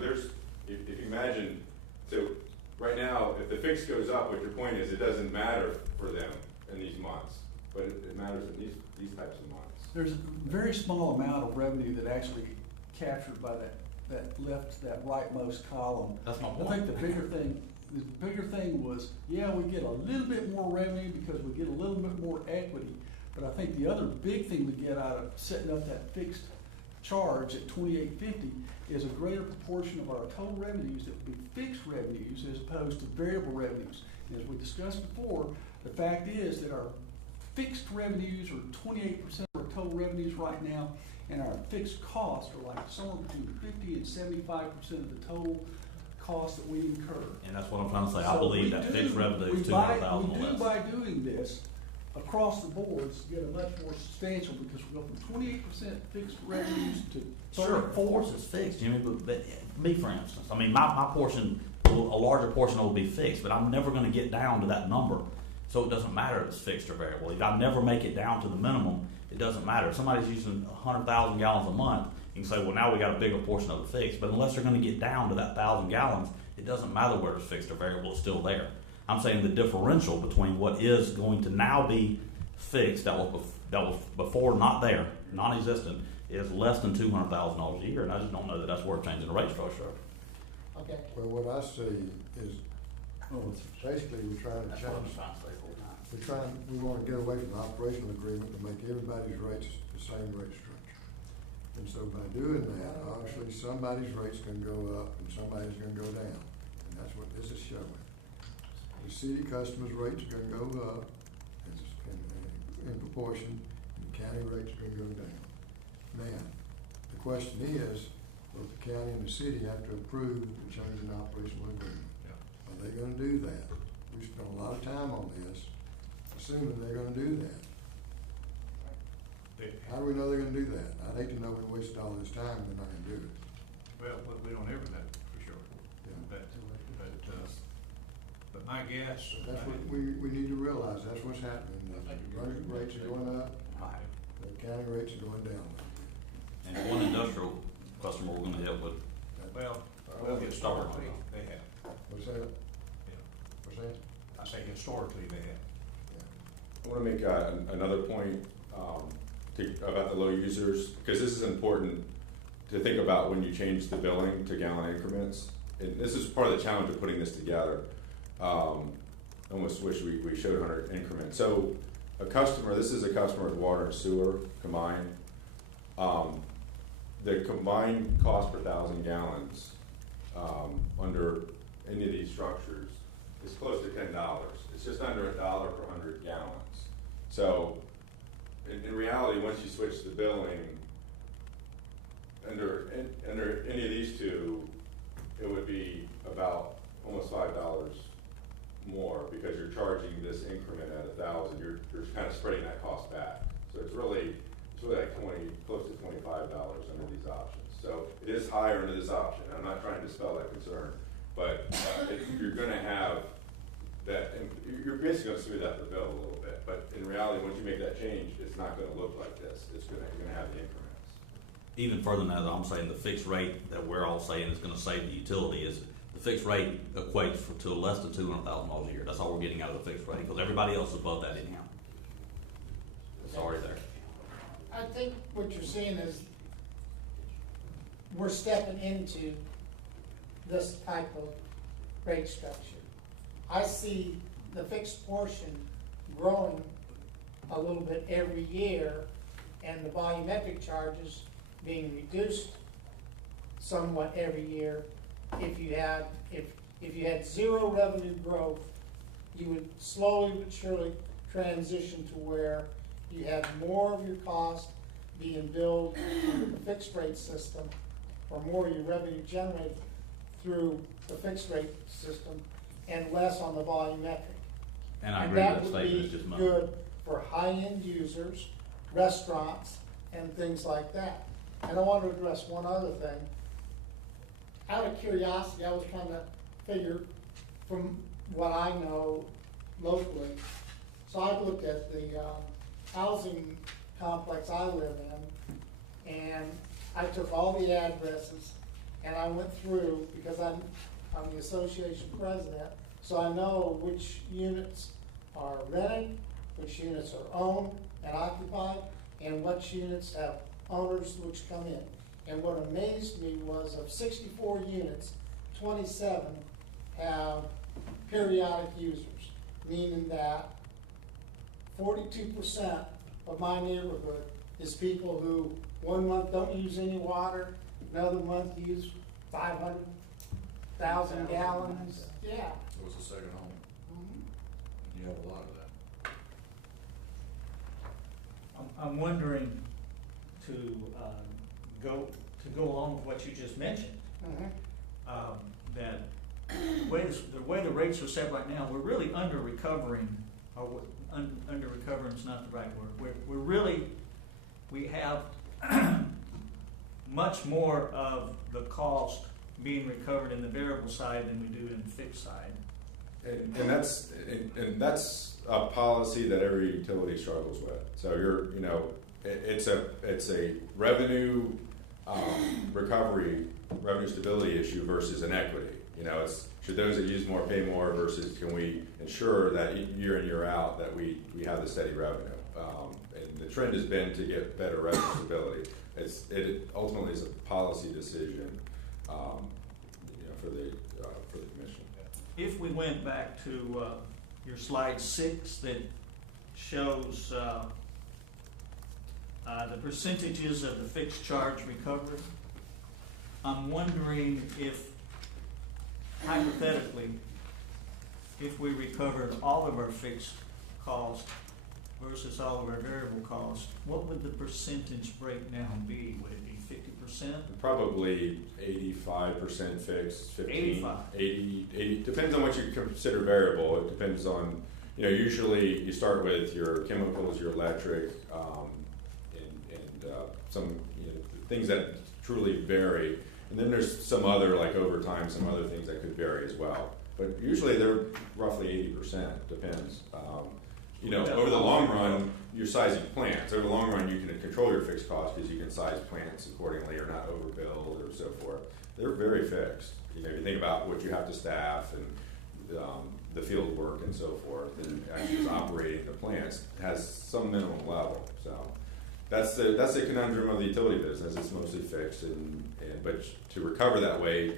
if you imagine, so right now, if the fix goes up, what your point is, it doesn't matter for them in these months, but it matters in these types of months. There's a very small amount of revenue that actually captured by that rightmost column. That's my I point. think the bigger thing was, yeah, we get a little bit more revenue because we get a little bit more equity. But I think the other big thing we get out of setting up that fixed charge at $28.50 is a greater proportion of our total revenues that would be fixed revenues as opposed to variable revenues. And as we discussed before, the fact is that our fixed revenues are 28% of our total revenues right now, and our fixed costs are like somewhere between 50 and 75% of the total cost that we incur. And that's what I'm trying to say. I So believe we that do- fixed revenue we is buy- 200,000 or We do less. by doing this, across the boards get a much more substantial, because we go from 28% fixed revenues to Sure, of 34. course it's fixed, Jimmy, but me, for instance, I mean, my portion, a larger portion will be fixed, but I'm never gonna get down to that number. So it doesn't matter if it's fixed or variable. If I never make it down to the minimum, it doesn't matter. If somebody's using 100,000 gallons a month, you can say, well, now we got a bigger portion of it fixed. But unless they're gonna get down to that 1,000 gallons, it doesn't matter whether it's fixed or variable, it's still there. I'm saying the differential between what is going to now be fixed, that was before not there, non-existent, is less than $200,000 a year, and I just don't know that that's worth changing the rate structure. Okay. Well, what I see is, basically, we're trying to That's what I'm change, trying to say full time. we wanna get away from the operational agreement to make everybody's rates the same rate structure. And so by doing that, obviously, somebody's rate's gonna go up and somebody's gonna go down, and that's what this is showing. The city customers' rates are gonna go up in proportion, and the county rates are gonna go down. Now, the question is, will the county and the city have to approve the change in operational agreement? Are they gonna do that? We spent a lot of time on this, assuming they're gonna do that. How do we know they're gonna do that? I'd hate to know we wasted all this time and they're not gonna do it. Well, we don't ever know for sure. Yeah. But my guess. That's what we need to realize, that's what's happening. The Brunswick rates are going up, the county rates are going down. And one industrial customer we're gonna help with. Well, historically, they have. What's that? Yeah. What's that? I say historically, they have. I want to make another point about the low users, because this is important to think about when you change the billing to gallon increments. And this is part of the challenge of putting this together. Almost wish we showed 100 increments. So this is a customer with water and sewer combined. The combined cost per 1,000 gallons under any of these structures is close to $10. It's just under $1 per 100 gallons. So in reality, once you switch the billing, under any of these two, it would be about almost $5 more, because you're charging this increment at 1,000. You're kind of spreading that cost back. So it's really like close to $25 under these options. So it is higher under this option. I'm not trying to dispel that concern, but you're going to have that, and you're basically going to smooth out the bill a little bit. But in reality, once you make that change, it's not going to look like this. You're going to have the increments. Even further than that, I'm saying the fixed rate that we're all saying is gonna save the utility is, the fixed rate equates to less than $200,000 a year. That's all we're getting out of the fixed rate, because everybody else is above that anyhow. It's already there. I think what you're saying is we're stepping into this type of rate structure. I see the fixed portion growing a little bit every year, and the volumetric charges being reduced somewhat every year. If you had zero revenue growth, you would slowly but surely transition to where you had more of your cost being billed under the fixed rate system, or more of your revenue generated through the fixed rate system, and less on the volumetric. And I agree with that statement, it's just that would money. be good for high-end users, restaurants, and things like that. And I want to address one other thing. Out of curiosity, I was trying to figure from what I know locally. So I looked at the housing complex I live in, and I took all the addresses and I went through, because I'm the association president, so I know which units are rented, which units are owned and occupied, and which units have owners which come in. And what amazed me was, of 64 units, 27 have periodic users, meaning that 42% of my neighborhood is people who 1 month don't use any water, another month use 500,000 gallons. Yeah. It was a second home. Mhm. You have a lot of that. I'm wondering to go along with what you just mentioned. Mhm. That the way the rates are set right now, we're really under recovering, or under recovering is not the right word. We're really, we have much more of the cost being recovered in the variable side than we do in the fixed side. And that's a policy that every utility struggles with. So it's a revenue recovery, revenue stability issue versus an equity. It's should those that use more pay more versus can we ensure that year in, year out that we have the steady revenue. And the trend has been to get better revenue stability. It ultimately is a policy decision for the commission. If we went back to your slide 6 that shows the percentages of the fixed charge recovery, I'm wondering if, hypothetically, if we recovered all of our fixed costs versus all of our variable costs, what would the percentage breakdown be? Would it be 50%? Probably 85% fixed, 15, 85. 80, depends on what you consider variable. It depends on, usually you start with your chemicals, your electric, and some things that truly vary. And then there's some other, like overtime, some other things that could vary as well. But usually they're roughly 80%, depends. Over the long run, you're sizing plants. Over the long run, you can control your fixed costs because you can size plants accordingly or not overbuild or so forth. They're very fixed. You think about what you have to staff and the field work and so forth, and actually just operating the plants has some minimum level. So that's the conundrum of the utility business. It's mostly fixed, but to recover that way,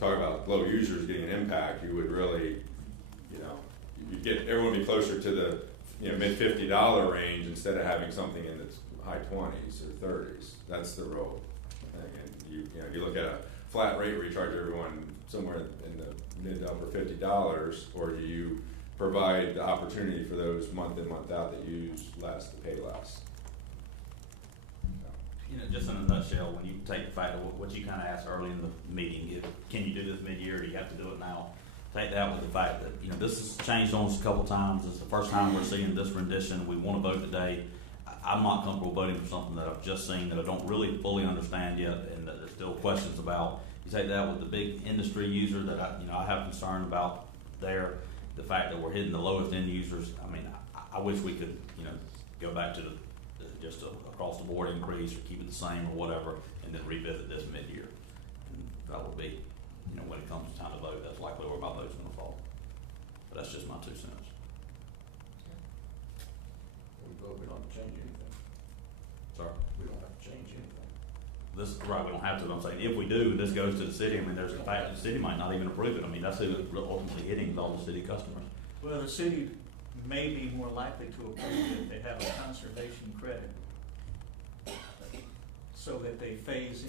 talk about low users getting an impact, you would really, you'd get everyone be closer to the mid $50 range instead of having something in the high 20s or 30s. That's the real thing. And you look at a flat rate where you charge everyone somewhere in the mid to upper $50, or do you provide the opportunity for those month in, month out that use less to pay less? Just in a nutshell, when you take the fact of what you kind of asked early in the meeting, can you do this mid-year, or do you have to do it now? Take that with the fact that, this has changed on us a couple times. It's the first time we're seeing this rendition. We want to vote today. I'm not comfortable voting for something that I've just seen that I don't really fully understand yet, and that there's still questions about. You take that with the big industry user that I have concern about there, the fact that we're hitting the lowest end users. I wish we could, go back to just across the board increase or keep it the same or whatever, and then revisit this mid-year. And that would be, when it comes to time to vote, that's likely where my vote's going to fall. But that's just my 2 cents. We vote, we don't have to change anything. Sorry. We don't have to change anything. This is right. We don't have to. But I'm saying if we do, this goes to the city. There's the fact that the city might not even approve it. That's who it's ultimately hitting, is all the city customers. Well, the city may be more likely to approve it if they have a conservation credit, so that they phase in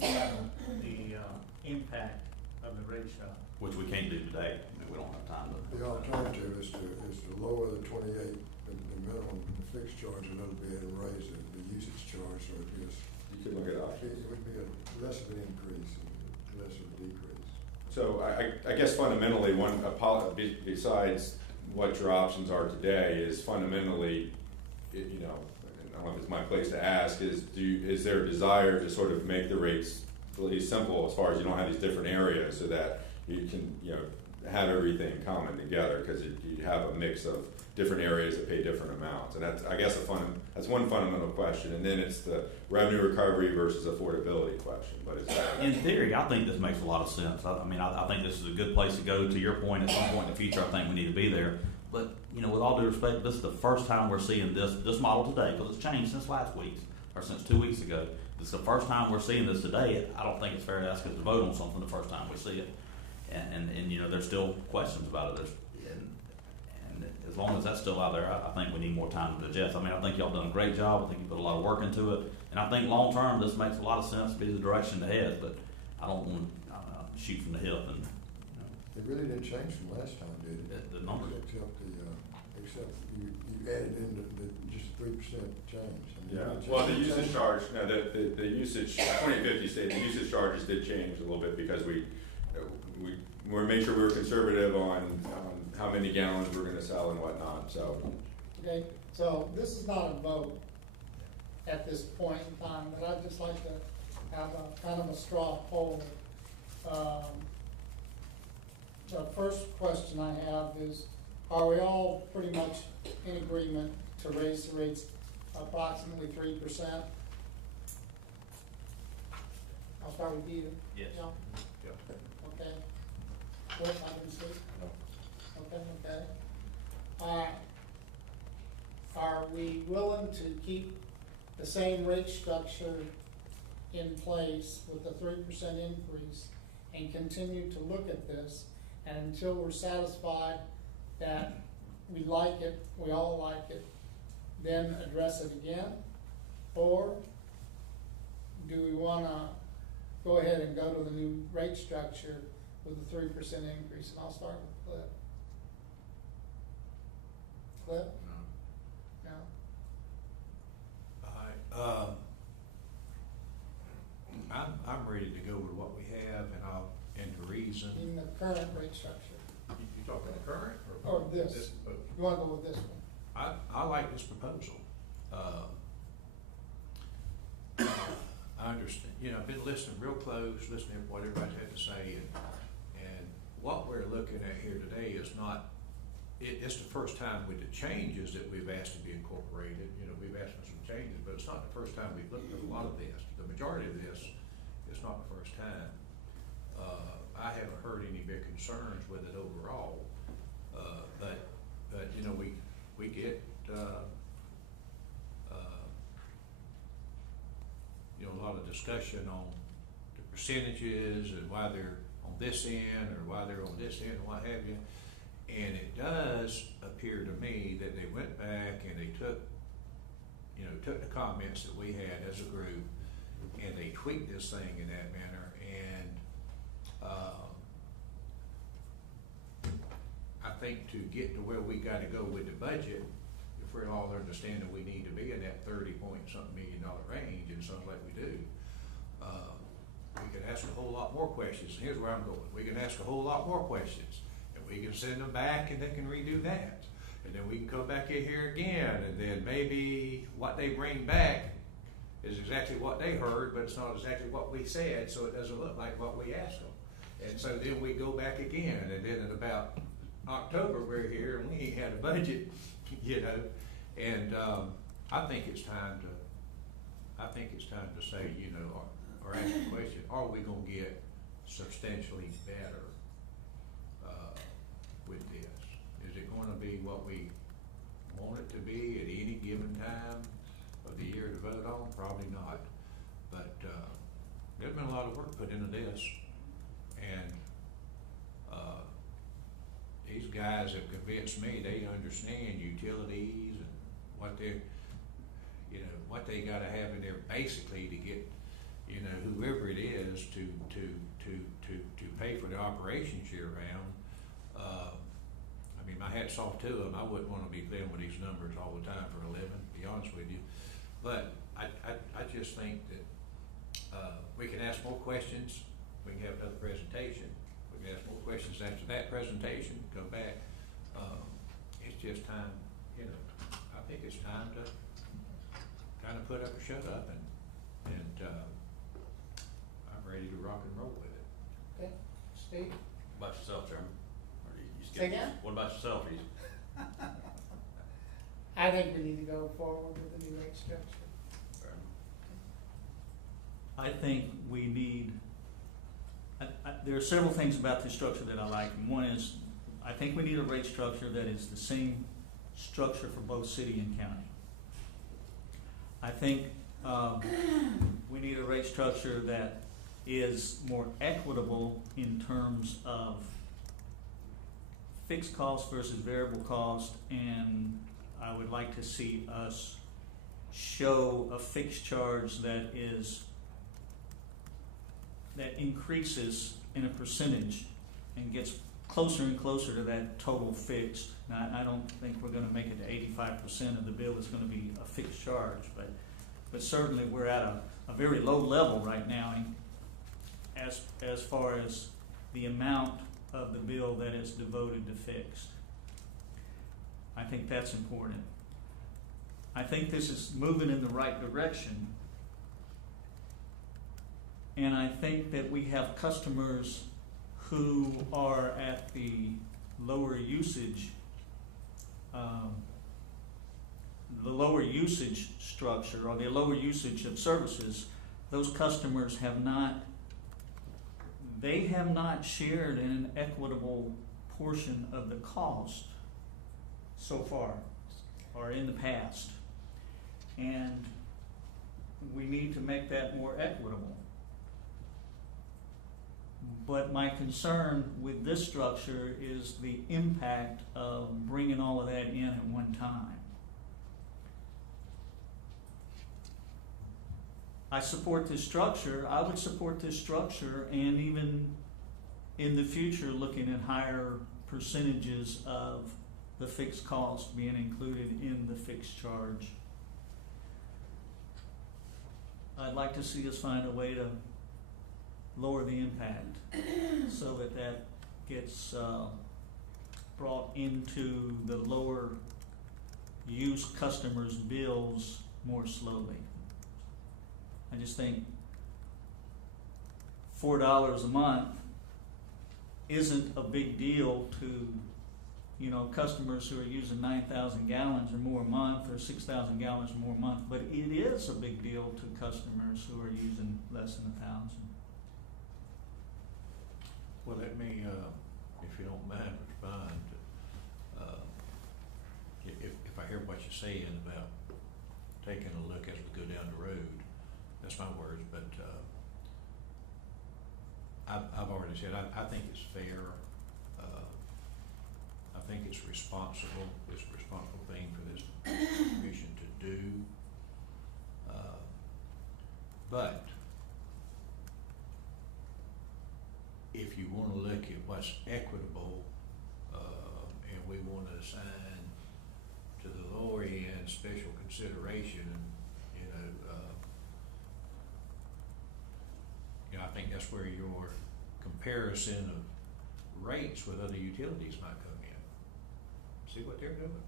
the impact of the rate shock. Which we can't do today. We don't have time to. The alternative is to lower the 28, the minimum fixed charge a little bit, and raise the usage charge, so it is. You could look at options. It would be less of an increase and less of a decrease. So I guess fundamentally, besides what your options are today, is fundamentally, I don't know if it's my place to ask, is there a desire to sort of make the rates really simple as far as you don't have these different areas, so that you can have everything common together, because you have a mix of different areas that pay different amounts, and that's, I guess, that's one fundamental question, and then it's the revenue recovery versus affordability question. But in theory, I think this makes a lot of sense. I think this is a good place to go. To your point, at some point in the future, I think we need to be there. But with all due respect, this is the first time we're seeing this model today, because it's changed since last week's or since 2 weeks ago. This is the first time we're seeing this today. I don't think it's fair to ask us to vote on something the first time we see it. And there's still questions about it. And as long as that's still out there, I think we need more time to digest. I think y'all done a great job. I think you put a lot of work into it. And I think long term, this makes a lot of sense to be the direction to head. But I don't want to shoot from the hip. And It really didn't change from last time, did it? The numbers. Except you added in just 3% change. Yeah. Well, the usage charge. No, the usage 2050 state. The usage charges did change a little bit because we made sure we were conservative on how many gallons we're going to sell and whatnot. So Okay, so this is not a vote at this point in time, but I'd just like to have a kind of a straw poll. The first question I have is, are we all pretty much in agreement to raise the rates approximately 3%? I'll start with you. Yes. Yeah. Yep. Okay. What, I can see? No. Okay. Are we willing to keep the same rate structure in place with the 3% increase and continue to look at this, and until we're satisfied that we like it, we all like it, then address it again? Or do we wanna go ahead and go to the new rate structure with a 3% increase? And I'll start with Cliff. Cliff? No. No? I'm ready to go with what we have, and the reason. In the current rate structure, You talking the current or this? proposal? You wanna go with this one? I like this proposal. I understand, I've been listening real close, listening to what everybody's had to say, and what we're looking at here today is not, it's the first time with the changes that we've asked to be incorporated. We've asked for some changes, but it's not the first time we've looked at a lot of this. The majority of this is not the first time. I haven't heard any big concerns with it overall, but we get a lot of discussion on the percentages and why they're on this end or why they're on this end and what have you. And it does appear to me that they went back and they took the comments that we had as a group and they tweaked this thing in that manner. And I think to get to where we gotta go with the budget, if we're all understanding we need to be in that 30-point-something million range, and it sounds like we do, we can ask a whole lot more questions. And here's where I'm going. We can ask a whole lot more questions, and we can send them back, and they can redo that. And then we can come back in here again, and then maybe what they bring back is exactly what they heard, but it's not exactly what we said, so it doesn't look like what we asked them. And so then we go back again, and then in about October, we're here, and we ain't had a budget, and I think it's time to say, or ask the question, are we gonna get substantially better with this? Is it gonna be what we want it to be at any given time of the year to vote on? Probably not. But there's been a lot of work put into this, and these guys have convinced me they understand utilities and what they gotta have in there basically to get, whoever it is to pay for the operations year round. My hat's off to them. I wouldn't wanna be playing with these numbers all the time for a living, to be honest with you. But I just think that, we can ask more questions, we can have another presentation, we can ask more questions after that presentation, go back. It's just time, I think it's time to kind of put up or shut up, and I'm ready to rock and roll with it. Okay, Steve? What about yourself, Chairman? Or do you skip Say again? this? What about yourself? I think we need to go forward with the new rate structure. I think we need, there are several things about this structure that I like. And one is, I think we need a rate structure that is the same structure for both city and county. I think we need a rate structure that is more equitable in terms of fixed cost versus variable cost, and I would like to see us show a fixed charge that increases in a percentage and gets closer and closer to that total fixed. Now, I don't think we're gonna make it to 85% of the bill is gonna be a fixed charge, but certainly we're at a very low level right now as far as the amount of the bill that is devoted to fixed. I think that's important. I think this is moving in the right direction. And I think that we have customers who are at the lower usage, structure, or the lower usage of services. Those customers have not shared in an equitable portion of the cost so far, or in the past. And we need to make that more equitable. But my concern with this structure is the impact of bringing all of that in at one time. I support this structure. I would support this structure, and even in the future, looking at higher percentages of the fixed cost being included in the fixed charge. I'd like to see us find a way to lower the impact so that that gets brought into the lower use customers' bills more slowly. I just think $4 a month isn't a big deal to, customers who are using 9,000 gallons or more a month, or 6,000 gallons or more a month, but it is a big deal to customers who are using less than 1,000. Well, let me, if you don't mind, respond. If I hear what you're saying about taking a look as we go down the road, that's my words, but I've already said I think it's fair. I think it's responsible. It's a responsible thing for this commission to do. But if you want to look at what's equitable, and we want to assign to the lower end special consideration, I think that's where your comparison of rates with other utilities might come in. See what they're doing.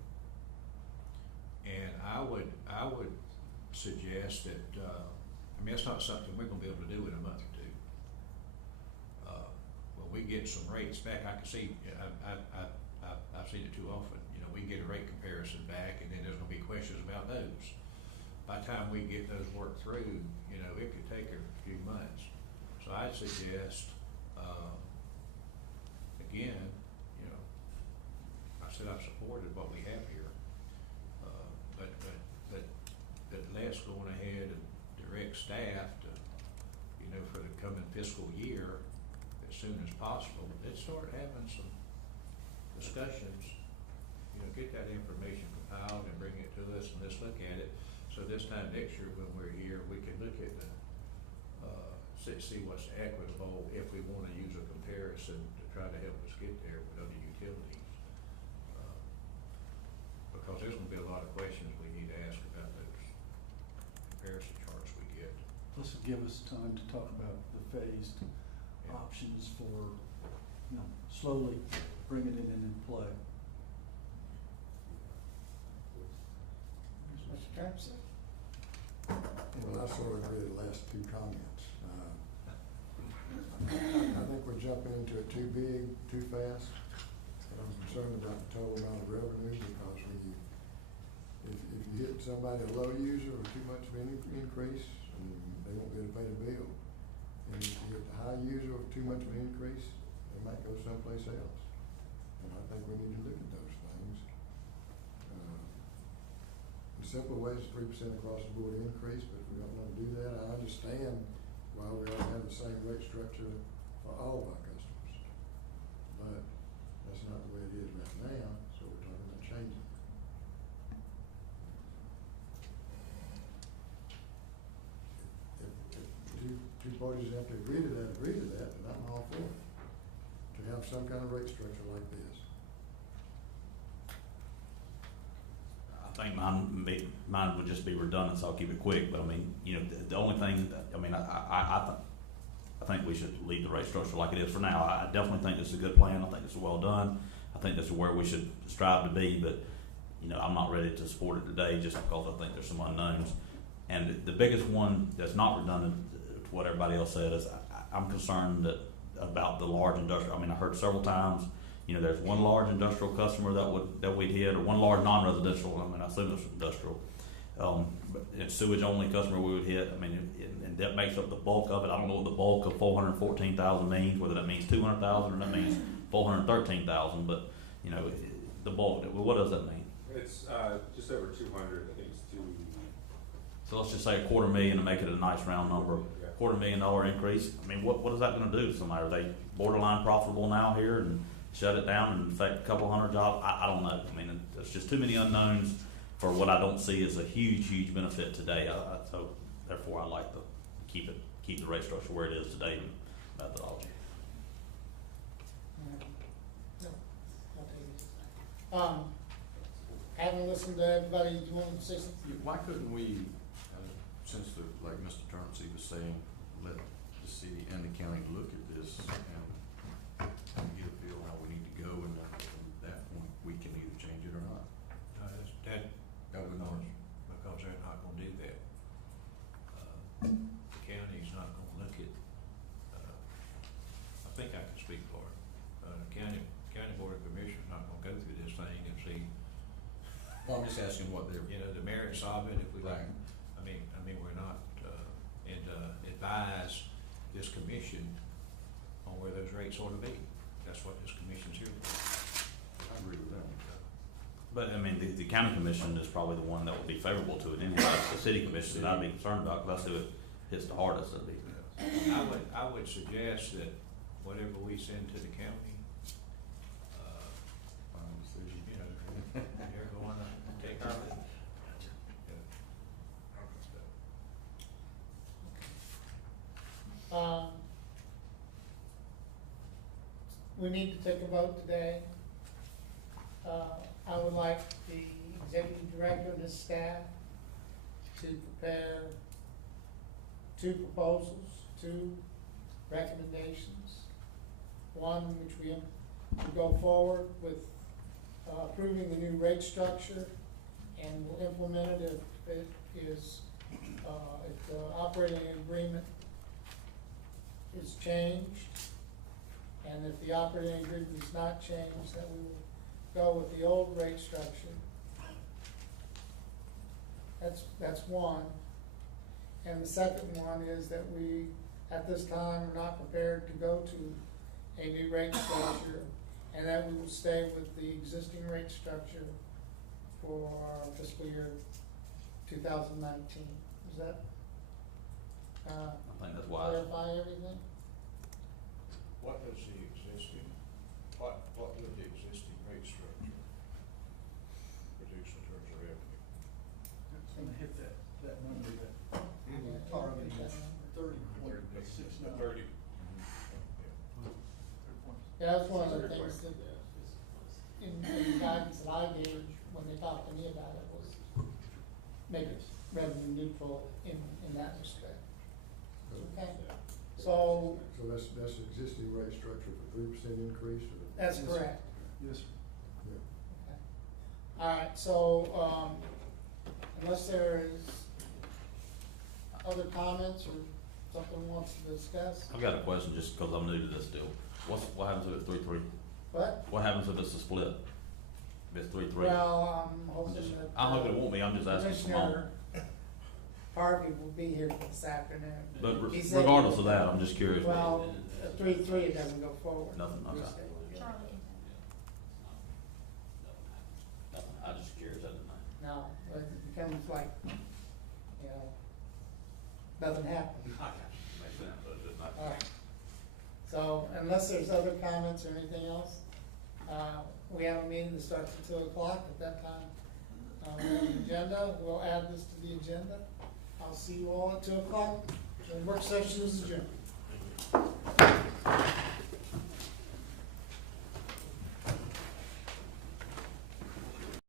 And I would suggest that, it's not something we're gonna be able to do in a month or two. When we get some rates back, I can see, I've seen it too often, we get a rate comparison back, and then there's gonna be questions about those. By the time we get those worked through, it could take a few months. So I'd suggest, again, I said I've supported what we have here, but let's go on ahead and direct staff to, for the coming fiscal year, as soon as possible, let's start having some discussions, get that information compiled and bring it to us, and let's look at it. So this time next year when we're here, we can look at the, see what's equitable if we want to use a comparison to try to help us get there with other utilities. Because there's going to be a lot of questions we need to ask about those comparison charts we get. This will give us time to talk about the phased options for, slowly bringing it in play. Mr. Thompson? Well, I sort of agree with the last two comments. I think we're jumping into it too big, too fast. And I'm concerned about the total amount of revenue, because when if you hit somebody a low user or too much of an increase, and they won't be able to pay the bill. And if you hit the high user of too much of an increase, they might go someplace else. And I think we need to look at those things. The simple way is 3% across the board increase, but if we don't want to do that, I understand why we ought to have the same rate structure for all of our customers. But that's not the way it is right now, so we're talking about changing it. If two parties have to agree to that, then I'm all for it. To have some kind of rate structure like this. I think mine would just be redundant, so I'll keep it quick, but the only thing, I think we should leave the rate structure like it is for now. I definitely think this is a good plan. I think this is well done. I think this is where we should strive to be, but, you know, I'm not ready to support it today just because I think there's some unknowns. And the biggest one that's not redundant to what everybody else said is I'm concerned about the large industrial. I mean, I heard several times, you know, there's one large industrial customer that we'd hit, or one large non-residential. I mean, I assume it's industrial. But it's sewage only customer we would hit. I mean, and that makes up the bulk of it. I don't know what the bulk of 414,000 means, whether that means 200,000 or that means 413,000. But you know, the bulk. What does that mean? It's just over 200. I think it's 2. So let's just say $250,000 to make it a nice round number. Yeah. $250,000 increase. I mean, what is that going to do to somebody? Are they borderline profitable now here and shut it down and affect a couple hundred jobs? I don't know. I mean, there's just too many unknowns for what I don't see as a huge benefit today. So therefore, I like to keep the rate structure where it is today in methodology. Having listened to everybody, do you want to say something? Why couldn't we, since like Mr. Turnsley was saying, let the city and the county look at this and get a feel how we need to go, and at that point, we can either change it or not? That we're gonna, because they're not gonna do that. The county's not gonna look at, I think I can speak for it. County Board of Commissioners not gonna go through this thing and see, Well, I'm just asking what they're. you know, the merits of it, if we like. I mean, we're not, and advise this commission on where those rates ought to be. That's what this commission's here for. I agree with that. But I mean, the county commission is probably the one that would be favorable to it anyway. The city commission that I'd be concerned about, because that's who it hits the hardest. It'd be. I would suggest that whatever we send to the county, Final decision. you know, they're going to take our lead. We need to take a vote today. I would like the executive director and his staff to prepare 2 proposals, 2 recommendations. One, which we go forward with approving the new rate structure, and we'll implement it if it is, if the operating agreement is changed. And if the operating agreement is not changed, then we will go with the old rate structure. That's one. And the second one is that we, at this time, are not prepared to go to a new rate structure, and that we will stay with the existing rate structure for our fiscal year 2019. Is that, I think that's wise. clarify everything? What does the existing, what would the existing rate structure produce in terms of revenue? It's gonna hit that number that we're targeting, 30.69. 30. Yeah, that's one of the things that, in the guidance that I gave when they talked to me about it, was make it revenue neutral in that respect. Okay, so. So that's existing rate structure for 3% increase, or? That's correct. Yes, sir. Yeah. All right, so, unless there is other comments or something wants to discuss, I've got a question just because I'm new to this deal. What happens if it's 3-3? but, What happens if it's a split? If it's 3-3? well, I'm hoping that. I'm hoping it won't be. I'm just asking for small. Commissioner Harvey will be here this afternoon. But He said- regardless of that, I'm just curious. Well, a 3-3, it doesn't go forward. Nothing, okay. Charlie. Nothing. I'm just curious. I didn't know. No, it becomes like, you know, nothing happened. Makes sense, but it's just not. All right. So unless there's other comments or anything else, we have a meeting that starts at 2 o'clock. At that time, we have an agenda. We'll add this to the agenda. I'll see you all at 2 o'clock. The work session is adjourned.